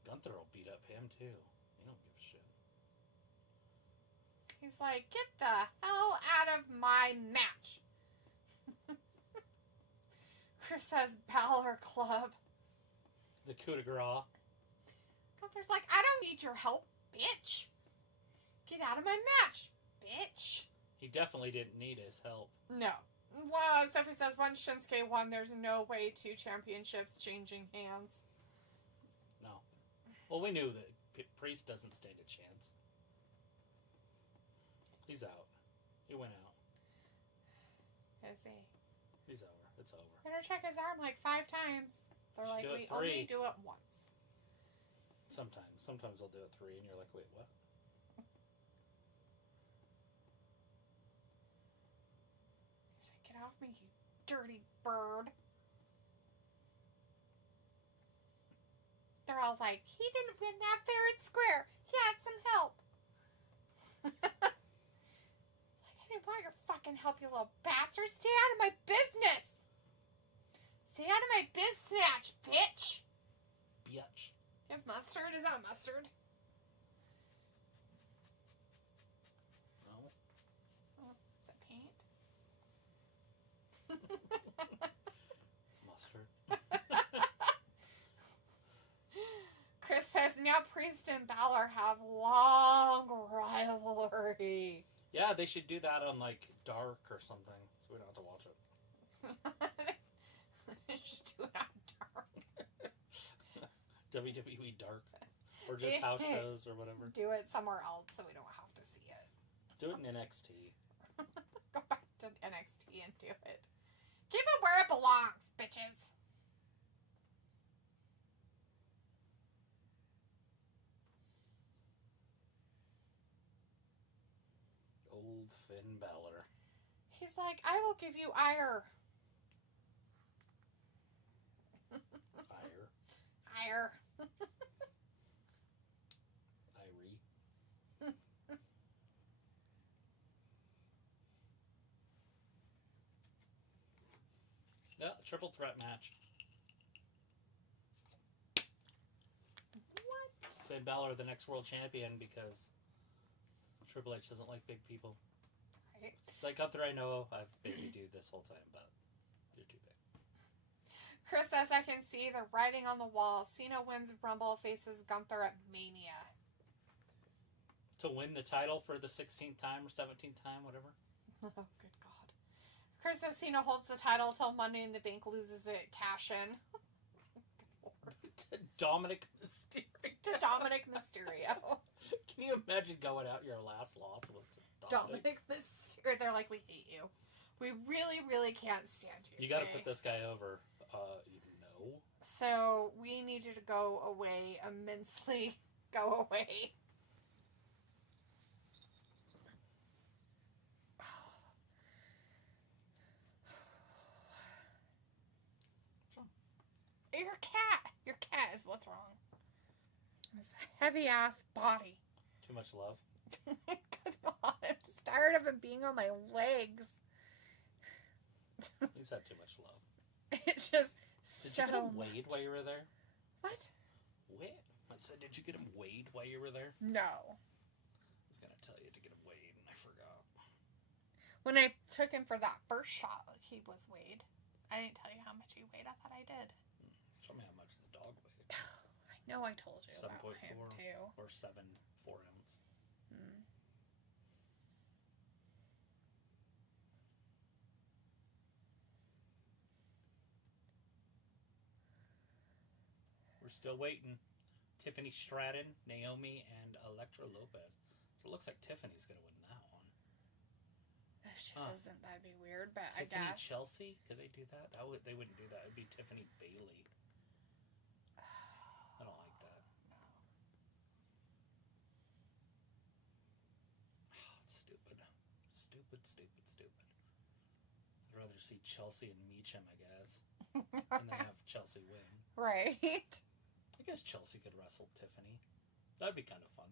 Gunther will beat up him too. He don't give a shit. He's like, get the hell out of my match. Chris says Balor Club. The coup de grace. Gunther's like, I don't need your help, bitch. Get out of my match, bitch. He definitely didn't need his help. No. Well, Sophie says, once Shinsuke won, there's no way two championships changing hands. No. Well, we knew that Priest doesn't stand a chance. He's out. He went out. Is he? He's over. It's over. Better check his arm like 5 times. They're like, we only do it once. Sometimes. Sometimes they'll do it 3 and you're like, wait, what? He's like, get off me, you dirty bird. They're all like, he didn't win that fair and square. He had some help. It's like, I didn't want your fucking help, you little bastard. Stay out of my business. Stay out of my biz snatch, bitch. Biatch. You have mustard? Is that mustard? No. Oh, is that paint? It's mustard. Chris says, now Priest and Balor have long rivalry. Yeah, they should do that on, like, Dark or something, so we don't have to watch it. They should do it on Dark. WWE Dark. Or just house shows or whatever. Do it somewhere else so we don't have to see it. Do it in NXT. Go back to NXT and do it. Keep it where it belongs, bitches. Old Finn Balor. He's like, I will give you ire. Ire. Ire. Irie. Yeah, triple threat match. What? Finn Balor, the next world champion, because Triple H doesn't like big people. Right. It's like, Gunther, I know I've babied you this whole time, but you're too big. Chris says, I can see the writing on the wall. Cena wins Rumble, faces Gunther at Mania. To win the title for the 16th time or 17th time, whatever. Oh, good God. Chris says Cena holds the title till Money in the Bank loses it, cash in. To Dominic Mysterio. Can you imagine going out, your last loss was to Dominic Mysterio? They're like, we hate you. We really, really can't stand you. You gotta put this guy over. No. So, we need you to go away immensely. Go away. Your cat is what's wrong. This heavy ass body. Too much love. Good God, I'm just tired of him being on my legs. He's had too much love. It's just Did you get him weighed while you were there? What? Wait. I said, did you get him weighed while you were there? No. I was gonna tell you to get him weighed, and I forgot. When I took him for that first shot, he was weighed. I didn't tell you how much he weighed. I thought I did. Show me how much the dog weighed. I know I told you 7.4 about him too. Or 7 4-ounce. We're still waiting. Tiffany Stratton, Naomi, and Elektra Lopez. So it looks like Tiffany's going to win that one. If she doesn't, that'd be weird, but Tiffany I guess. Chelsea? Could they do that? They wouldn't do that. It'd be Tiffany Bayley. I don't like that. No. Oh, it's stupid. Stupid. I'd rather see Chelsea and Meacham, I guess. And then have Chelsea win. Right. I guess Chelsea could wrestle Tiffany. That'd be kind of fun.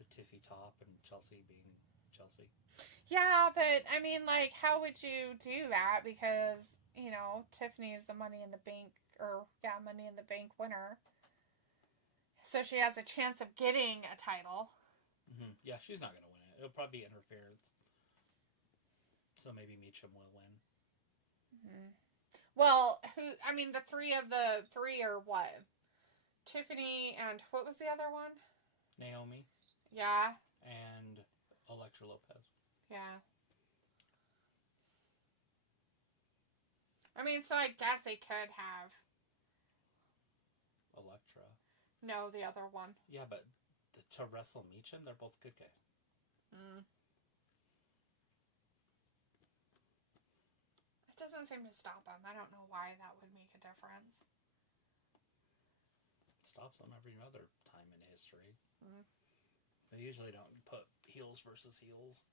The Tiffy top and Chelsea being Chelsea. Yeah, but I mean, like, how would you do that? Because, you know, Tiffany is the Money in the Bank, Money in the Bank winner. So she has a chance of getting a title. Mm-hmm. Yeah, she's not going to win it. It'll probably be interference. So maybe Meacham will win. Mm-hmm. Well, the three are what? Tiffany and what was the other one? Naomi. Yeah. And Elektra Lopez. Yeah. I mean, so I guess they could have Elektra. No, the other one. Yeah, but to wrestle Meacham, they're both good guys. It doesn't seem to stop them. I don't know why that would make a difference. It stops them every other time in history. They usually don't put heels versus heels.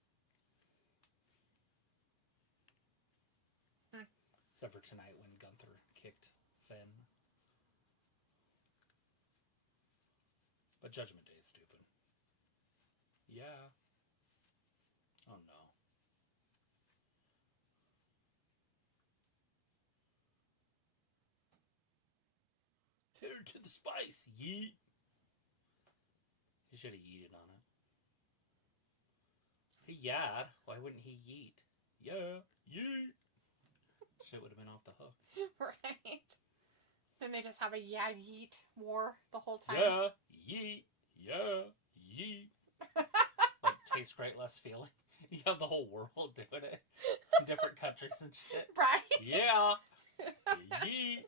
Except for tonight when Gunther kicked Finn. But Judgment Day is stupid. Yeah. Oh no. Turn to the spice, yeet. He should have yeeted on it. He yad. Why wouldn't he yeet? Yeah, yeet. Shit would have been off the hook. Right. Then they just have a yeah yeet war the whole time. Yeah, yeet. Yeah, yeet. Like, tastes great, less feeling. You have the whole world doing it. In different countries and shit. Right. Yeah. Yeet.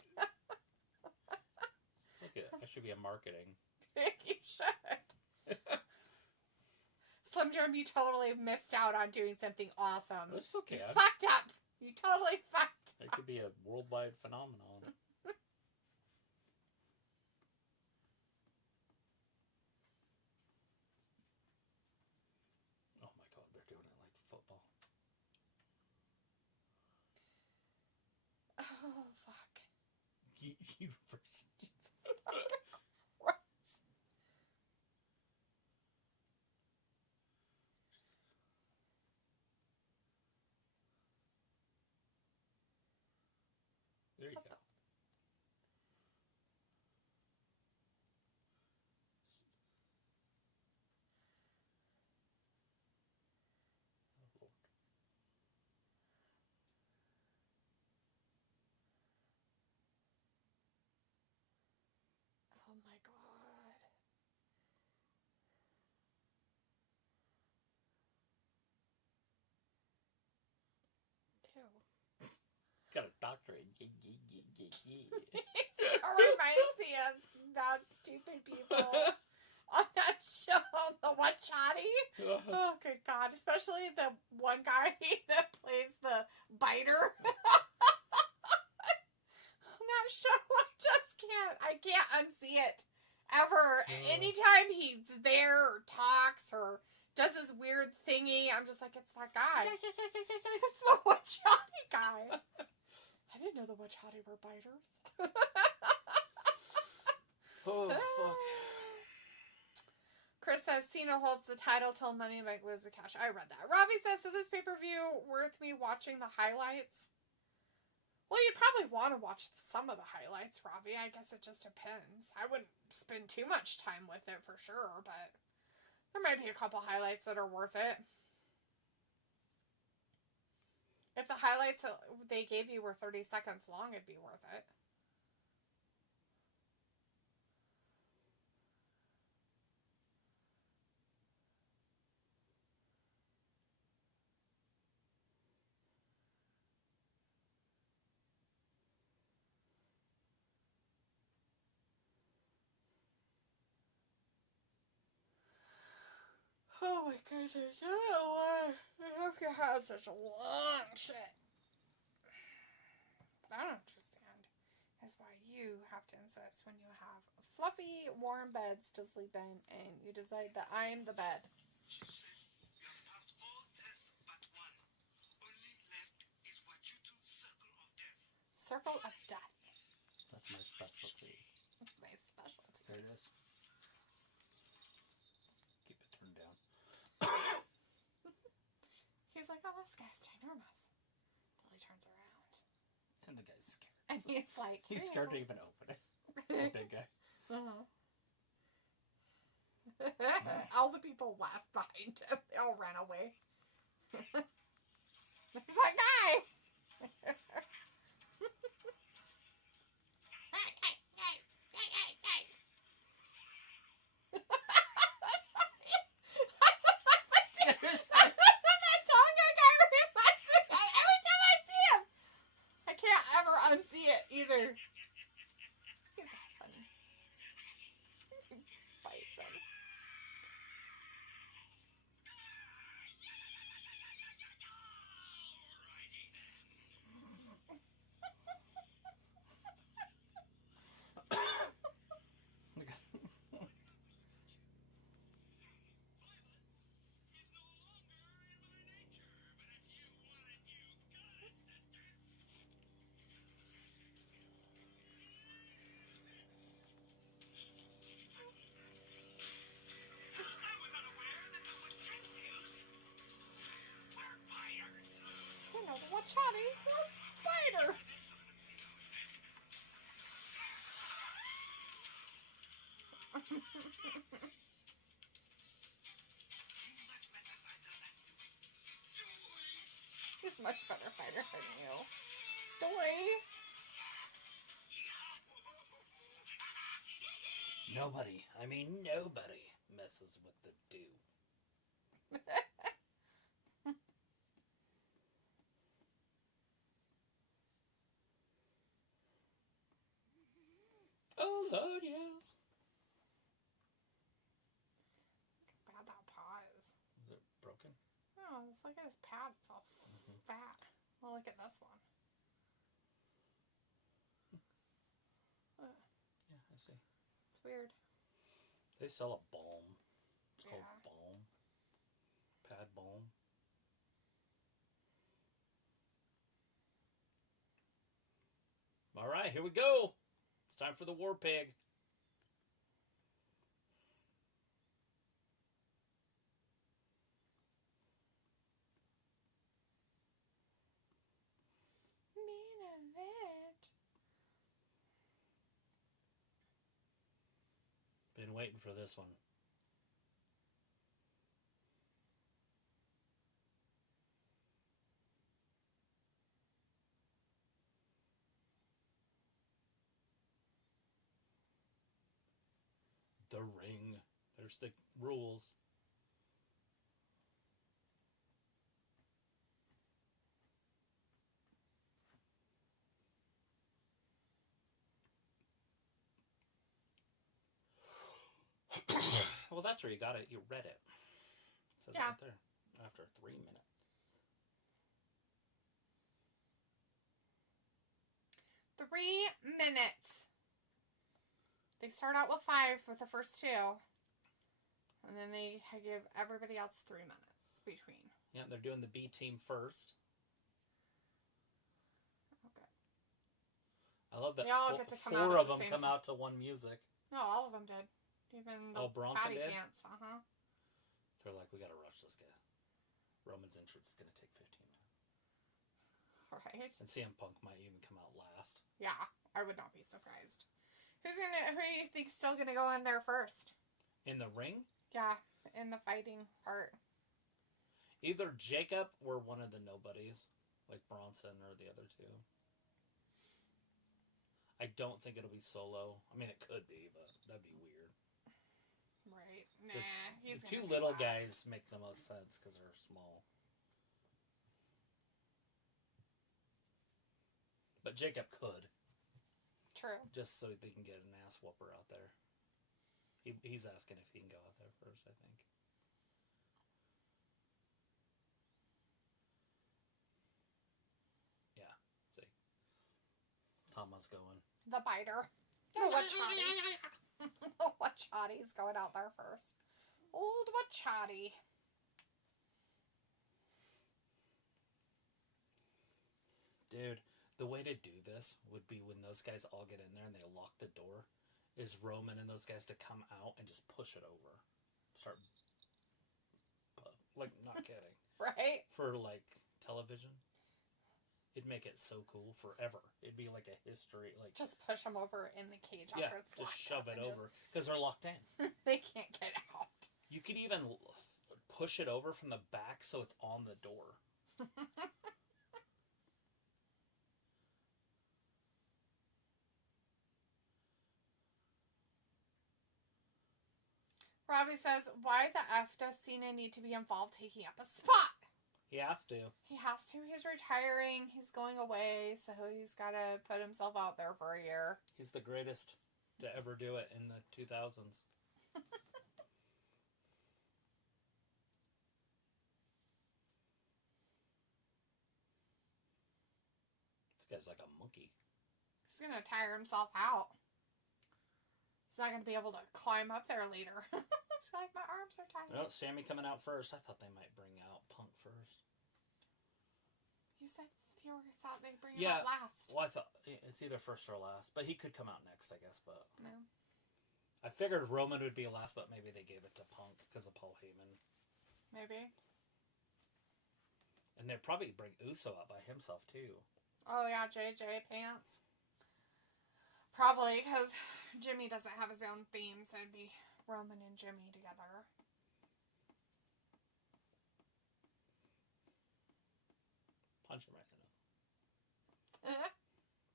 Look at it. I should be a marketing. You should. Slim Jim, you totally missed out on doing something awesome. It's okay. You fucked up. You totally fucked up. It could be a worldwide phenomenon. Oh my god, they're doing it like football. Oh, fuck. Universe. There you go. Oh, Lord. It reminds me of that stupid people on that show, the Wachati. Oh, good God. Especially the one guy that plays the biter. On that show, I can't unsee it. Ever. Anytime he's there or talks or does his weird thingy, I'm just like, it's that guy. It's the Wachati guy. I didn't know the Wachati were biters. Oh, fuck. Chris says Cena holds the title till Money in the Bank loses the cash. I read that. Robbie says, so this pay-per-view worth me watching the highlights? Well, you'd probably want to watch some of the highlights, Robbie. I guess it just depends. I wouldn't spend too much time with it for sure, but there might be a couple highlights that are worth it. If the highlights they gave you were 30 seconds long, it'd be worth it. Oh my goodness, I don't know why I have to have such a long shit. But I don't understand. That's why you have to insist when you have fluffy, warm beds to sleep in and you decide that I'm the bed. She says you have passed all tests but one. Only left is what you do circle of death. Circle of death. That's my specialty. That's my specialty. There it is. Keep it turned down. He's like, oh, this guy's ginormous. Till he turns around. And the guy's scared. And he's like... He's scared to even open it. The big guy. Uh-huh. All the people laughed behind him. They all ran away. He's like, hey! That Tonga guy reminds me of every time I see him. I can't ever unsee it either. He's all funny. He bites him. Wachati, we're fighters. He's a much better fighter than you. Dory. Nobody messes with the dew. Oh, Lord, yes. Look how bad that paw is. Is it broken? Oh, just look at his pad. It's all fat. Well, look at this one. Yeah, I see. It's weird. They sell a balm. It's called Yeah. balm. Pad balm. All right, here we go. It's time for the War Pig. Mean event. Been waiting for this one. The ring. There's the rules. Well, that's where you got it. You read it. It says right there. After 3 minutes. 3 minutes. They start out with 5 with the first 2. And then they give everybody else 3 minutes between. Yeah, they're doing the B team first. Okay. I love that four of them come out to one music. No, all of them did. Even the Bronson fatty did? pants. Uh-huh. They're like, we gotta rush this guy. Roman's entrance is gonna take 15 minutes. Right. And CM Punk might even come out last. Yeah, I would not be surprised. Who do you think is still gonna go in there first? In the ring? Yeah, in the fighting part. Either Jacob or one of the nobodies, like Bronson or the other 2. I don't think it'll be Solo. I mean, it could be, but that'd be weird. Right. Nah, he's the 2 little guys make the most sense because they're small. But Jacob could. True. Just so they can get an ass whooper out there. He's asking if he can go out there first, I think. Yeah, see. Tama's going. The biter. Wachati's going out there first. Old Wachati. Dude, the way to do this would be when those guys all get in there and they lock the door, is Roman and those guys to come out and just push it over. Start, like, not kidding. Right? For, like, television. It'd make it so cool forever. It'd be like a history, like... Just push them over in the cage after it's just locked shove up it over. Because they're locked in. They can't get out. You could even push it over from the back so it's on the door. Robbie says, why the F does Cena need to be involved taking up a spot? He has to. He has to. He's retiring. He's going away, so he's got to put himself out there for a year. He's the greatest to ever do it in the 2000s. This guy's like a monkey. He's going to tire himself out. He's not going to be able to climb up there later. He's like, my arms are tired. No, Sami coming out first. I thought they might bring out Punk first. You said you thought they'd bring him out last. Well, I thought it's either first or last. But he could come out next, I guess. But no. I figured Roman would be last, but maybe they gave it to Punk because of Paul Heyman. Maybe. And they'd probably bring Uso out by himself, too. Oh, yeah, JJ Pants. Probably, because Jimmy doesn't have his own theme, so it'd be Roman and Jimmy together. Punch him right in the...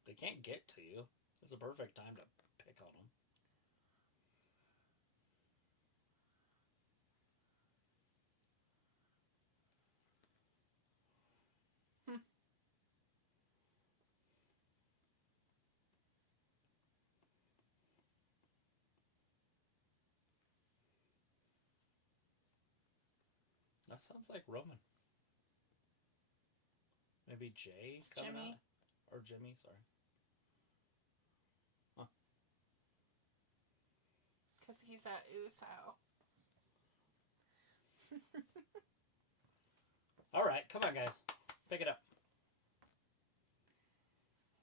They can't get to you. It's a perfect time to pick on them. That sounds like Roman. Maybe Jay coming Jimmy. out? Or Jimmy, sorry. Huh. Because he's a Uso. Alright, come on, guys. Pick it up.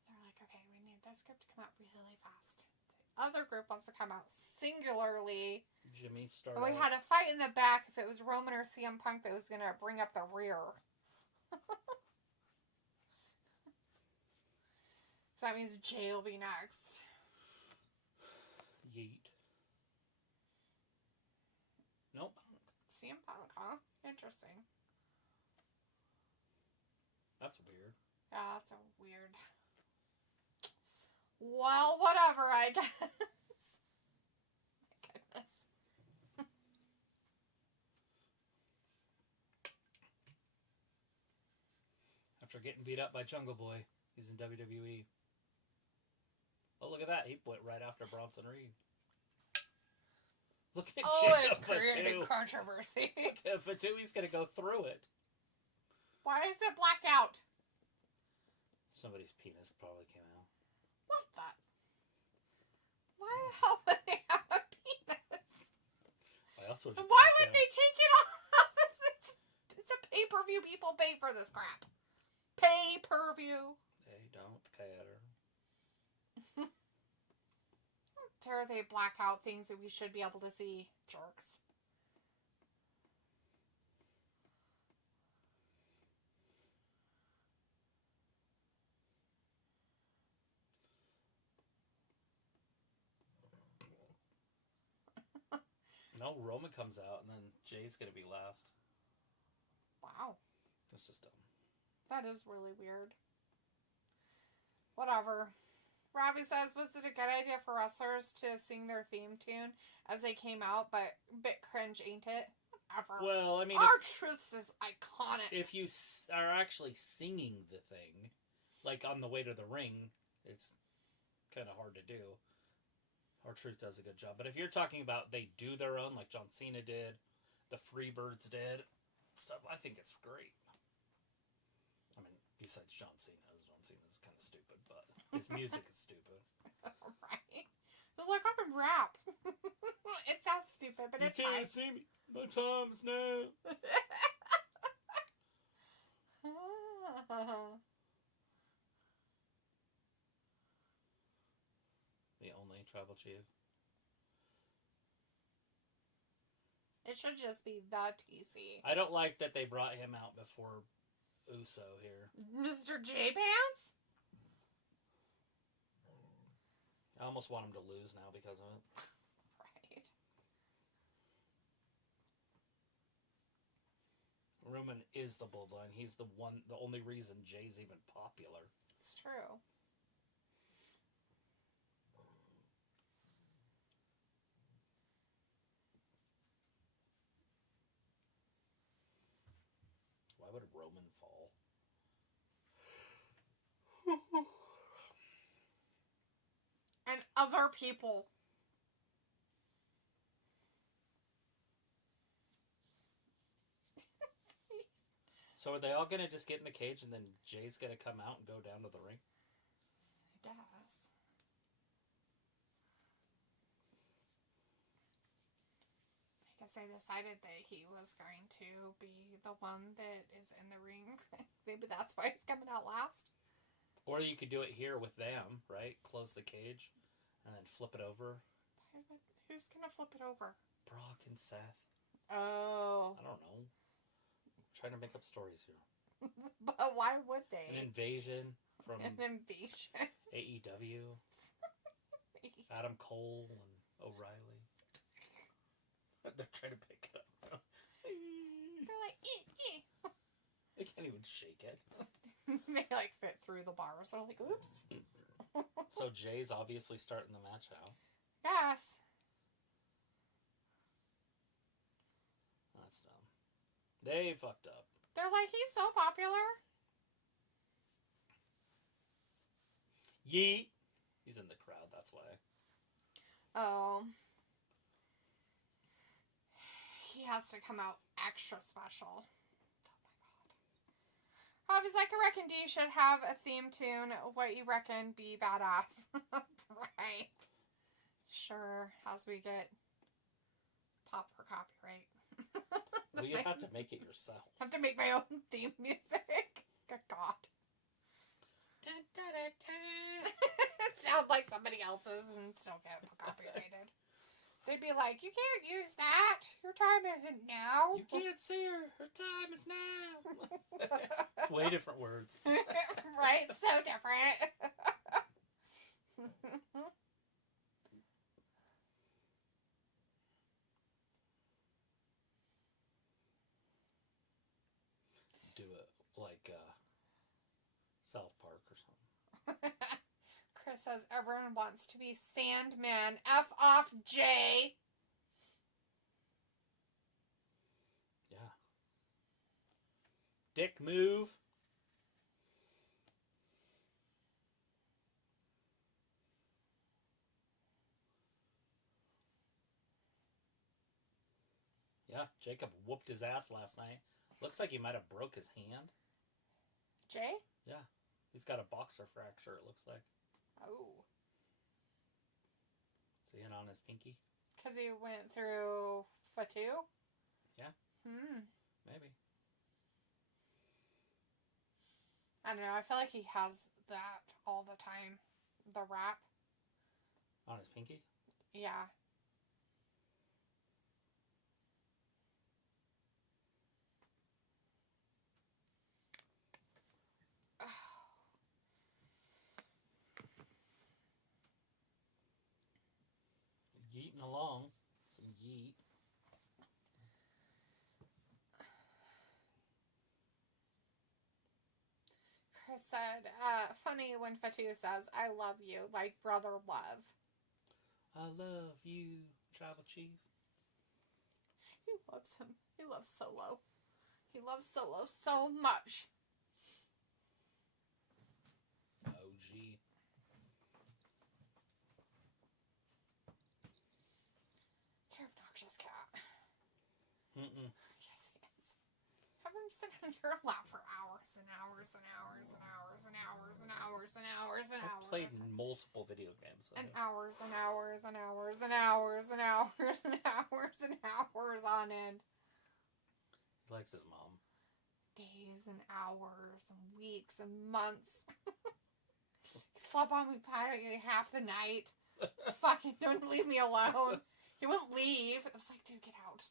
They're like, okay, we need this group to come out really fast. The other group wants to come out singularly. Jimmy started. And we had a fight in the back if it was Roman or CM Punk that was going to bring up the rear. So that means Jay will be next. Yeet. Nope. CM Punk, huh? Interesting. That's weird. Yeah, that's a weird... Well, whatever, I guess. My goodness. After getting beat up by Jungle Boy, he's in WWE. Oh, look at that. He went right after Bronson Reed. Look at it's creating controversy. Look at Fatu, he's going to go through it. Why is it blacked out? Somebody's penis probably came out. What the? Why the hell would they have a penis? Why would they take it off? It's a pay-per-view. People pay for this crap. Pay-per-view. They don't care. Dare they black out things that we should be able to see? Jerks. No, Roman comes out, and then Jay's going to be last. Wow. That's just dumb. That is really weird. Whatever. Robbie says, was it a good idea for wrestlers to sing their theme tune as they came out, but a bit cringe, ain't it? Whatever. Well, I mean... R-Truth's is iconic. If you are actually singing the thing, like on the way to the ring, it's kind of hard to do. R-Truth does a good job. But if you're talking about they do their own, like John Cena did, the Freebirds did, stuff, I think it's great. I mean, besides John Cena's kind of stupid, but his music is stupid. Right? They're like, I can rap. It sounds stupid, but it's fine. You can't see me. My time's now. The only tribal chief. It should just be the TC. I don't like that they brought him out before Uso here. Mr. J Pants? I almost want him to lose now because of it. Right. Roman is the Bloodline. He's the only reason Jay's even popular. It's true. Why would Roman fall? And other people. So are they all going to just get in the cage and then Jay's going to come out and go down to the ring? I guess. I guess I decided that he was going to be the one that is in the ring. Maybe that's why he's coming out last. Or you could do it here with them, right? Close the cage and then flip it over. Who's going to flip it over? Brock and Seth. Oh. I don't know. I'm trying to make up stories here. But why would they? An invasion from AEW. Adam Cole and O'Reilly. They're trying to pick it up. They're like, They can't even shake it. They like fit through the bars. So I'm like, oops. So Jay's obviously starting the match out. Yes. That's dumb. They fucked up. They're like, he's so popular. Yeet. He's in the crowd, that's why. Oh. He has to come out extra special. Robbie's like, I reckon D should have a theme tune. What you reckon be badass? Right. Sure. As we get pop for copyright. Well, you have to make it yourself. I have to make my own theme music. Good God. Dun, dun, dun, dun. It sounds like somebody else's and still get copyrighted. They'd be like, you can't use that. Your time isn't now. You can't see her. Her time is now. It's way different words. Right? So different. Do it like South Park or something. Chris says everyone wants to be Sandman. F off, Jay. Yeah. Dick move. Jacob whooped his ass last night. Looks like he might have broke his hand. Jay? Yeah. He's got a boxer fracture, it looks like. Oh. Seeing on his pinky? Because he went through Fatu? Yeah. Maybe. I don't know. I feel like he has that all the time. The wrap. On his pinky? Yeah. Yeeting along. Some yeet. Chris said, funny when Fatu says, I love you, like brother love. I love you, Tribal Chief. He loves him. He loves Solo. He loves Solo so much. OG. You're obnoxious cat. Mm-mm. Yes, he is. Have him sit on your lap for hours and hours and hours and hours and hours and hours and hours and hours. I've played multiple video games with and him. hours and hours and hours and hours and hours and hours and hours on end. He likes his mom. Days and hours and weeks and months. He slept on me practically half the night. Fucking don't leave me alone. He wouldn't leave. I was like, dude, get out.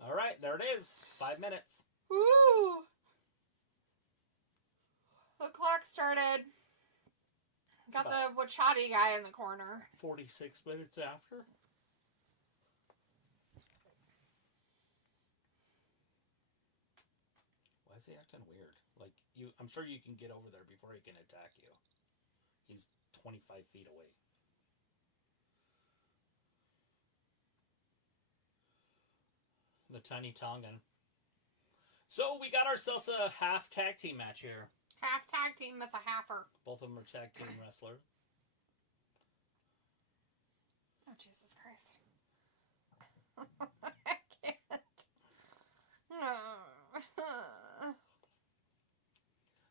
All right, there it is. 5 minutes. Woo! The clock started. Got the Wachati guy in the corner. 46 minutes after. Why is he acting weird? Like, I'm sure you can get over there before he can attack you. He's 25 feet away. The tiny Tongan. So we got ourselves a half tag team match here. Half tag team with a halfer. Both of them are tag team wrestler. Oh, Jesus Christ. I can't.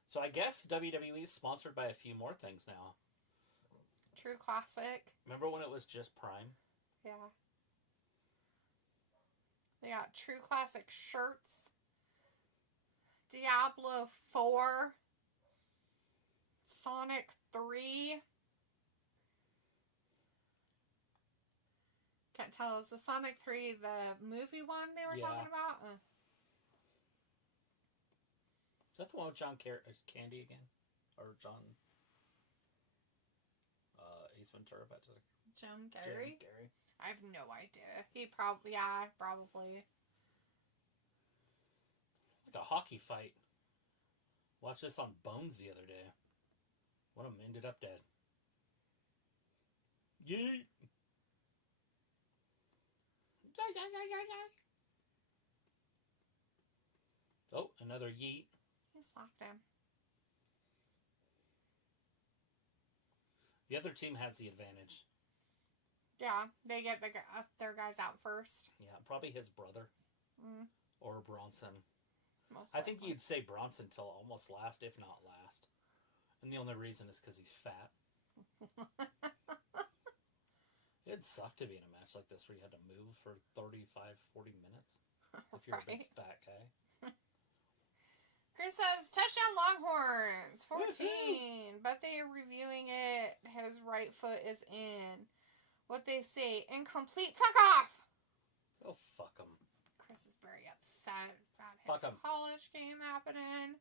So I guess WWE is sponsored by a few more things now. True Classic. Remember when it was just Prime? Yeah. They got True Classic shirts. Diablo 4. Sonic 3. Can't tell. Is the Sonic 3 the movie one they were talking about? Is that the one with John Candy again? Or John... Ace Ventura back to the... Jim Gary? Jim Gary. I have no idea. He probably... Yeah, probably. Like a hockey fight. Watched this on Bones the other day. One of them ended up dead. Yeet! Oh, another yeet. He slapped him. The other team has the advantage. Yeah, they get their guys out first. Yeah, probably his brother. Or Bronson. Most I think likely. you'd say Bronson till almost last, if not last. And the only reason is because he's fat. It'd suck to be in a match like this where you had to move for 35, 40 minutes. If you're a big fat guy. Chris says, touchdown Longhorns, 14. Woo-hoo. But they are reviewing it. His right foot is in. What they say, incomplete. Fuck off! Oh, fuck him. Chris is very upset about Fuck his 'em. college game happening.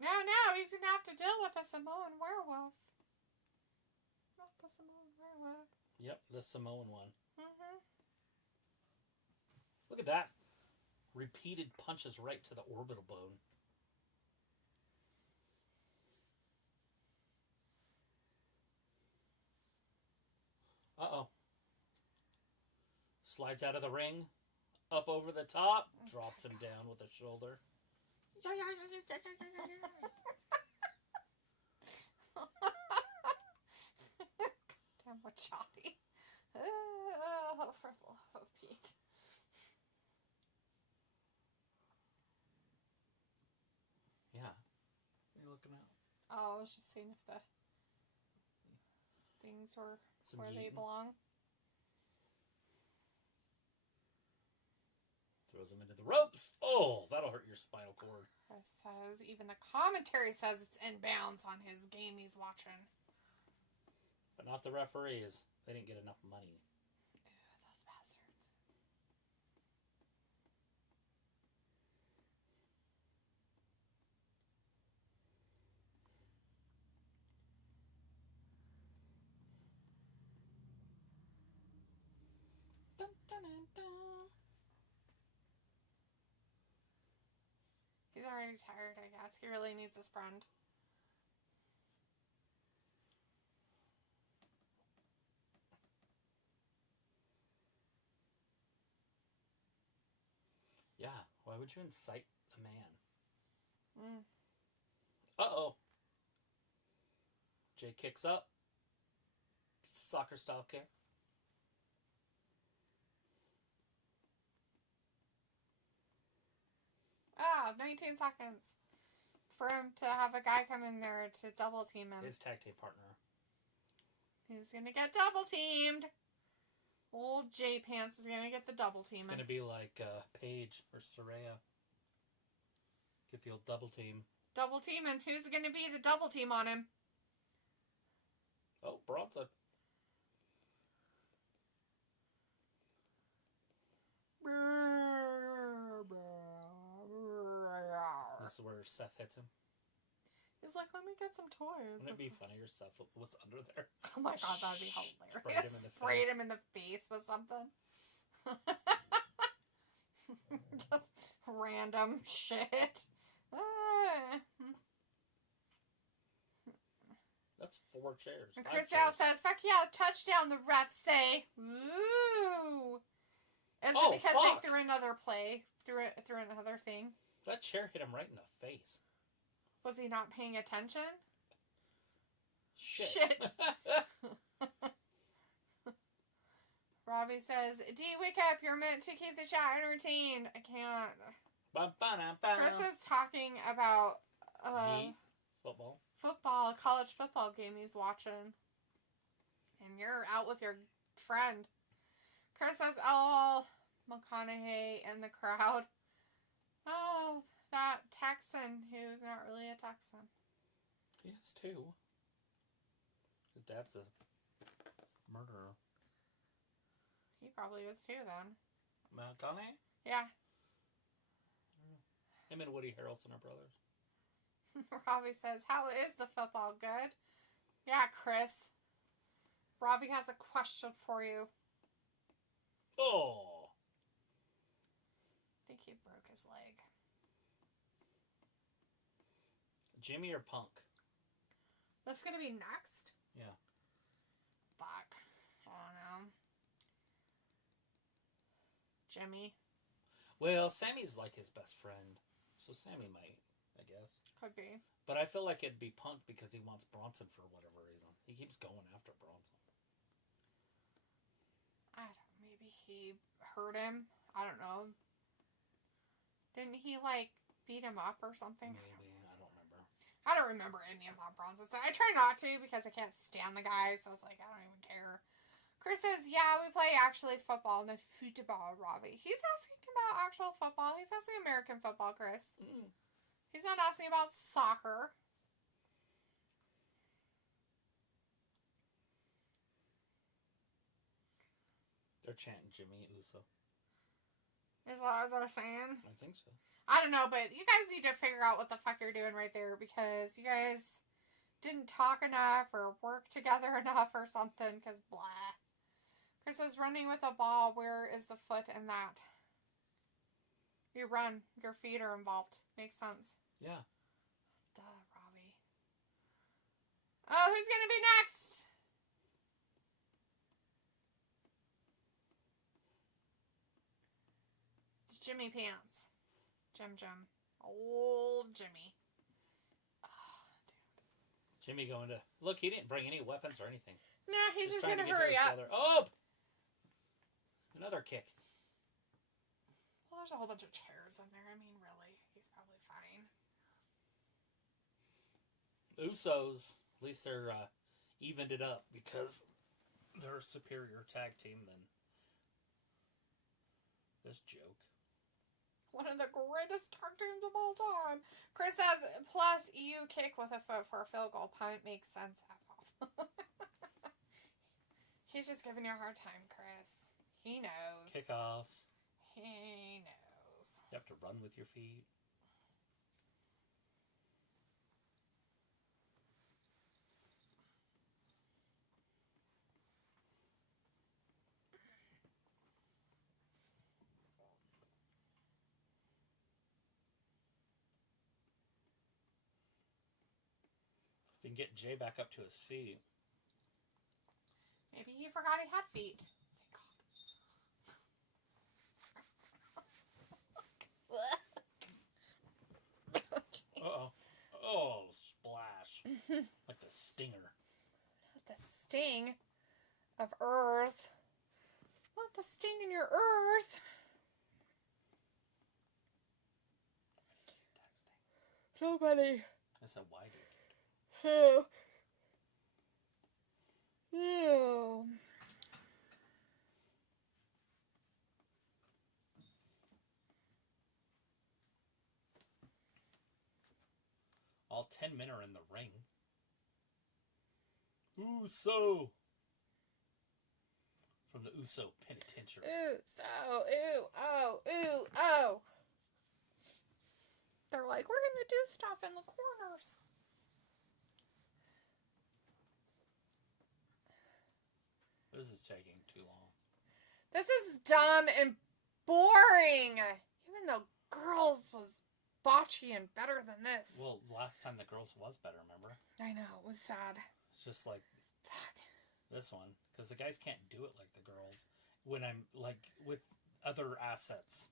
Now he's going to have to deal with a Samoan werewolf. Not the Samoan werewolf. Yep, the Samoan one. Mm-hmm. Look at that. Repeated punches right to the orbital bone. Uh-oh. Slides out of the ring. Up over the top. Drops him down with a shoulder. Jolly. Oh, for the love of Pete. Yeah. What are you looking at? Oh, I was just seeing if the things were where they belong. Throws him into the ropes. Oh, that'll hurt your spinal cord. Chris says, even the commentary says it's inbounds on his game he's watching. But not the referees. They didn't get enough money. Ooh, those bastards. Dun, dun, dun, dun. He's already tired, I guess. He really needs his friend. Yeah, why would you incite a man? Mm. Uh-oh. Jay kicks up. Soccer style kick. Ah, 19 seconds for him to have a guy come in there to double team him. His tag team partner. He's gonna get double teamed. Old J Pants is gonna get the double team. It's gonna be like Paige or Saraya. Get the old double team. Double teaming. Who's gonna be the double team on him? Oh, Bronson. This is where Seth hits him. He's like, let me get some toys. Wouldn't it be funny if Seth was under there? Oh my god, that would be hilarious. Sprayed him in the face with something. Just random shit. That's 4 chairs. And Chris Dow says, fuck yeah, touchdown, the refs say. Ooh. Is it because they threw another play? Threw another thing? That chair hit him right in the face. Was he not paying attention? Shit. Robbie says, D, wake up. You're meant to keep the chat entertained. I can't. Chris is talking about college football game he's watching. And you're out with your friend. Chris says, oh, McConaughey in the crowd. Oh, that Texan who's not really a Texan. He has 2. His dad's a murderer. He probably is too, then. McConaughey? Yeah. Him and Woody Harrelson are brothers. Robbie says, how is the football? Good? Yeah, Chris. Robbie has a question for you. Oh! I think he broke his leg. Jimmy or Punk? That's gonna be next? Yeah. Fuck. I don't know. Jimmy? Well, Sammy's like his best friend. So Sami might, I guess. Could be. But I feel like it'd be Punk because he wants Bronson for whatever reason. He keeps going after Bronson. I don't know. Maybe he hurt him. I don't know. Didn't he, like, beat him up or something? Maybe. I don't remember. I don't remember any of that Bronson stuff. I try not to because I can't stand the guy, so it's like, I don't even care. Chris says, yeah, we play actually football in the football, Robbie. He's asking about actual football. He's asking American football, Chris. Mm. He's not asking about soccer. They're chanting Jimmy Uso. Is that what they're saying? I think so. I don't know, but you guys need to figure out what the fuck you're doing right there because you guys didn't talk enough or work together enough or something because blah. Chris is running with a ball. Where is the foot in that? You run. Your feet are involved. Makes sense. Yeah. Duh, Robbie. Oh, who's going to be next? It's Jimmy Pants. Jim. Old Jimmy. Oh, Jimmy going to... Look, he didn't bring any weapons or anything. Nah, he's just trying going to get hurry up. Brother. Oh! Another kick. Well, there's a whole bunch of chairs in there. I mean, really. He's probably fine. Usos, at least they're evened it up because they're a superior tag team than this joke. One of the greatest tag teams of all time. Chris says, plus EU kick with a foot for a field goal punt makes sense. F off. He's just giving you a hard time, Chris. He knows. Kickoffs. He knows. You have to run with your feet. If you can get Jay back up to his feet. Maybe he forgot he had feet. Uh-oh. Oh, splash. Like the stinger. The sting of Urs. What the sting in your Urs? Nobody. That's a wide kick. Ew. Ew. All 10 men are in the ring. Uso! From the Uso Penitentiary. Uso. Ew. Oh. Ew. Oh. They're like, we're going to do stuff in the corners. This is taking too long. This is dumb and boring. Even though Girls was botchy and better than this. Well, last time the Girls was better, remember? I know, it was sad. It's just like Fuck. this one. Because the guys can't do it like the girls. When I'm, like, with other assets.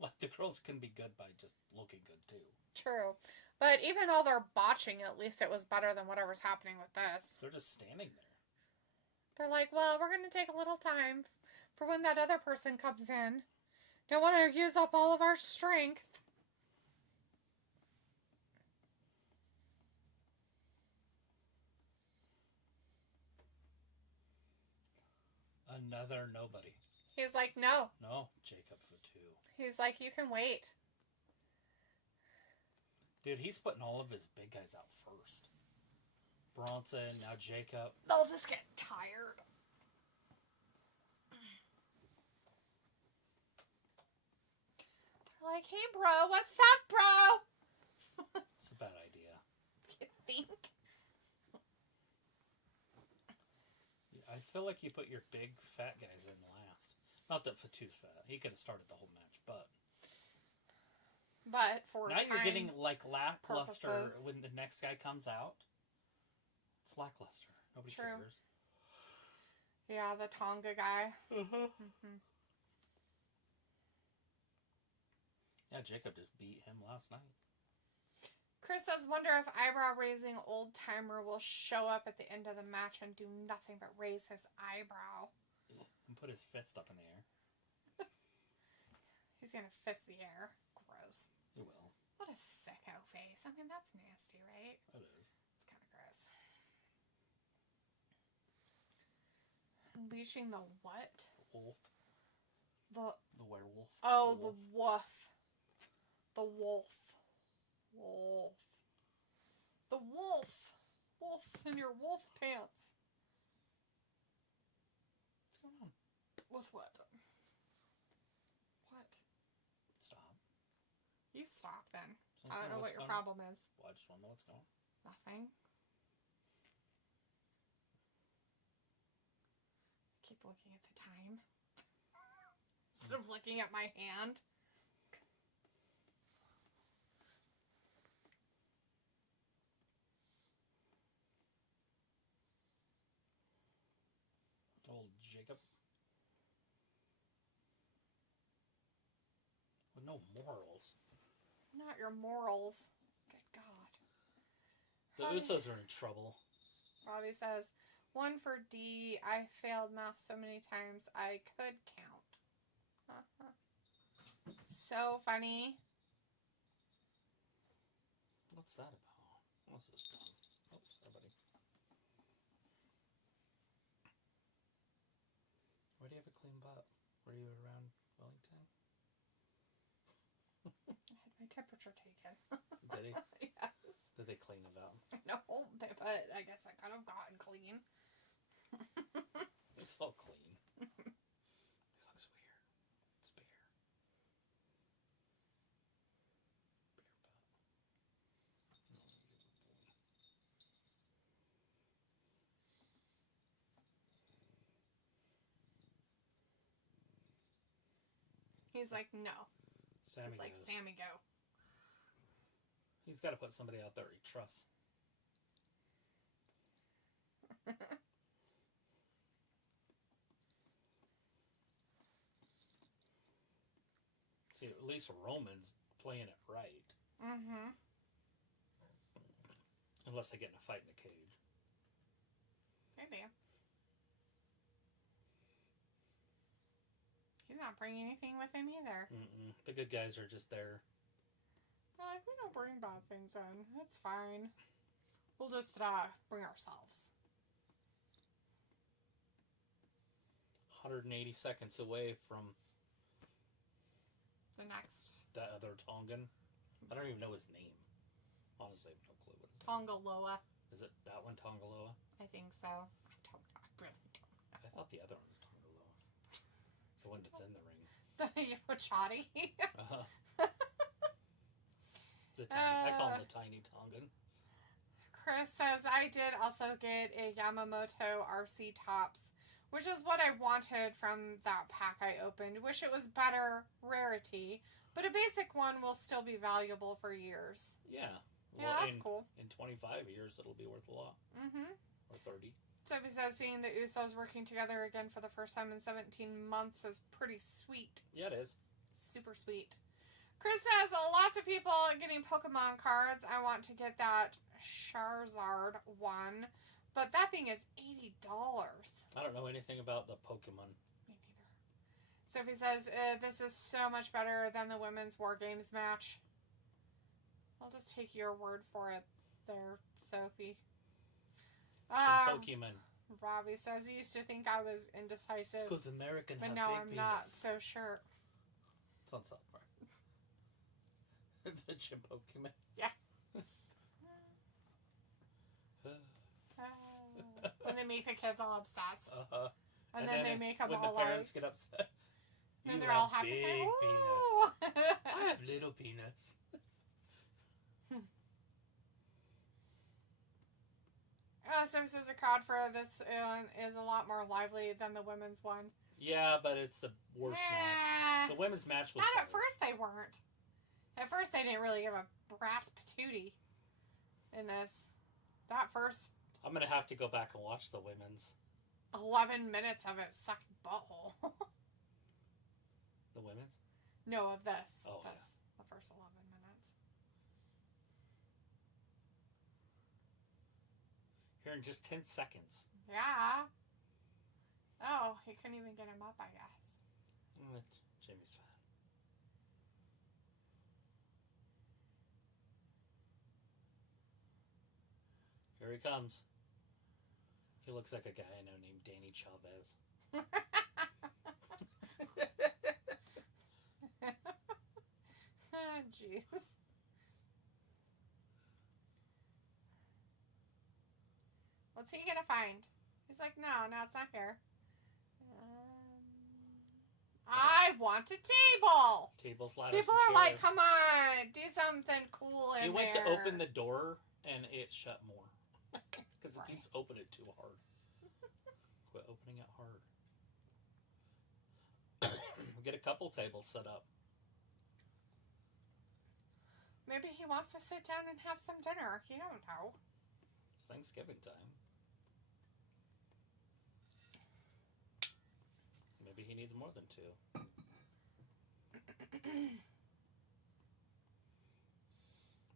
Like, the girls can be good by just looking good, too. True. But even though they're botching, at least it was better than whatever's happening with this. They're just standing there. They're like, well, we're going to take a little time for when that other person comes in. Don't want to use up all of our strength. Another nobody. He's like, no. No, Jacob Fatu. He's like, you can wait. Dude, he's putting all of his big guys out first. Bronson, now Jacob. They'll just get tired. They're like, hey, bro, what's up, bro? It's a bad idea. You think? I feel like you put your big fat guys in last. Not that Fatu's fat. He could have started the whole match, but... But for now you're getting, like, lackluster purposes. when the next guy comes out. It's lackluster. Nobody True. cares. Yeah, the Tonga guy. Uh-huh. Mm-hmm. Yeah, Jacob just beat him last night. Chris says, wonder if eyebrow-raising old-timer will show up at the end of the match and do nothing but raise his eyebrow. And put his fist up in the air. He's gonna fist the air. Gross. He will. What a sicko face. I mean, that's nasty, right? It is. It's kind of gross. Unleashing the what? Wolf. The werewolf. Oh, the the wolf. The wolf. Wolf. The wolf. Wolf in your wolf pants. What's going on? With what? What? Stop. You stop then. So I don't know what your going problem is. Well, I just want to know what's going on. Nothing. Keep looking at the time. Instead of looking at my hand. Old Jacob. With no morals. Not your morals. Good God. The Usos are in trouble. Robbie says, 1 for D. I failed math so many times I could count. So funny. What's that about? What's this done? Oh, sorry, buddy. Why do you have a clean butt? Were you around Wellington? I had my temperature taken. Did he? Yes. Did they clean it out? No, but I guess I could have gotten clean. It's all clean. It looks weird. It's bare. Bare butt. He's like, no. Sami He's like, goes. Sami, go. He's got to put somebody out there he trusts. See, at least Roman's playing it right. Mm-hmm. Unless they get in a fight in the cage. Maybe. He's not bringing anything with him either. Mm-mm. The good guys are just there. They're like, we don't bring bad things in. It's fine. We'll just bring ourselves. 180 seconds away from The next. that other Tongan. I don't even know his name. Honestly, I have no clue what his name Tongaloa. is. It that one, Tongaloa? I think so. I really don't know. I thought the other one was Tongaloa. The one that's in the ring. The Wachati. Uh-huh. I call him the tiny Tongan. Chris says, I did also get a Yamamoto RC Tops, which is what I wanted from that pack I opened. Wish it was better rarity, but a basic one will still be valuable for years. Yeah. Yeah, that's cool. In 25 years, it'll be worth a lot. Mm-hmm. Or 30. So he says seeing the Usos working together again for the first time in 17 months is pretty sweet. Yeah, it is. Super sweet. Chris says, lots of people are getting Pokemon cards. I want to get that Charizard one, but that thing is $80. I don't know anything about the Pokemon. Me neither. Sophie says, this is so much better than the women's Wargames match. I'll just take your word for it there, Sophie. Pokemon. Robbie says, he used to think I was indecisive, It's because American but have now big I'm penis. not so sure. It's on South Park. The gym Pokemon. Yeah. When they make the kids all obsessed. Uh-huh. And then they make them when all the parents like... get upset. And You they're all have happy. big Ooh. penis. I have little penis. So it says the crowd for this is a lot more lively than the women's one. Yeah, but it's the worst match. The women's match was Not at better. first they weren't. At first they didn't really give a rat's patootie in this. That first I'm going to have to go back and watch the women's. 11 minutes of it sucked butthole. The women's? No, of this. Oh, this. yeah. The first 11 minutes. Here in just 10 seconds. Yeah. Oh, he couldn't even get him up, I guess. It's Jimmy's fat. Here he comes. He looks like a guy I know named Danny Chavez. Jeez. What's he gonna find? He's like, no, it's not here. I want a table. Tables, ladders, People and are like, chairs. come on, do something cool in He went there. to open the door and it shut more. Because Right. it keeps opening it too hard. Quit opening it hard. We'll get a couple tables set up. Maybe he wants to sit down and have some dinner. You don't know. It's Thanksgiving time. Maybe he needs more than two.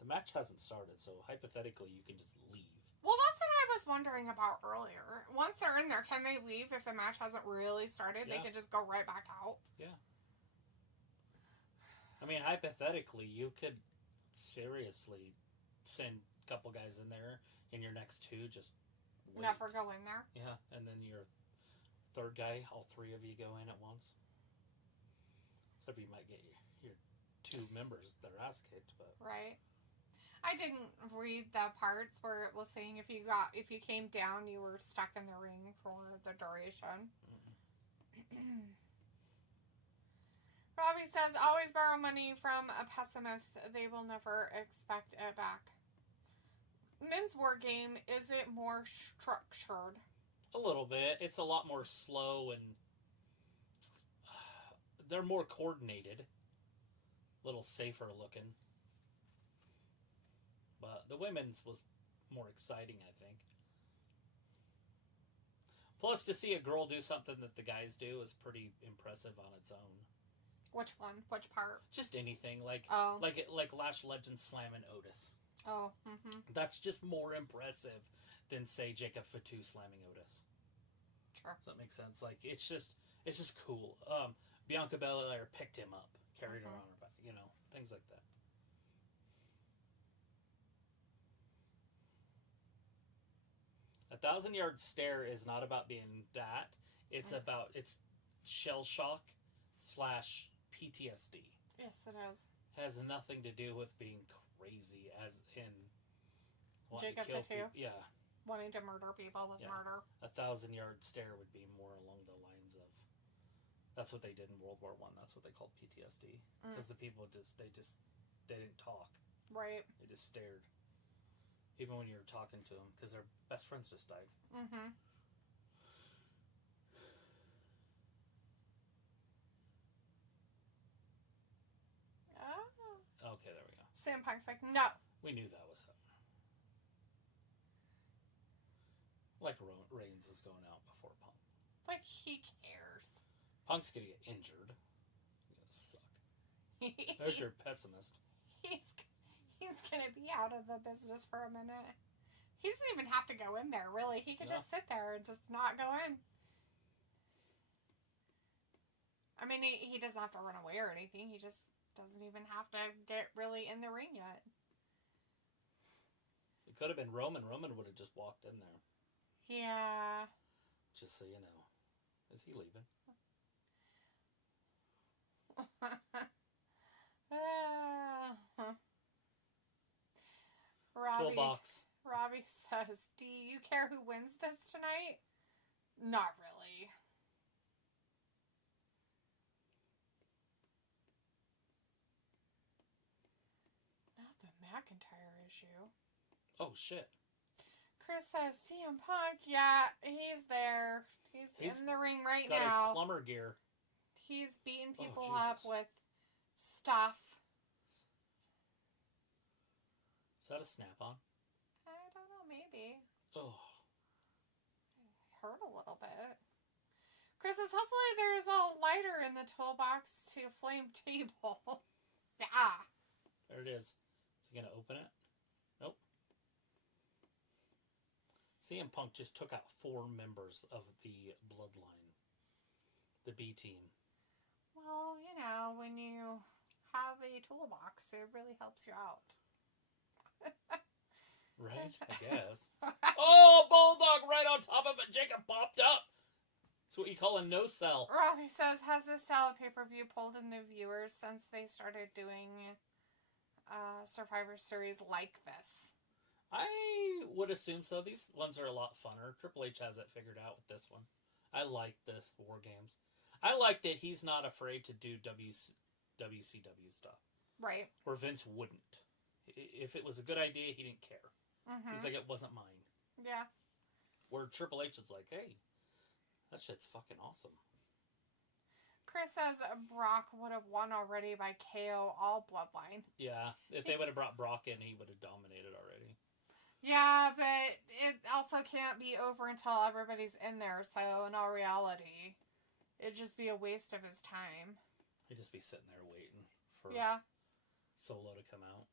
The match hasn't started, so hypothetically you can just leave. Well, that's what I was wondering about earlier. Once they're in there, can they leave if the match hasn't really started? Yeah. They could just go right back out? Yeah. I mean, hypothetically, you could seriously send a couple guys in there, and your next two just wait. Never go in there? Yeah, and then your third guy, all three of you go in at once. Except you might get your two members their ass kicked, but... Right. I didn't read the parts where it was saying if you came down, you were stuck in the ring for the duration. Robbie says, always borrow money from a pessimist. They will never expect it back. Men's War Game, is it more structured? A little bit. It's a lot more slow and they're more coordinated. A little safer looking. But the women's was more exciting, I think. Plus, to see a girl do something that the guys do is pretty impressive on its own. Which one? Which part? Just anything. Like Lash Legend slamming Otis. Oh, mm-hmm. That's just more impressive than, say, Jacob Fatu slamming Otis. Sure. Does that make sense? Like, it's just cool. Bianca Belair picked him up, carried her on her back, things like that. A 1,000-yard stare is not about being that. It's about, it's shell shock / PTSD. Yes, it is. Has nothing to do with being crazy, as in wanting Jacob to kill Fatu? people. Yeah. Wanting to murder people with murder. A 1,000-yard stare would be more along the lines of, that's what they did in World War I. That's what they called PTSD. Because the people they didn't talk. Right. They just stared. Even when you were talking to them, because their best friends just died. Mm-hmm. Oh. Okay, there we go. Sam Punk's like, no. We knew that was happening. Like Reigns was going out before Punk. Like, he cares. Punk's gonna get injured. It's gonna suck. There's your pessimist. He's gonna be out of the business for a minute. He doesn't even have to go in there, really. He could just sit there and just not go in. I mean, he doesn't have to run away or anything. He just doesn't even have to get really in the ring yet. It could have been Roman. Roman would have just walked in there. Yeah. Just so you know. Is he leaving? Robbie says, do you care who wins this tonight? Not really. Not the McIntyre issue. Oh, shit. Chris says, CM Punk, yeah, he's there. He's in the ring right got now. His plumber gear. He's beating people up with stuff. Is that a snap-on? I don't know, maybe. Oh. It hurt a little bit. Chris says, hopefully there's a lighter in the toolbox to flame table. Yeah. There it is. Is he going to open it? Nope. CM Punk just took out 4 members of the Bloodline. The B team. Well, when you have a toolbox, it really helps you out. Right? I guess. Oh, Bulldog right on top of it. Jacob popped up. That's what you call a no-sell. Robbie says, has this style of pay-per-view pulled in the viewers since they started doing Survivor Series like this? I would assume so. These ones are a lot funner. Triple H has it figured out with this one. I like this Wargames. I like that he's not afraid to do WCW stuff. Right. Where Vince wouldn't. If it was a good idea, he didn't care. Mm-hmm. He's like, it wasn't mine. Yeah. Where Triple H is like, hey, that shit's fucking awesome. Chris says Brock would have won already by KO all Bloodline. Yeah. If they would have brought Brock in, he would have dominated already. Yeah, but it also can't be over until everybody's in there. So, in all reality, it'd just be a waste of his time. He'd just be sitting there waiting for Solo to come out.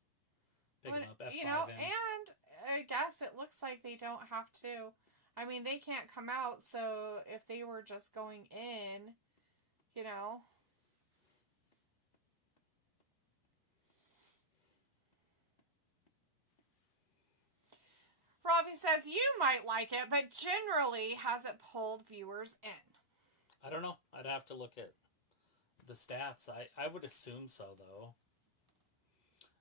Pick him up, F5 you know, him. and I guess it looks like they don't have to. I mean, they can't come out, so if they were just going in, you know. Robbie says, you might like it, but generally has it pulled viewers in. I don't know. I'd have to look at the stats. I would assume so, though.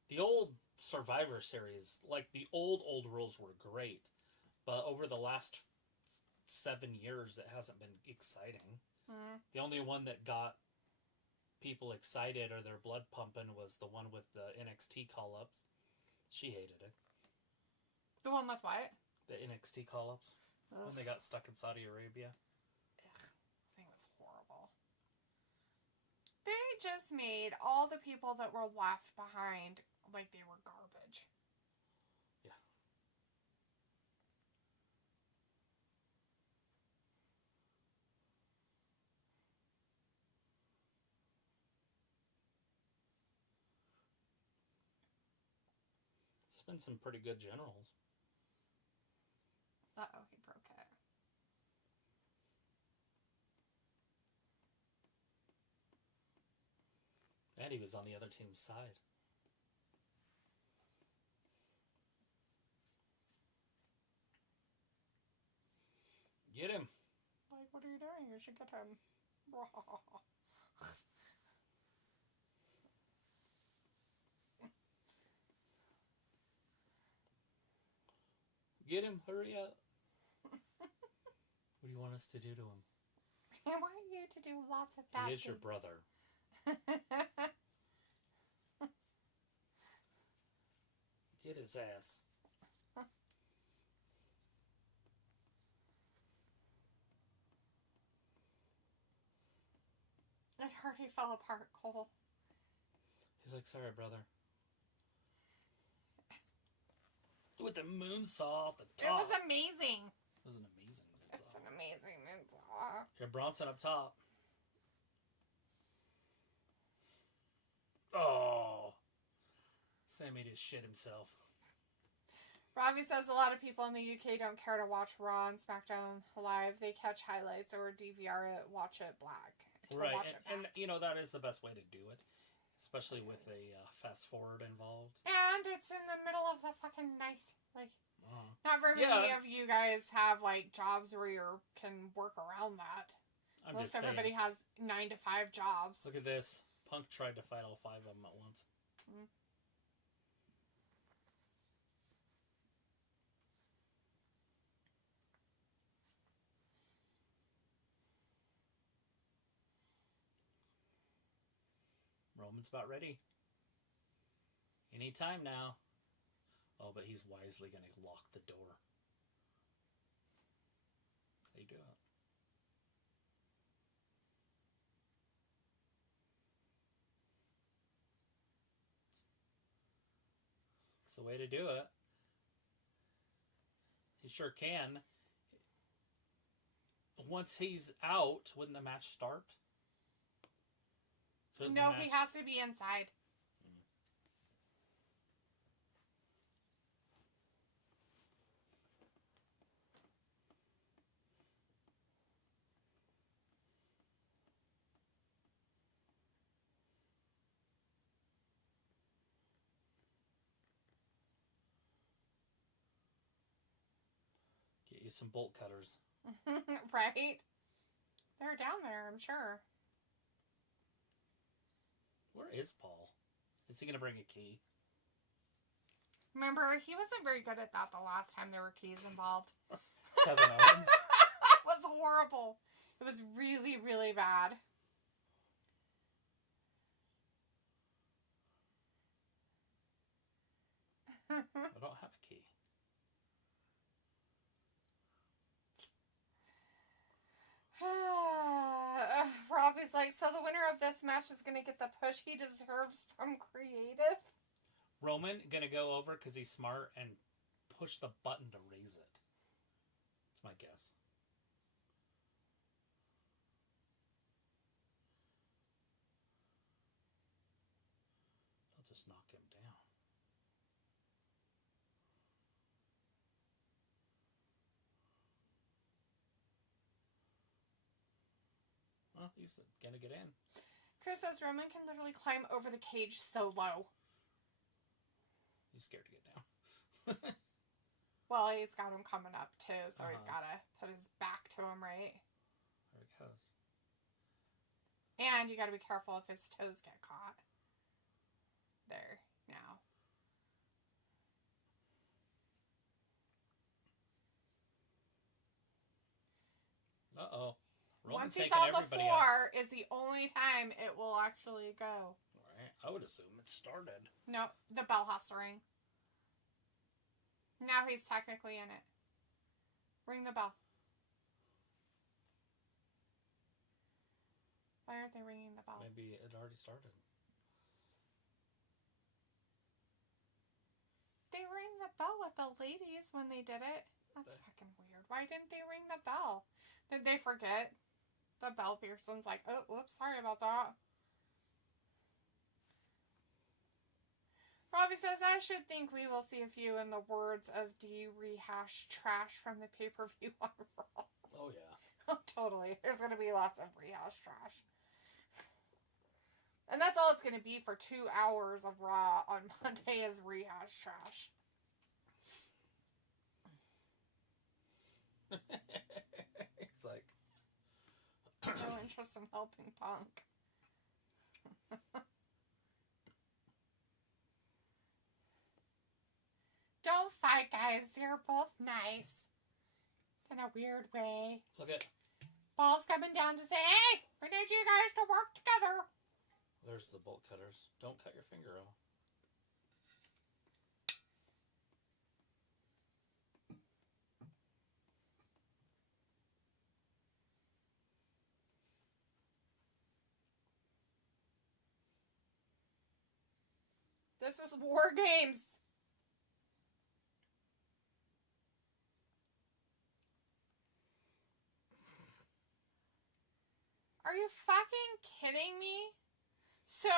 The old Survivor Series, like the old rules were great, but over the last 7 years, it hasn't been exciting. The only one that got people excited or their blood pumping was the one with the NXT call-ups. She hated it. The one with what? The NXT call-ups. When they got stuck in Saudi Arabia. Ugh, I think it was horrible. They just made all the people that were left behind like they were garbage. Yeah. It's been some pretty good generals. Uh-oh, he broke it. And he was on the other team's side. Get him. Like, what are you doing? You should get him. Get him. Hurry up. What do you want us to do to him? I want you to do lots of bad things. He is your brother. Get his ass. It hurt. He fell apart, Cole. He's like, sorry, brother. With the moonsault at the top. It was amazing. It was an amazing moonsault. It's an amazing moonsault. Here, Bronson up top. Oh. Sami just shit himself. Robbie says a lot of people in the UK don't care to watch Raw and SmackDown live. They catch highlights or DVR it, watch it back. Right, and you know, that is the best way to do it. Especially with a fast forward involved. And it's in the middle of the fucking night. Like, not very many Yeah. of you guys have, like, jobs where you can work around that. Most everybody has 9 to 5 jobs. Look at this. Punk tried to fight all 5 of them at once. Roman's about ready. Anytime now. Oh, but he's wisely going to lock the door. That's how you do it. It's the way to do it. He sure can. Once he's out, wouldn't the match start? So no, he has to be inside. Get you some bolt cutters. Right? They're down there, I'm sure. Where is Paul? Is he going to bring a key? Remember, he wasn't very good at that the last time there were keys involved. Kevin Owens. It was horrible. It was really, really bad. I don't have a key. Robbie's like, so the winner of this match is going to get the push he deserves from creative? Roman going to go over because he's smart and push the button to raise it. That's my guess. They'll just knock him down. Oh, he's gonna get in. Chris says Roman can literally climb over the cage so low. He's scared to get down. Well, he's got him coming up, too, so he's got to put his back to him, right? There he goes. And you got to be careful if his toes get caught. There, now. Uh-oh. Once he's on the floor is the only time it will actually go. Right. I would assume it started. No, the bell has to ring. Now he's technically in it. Ring the bell. Why aren't they ringing the bell? Maybe it already started. They rang the bell with the ladies when they did it. That's fucking weird. Why didn't they ring the bell? Did they forget? The bell person's like, oh, whoops, sorry about that. Robbie says, I should think we will see a few in the words of rehash trash from the pay-per-view on Raw. Oh, yeah. Oh, totally. There's going to be lots of rehash trash. And that's all it's going to be for 2 hours of Raw on Monday is rehash trash. It's like... No interest in helping Punk. Don't fight, guys. You're both nice. In a weird way. Look at... Ball's coming down to say, hey, we need you guys to work together. There's the bolt cutters. Don't cut your finger off. This is Wargames. Are you fucking kidding me? So...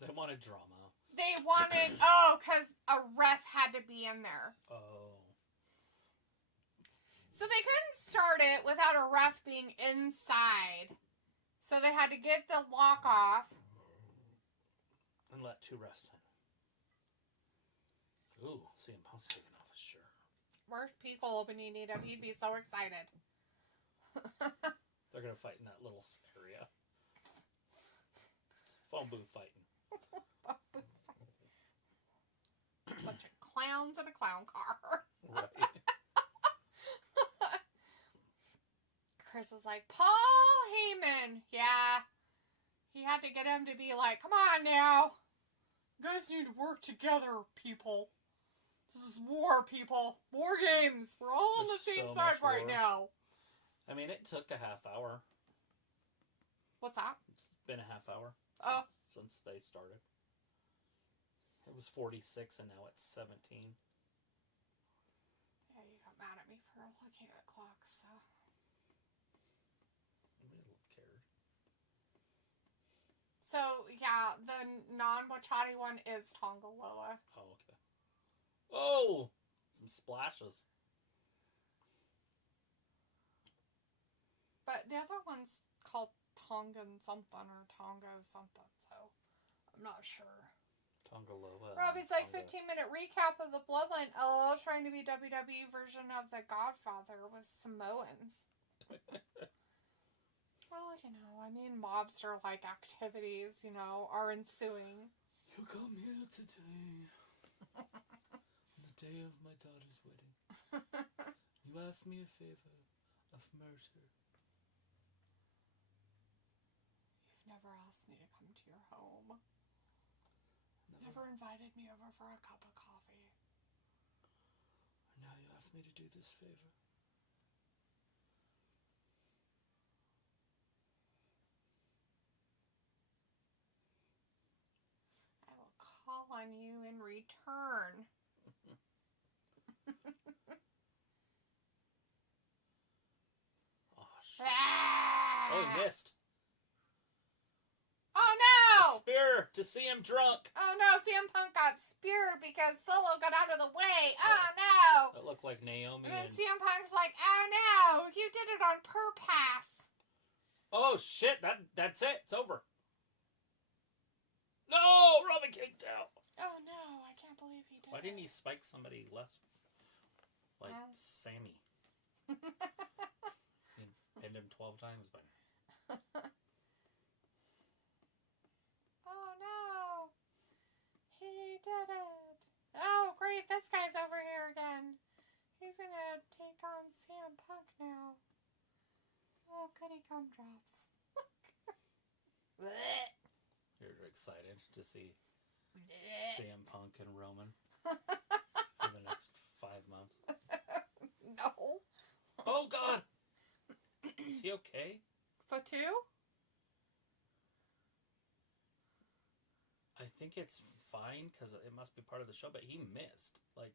They wanted drama. They wanted... because a ref had to be in there. Oh. So they couldn't start it without a ref being inside. So they had to get the lock off. And let 2 refs in. Ooh, CM Punk's taking off his shirt. Worst people opening AEW, he'd be so excited. They're gonna fight in that little area. Phone booth fighting. Bunch of clowns in a clown car. Right. Chris is like, Paul Heyman. Yeah. He had to get him to be like, come on now. You guys need to work together, people. This is war, people. War games. We're all on the same side right now. I mean, it took a half hour. What's that? It's been a half hour since they started. It was 46 and now it's 17. Yeah, you got mad at me for looking at clocks, so. Nobody cared. So, yeah, the non-Bachati one is Tonga Loa. Oh, okay. Oh! Some splashes. But the other one's called Tongan something or Tonga something, so I'm not sure. Tonga Loa. Robbie's like 15-minute recap of the Bloodline. LOL trying to be WWE version of The Godfather with Samoans. Well, you know, I mean, mobster-like activities, you know, are ensuing. You come here today. On the day of my daughter's wedding. You asked me a favor of murder. You've never asked me to come to your home. Never invited me over for a cup of coffee. And now you ask me to do this favor. I will call on you in return. Oh, shit. Oh, he missed. Oh no! A spear to see him drunk. Oh no, CM Punk got speared because Solo got out of the way. Oh no! That looked like Naomi. And then CM Punk's like, oh no, you did it on purpose. Oh, shit. That's it. It's over. No! Roman kicked out. Oh, no. I can't believe he did Why didn't he spike somebody less? Like Sami. He pinned him 12 times by now. Oh, no. He did it. Oh, great. This guy's over here again. He's going to take on CM Punk now. Oh, goody gumdrops. You're excited to see CM Punk and Roman for the next 5 months. No. Oh, God. Is he okay? Fatu? I think it's fine because it must be part of the show, but he missed. Like,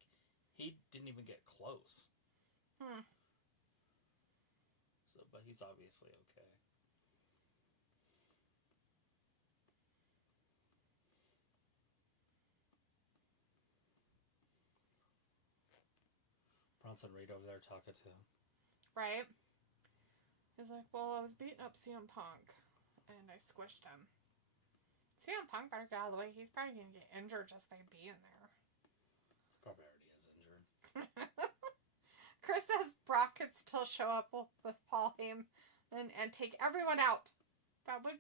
he didn't even get close. So, but he's obviously okay. Bronson Reed over there talking to him. Right. He's like, well, I was beating up CM Punk, and I squished him. CM Punk better get out of the way. He's probably going to get injured just by being there. Probably already is injured. Chris says Brock could still show up with Paul Heyman and take everyone out. That would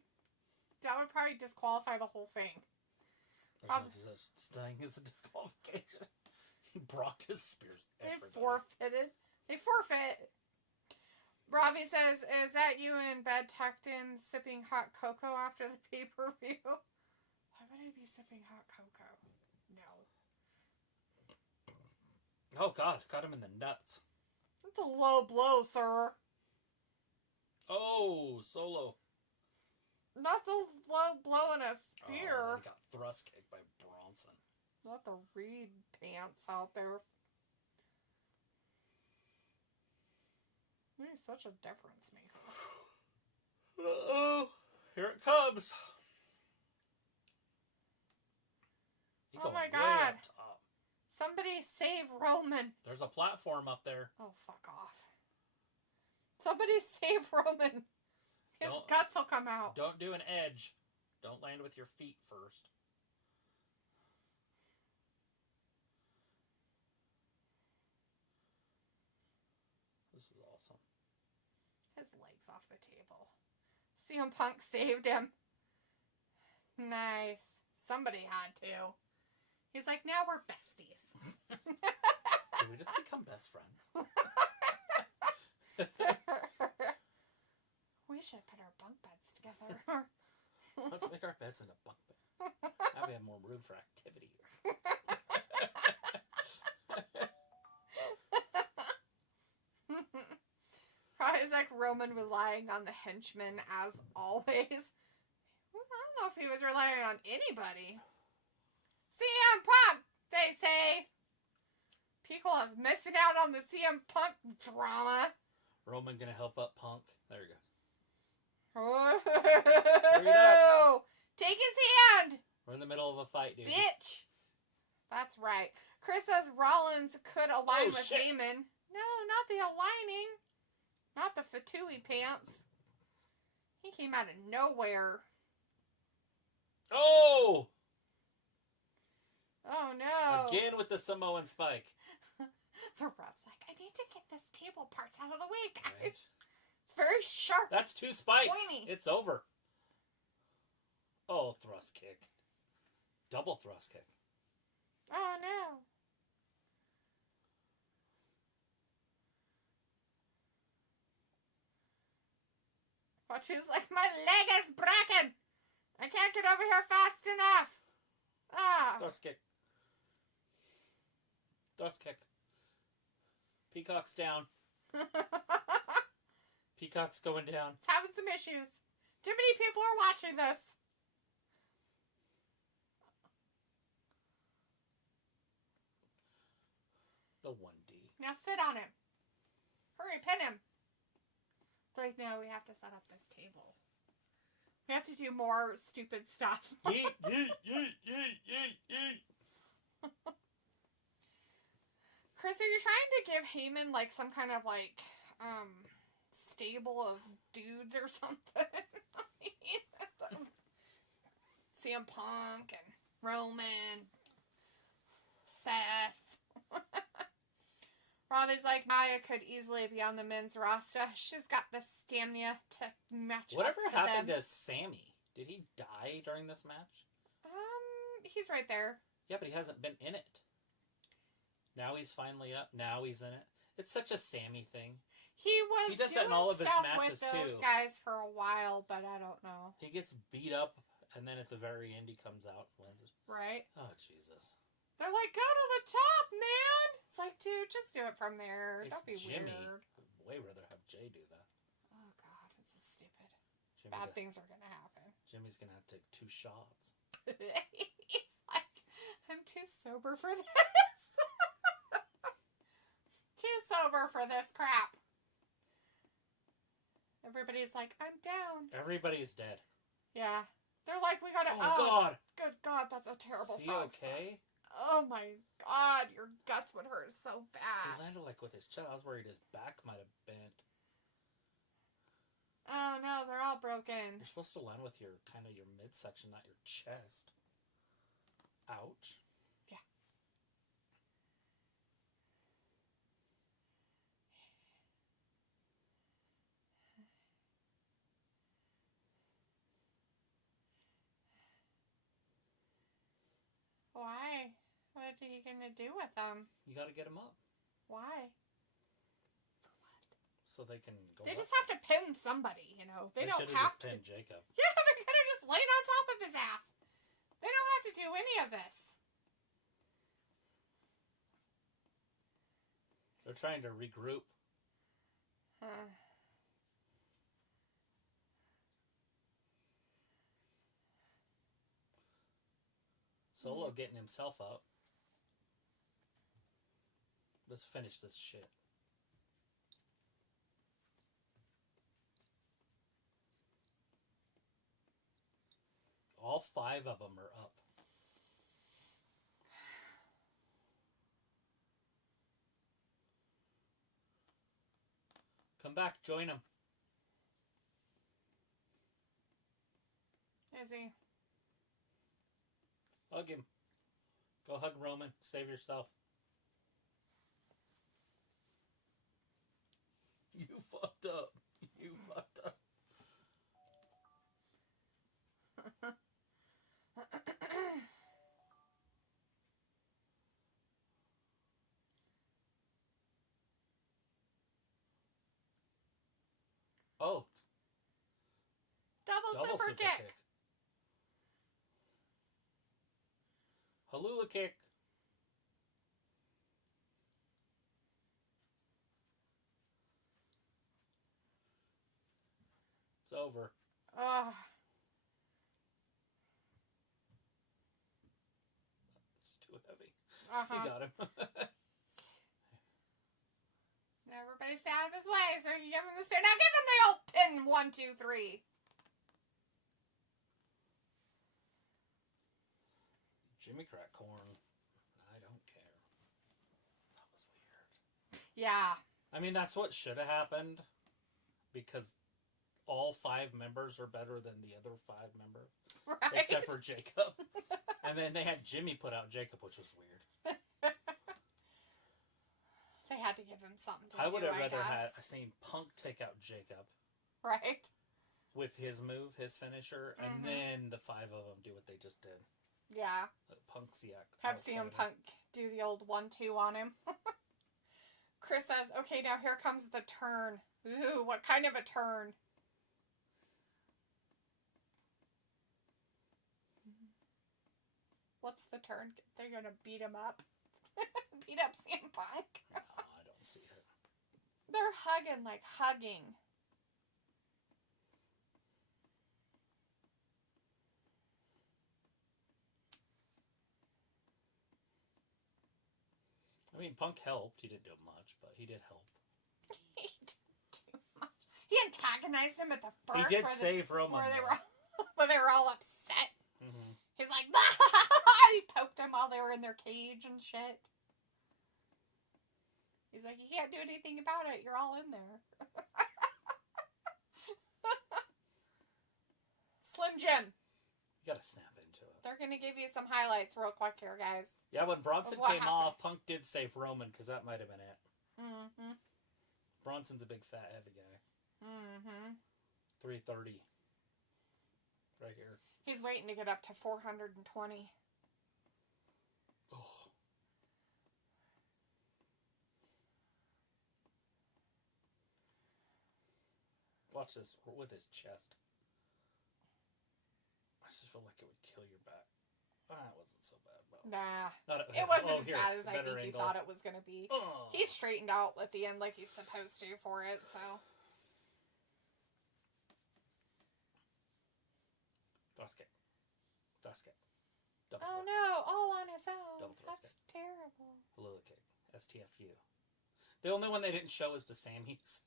probably disqualify the whole thing. There's no such thing as a disqualification. Brock just spears everybody. They forfeit. Robbie says, is that you in bed tucked in sipping hot cocoa after the pay-per-view? Why would I be sipping hot cocoa? No. Oh, God. Got him in the nuts. That's a low blow, sir. Oh, Solo. Not the low blow in a spear. Oh, he got thrust kicked by Bronson. Not the Reed pants out there. He's such a difference maker. Uh-oh. Here it comes. Oh my God. Somebody save Roman. There's a platform up there. Oh, fuck off. Somebody save Roman. His guts will come out. Don't do an edge. Don't land with your feet first. This is awesome. His legs off the table. CM Punk saved him. Nice. Somebody had to. He's like, now we're besties. Did we just become best friends? We should put our bunk beds together. Let's make our beds into bunk bed. Now we have more room for activity. Probably like Roman relying on the henchmen as always. I don't know if he was relying on anybody. CM Punk, they say. People is missing out on the CM Punk drama. Roman gonna help up Punk. There he goes. Oh, take his hand. We're in the middle of a fight, dude. Bitch. That's right. Chris says Rollins could align with Heyman. No, not the aligning. Not the Fatui pants. He came out of nowhere. Oh! Oh, no. Again with the Samoan spike. The ref's like, I need to get this table parts out of the way, guys. Right. It's very sharp. That's 2 spikes. Pointy. It's over. Oh, thrust kick. Double thrust kick. Oh, no. But she's like, my leg is broken. I can't get over here fast enough. Ah. Thrust kick. Thrust kick. Peacock's down. Peacock's going down. It's having some issues. Too many people are watching this. The 1D. Now sit on him. Hurry, pin him. Like, no, we have to set up this table. We have to do more stupid stuff. Yeet, yeet, yeet, yeet, yeet, yeet. Chris, are you trying to give Heyman, like, some kind of, like, stable of dudes or something. CM Punk and Roman, Seth. Robbie's like, Maya could easily be on the men's roster. She's got the stamina to match Whatever up to happened them. to Sami? Did he die during this match? He's right there. Yeah, but he hasn't been in it. Now he's finally up. Now he's in it. It's such a Sami thing. He does that in all of his matches, with those too. guys for a while, but I don't know. He gets beat up, and then at the very end he comes out and wins it. Right? Oh, Jesus. They're like, go to the top, man! It's like, dude, just do it from there. It's Don't be Jimmy. weird. I'd way rather have Jay do that. Oh, God, it's so stupid. Jimmy Things are gonna happen. Jimmy's gonna have to take 2 shots. He's like, I'm too sober for this. Too sober for this crap. Everybody's like, I'm down. Everybody's dead. Yeah. They're like, we gotta... Oh, God. Good God, that's a terrible Is he frog okay? Oh, my God. Your guts would hurt so He bad. landed like with his chest. I was worried his back might have bent. Oh, no, they're all broken. You're supposed to land with your kind of your midsection, not your chest. Ouch. Yeah. Why? What are you gonna do with them? You gotta get him up. Why? So they can go They up. just have to pin somebody, you know. They don't should've have just to. pinned Jacob. Yeah, they're gonna just lay on top of his ass. They don't have to do any of this. They're trying to regroup. Solo getting himself up. Let's finish this shit. All 5 of them are up. Come back, join him. Is he? Hug him. Go hug Roman. Save yourself. You fucked up. You fucked up. Oh. Double super kick. Halula kick. It's over. Ugh. It's too heavy. Uh-huh. He got him. Everybody stay out of his way so he can give him the spear. Now give him the old pin 1, 2, 3. Jimmy crack corn. I don't care. That was weird. Yeah. I mean, that's what should have happened. Because all 5 members are better than the other 5 members. Right. Except for Jacob. And then they had Jimmy put out Jacob, which was weird. They had to give him something to I would have rather guess. seen Punk take out Jacob. Right. With his move, his finisher, and then the 5 of them do what they just did. Yeah. Punk's the Have CM Punk do the old 1-2 on him. Chris says, okay, now here comes the turn. Ooh, what kind of a turn? What's the turn? They're going to beat him up. Beat up CM Punk. No, I don't see it. They're hugging like hugging. I mean, Punk helped. He didn't do much, but he did help. He didn't do much. He antagonized him at the first. He did save Roman. Where they were all upset. Mm-hmm. He's like, he poked them while they were in their cage and shit. He's like, you can't do anything about it. You're all in there. Jim. You gotta snap into it. They're gonna give you some highlights real quick here, guys. Yeah, when Bronson What came off, happened? Punk did save Roman, because that might have been it. Mm-hmm. Bronson's a big, fat, heavy guy. Mm-hmm. 330. Right here. He's waiting to get up to 420. Oh. Watch this with his chest. I just feel like it would kill your back. That wasn't so bad. Well, Nah. not It wasn't as here, bad as I better think he angle. thought it was going to be. Oh. He straightened out at the end like he's supposed to for it, so. Thrust kick. Thrust kick. Double Oh throw. no, all on his own. Double thrust That's terrible. Lula kick. STFU. The only one they didn't show is the Sammys.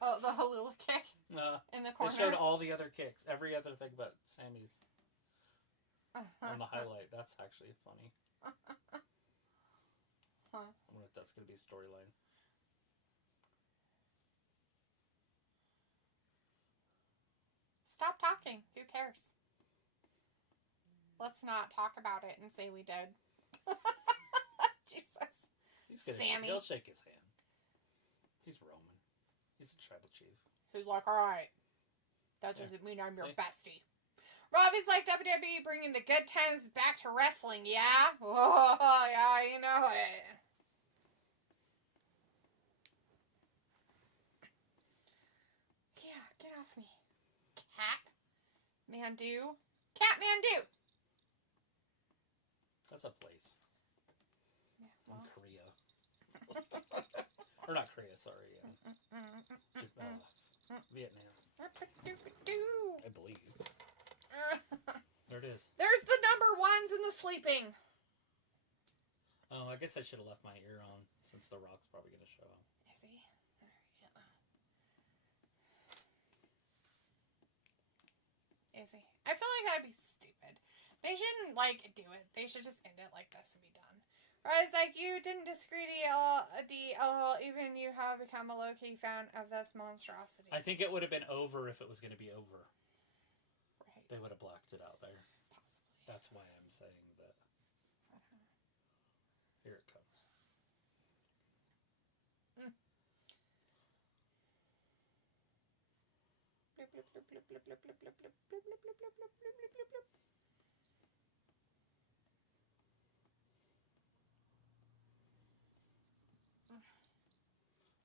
Oh, the Halula kick in the They corner. showed all the other kicks. Every other thing but Sammy's on the highlight. That's actually funny. Huh. I wonder if that's going to be a storyline. Stop talking. Who cares? Let's not talk about it and say we did. Jesus. He's gonna Sammy. He'll shake his hand. He's Roman. He's a tribal chief. He's like, alright. That doesn't mean I'm your See? bestie. Robbie's like, WWE bringing the good times back to wrestling, yeah? Oh, yeah, you know it. Yeah, get off me. Cat. Mandu. Cat Mandu. That's a place Yeah, in well. Korea. Or not Korea, sorry. Vietnam. I believe. There it is. There's the number ones in the sleeping. Oh, I guess I should have left my ear on since The Rock's probably going to show up. Is he? Is he? I feel like that'd be stupid. They shouldn't, do it. They should just end it like this and be done. Whereas, you didn't disagree even you have become a low-key fan of this monstrosity. I think it would have been over if it was going to be over. Right. They would have blacked it out there. Possibly. That's why I'm saying that. Here it comes.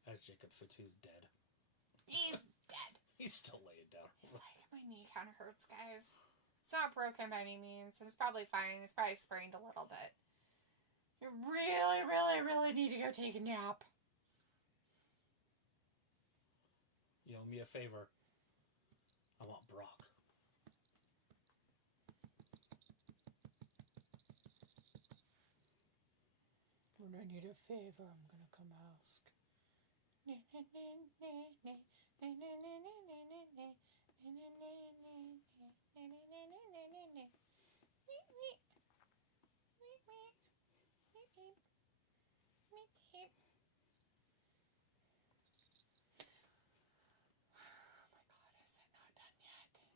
As Jacob Fatu's dead. He's dead. He's still laying down. He's like, my knee kind of hurts, guys. It's not broken by any means. It's probably fine. It's probably sprained a little bit. You really, really, really need to go take a nap. You owe me a favor. I want Brock. When I need a favor, I'm gonna come ask.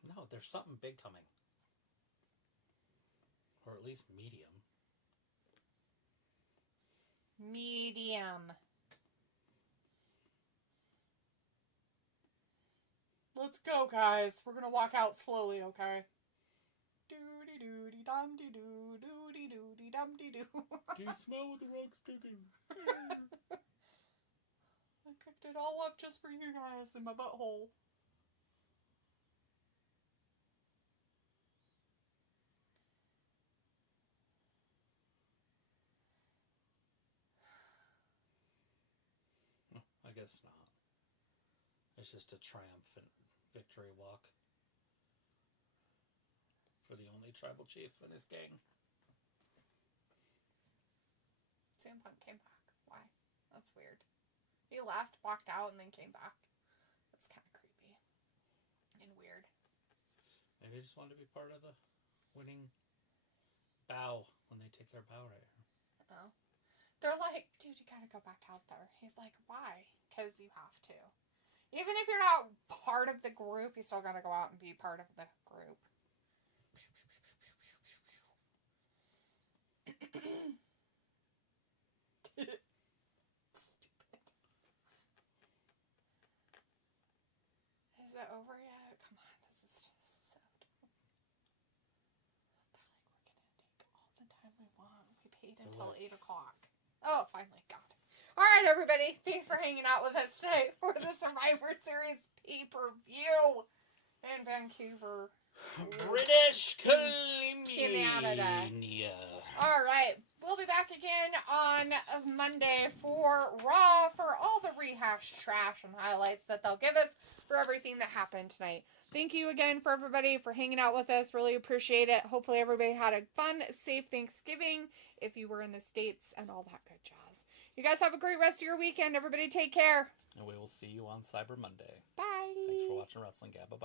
No, there's something big coming. Or at least medium. Medium. Let's go, guys. We're gonna walk out slowly, okay? Doody doody dum dee doo, doody doody dum dee doo. Do you smell what the Rock's cooking? I cooked it all up just for you guys in my butthole. No, I guess not. It's just a triumphant victory walk for the only tribal chief in his gang. CM Punk came back. Why? That's weird. He left, walked out, and then came back. That's kind of creepy. And weird. Maybe he just wanted to be part of the winning bow when they take their bow right here. Oh. They're like, dude, you gotta go back out there. He's like, why? Because you have to. Even if you're not part of the group, you still got to go out and be part of the group. Stupid. Is it over yet? Come on, this is just so dumb. They're like, we're going to take all the time we want. We paid until 8 o'clock. Oh, finally, got it. All right, everybody. Thanks for hanging out with us tonight for the Survivor Series pay-per-view in Vancouver, British Columbia. Canada. All right. We'll be back again on Monday for Raw for all the rehash trash and highlights that they'll give us for everything that happened tonight. Thank you again for everybody for hanging out with us. Really appreciate it. Hopefully everybody had a fun, safe Thanksgiving if you were in the States and all that good jazz. You guys have a great rest of your weekend. Everybody take care. And we will see you on Cyber Monday. Bye. Thanks for watching Wrestling Gab. Bye-bye.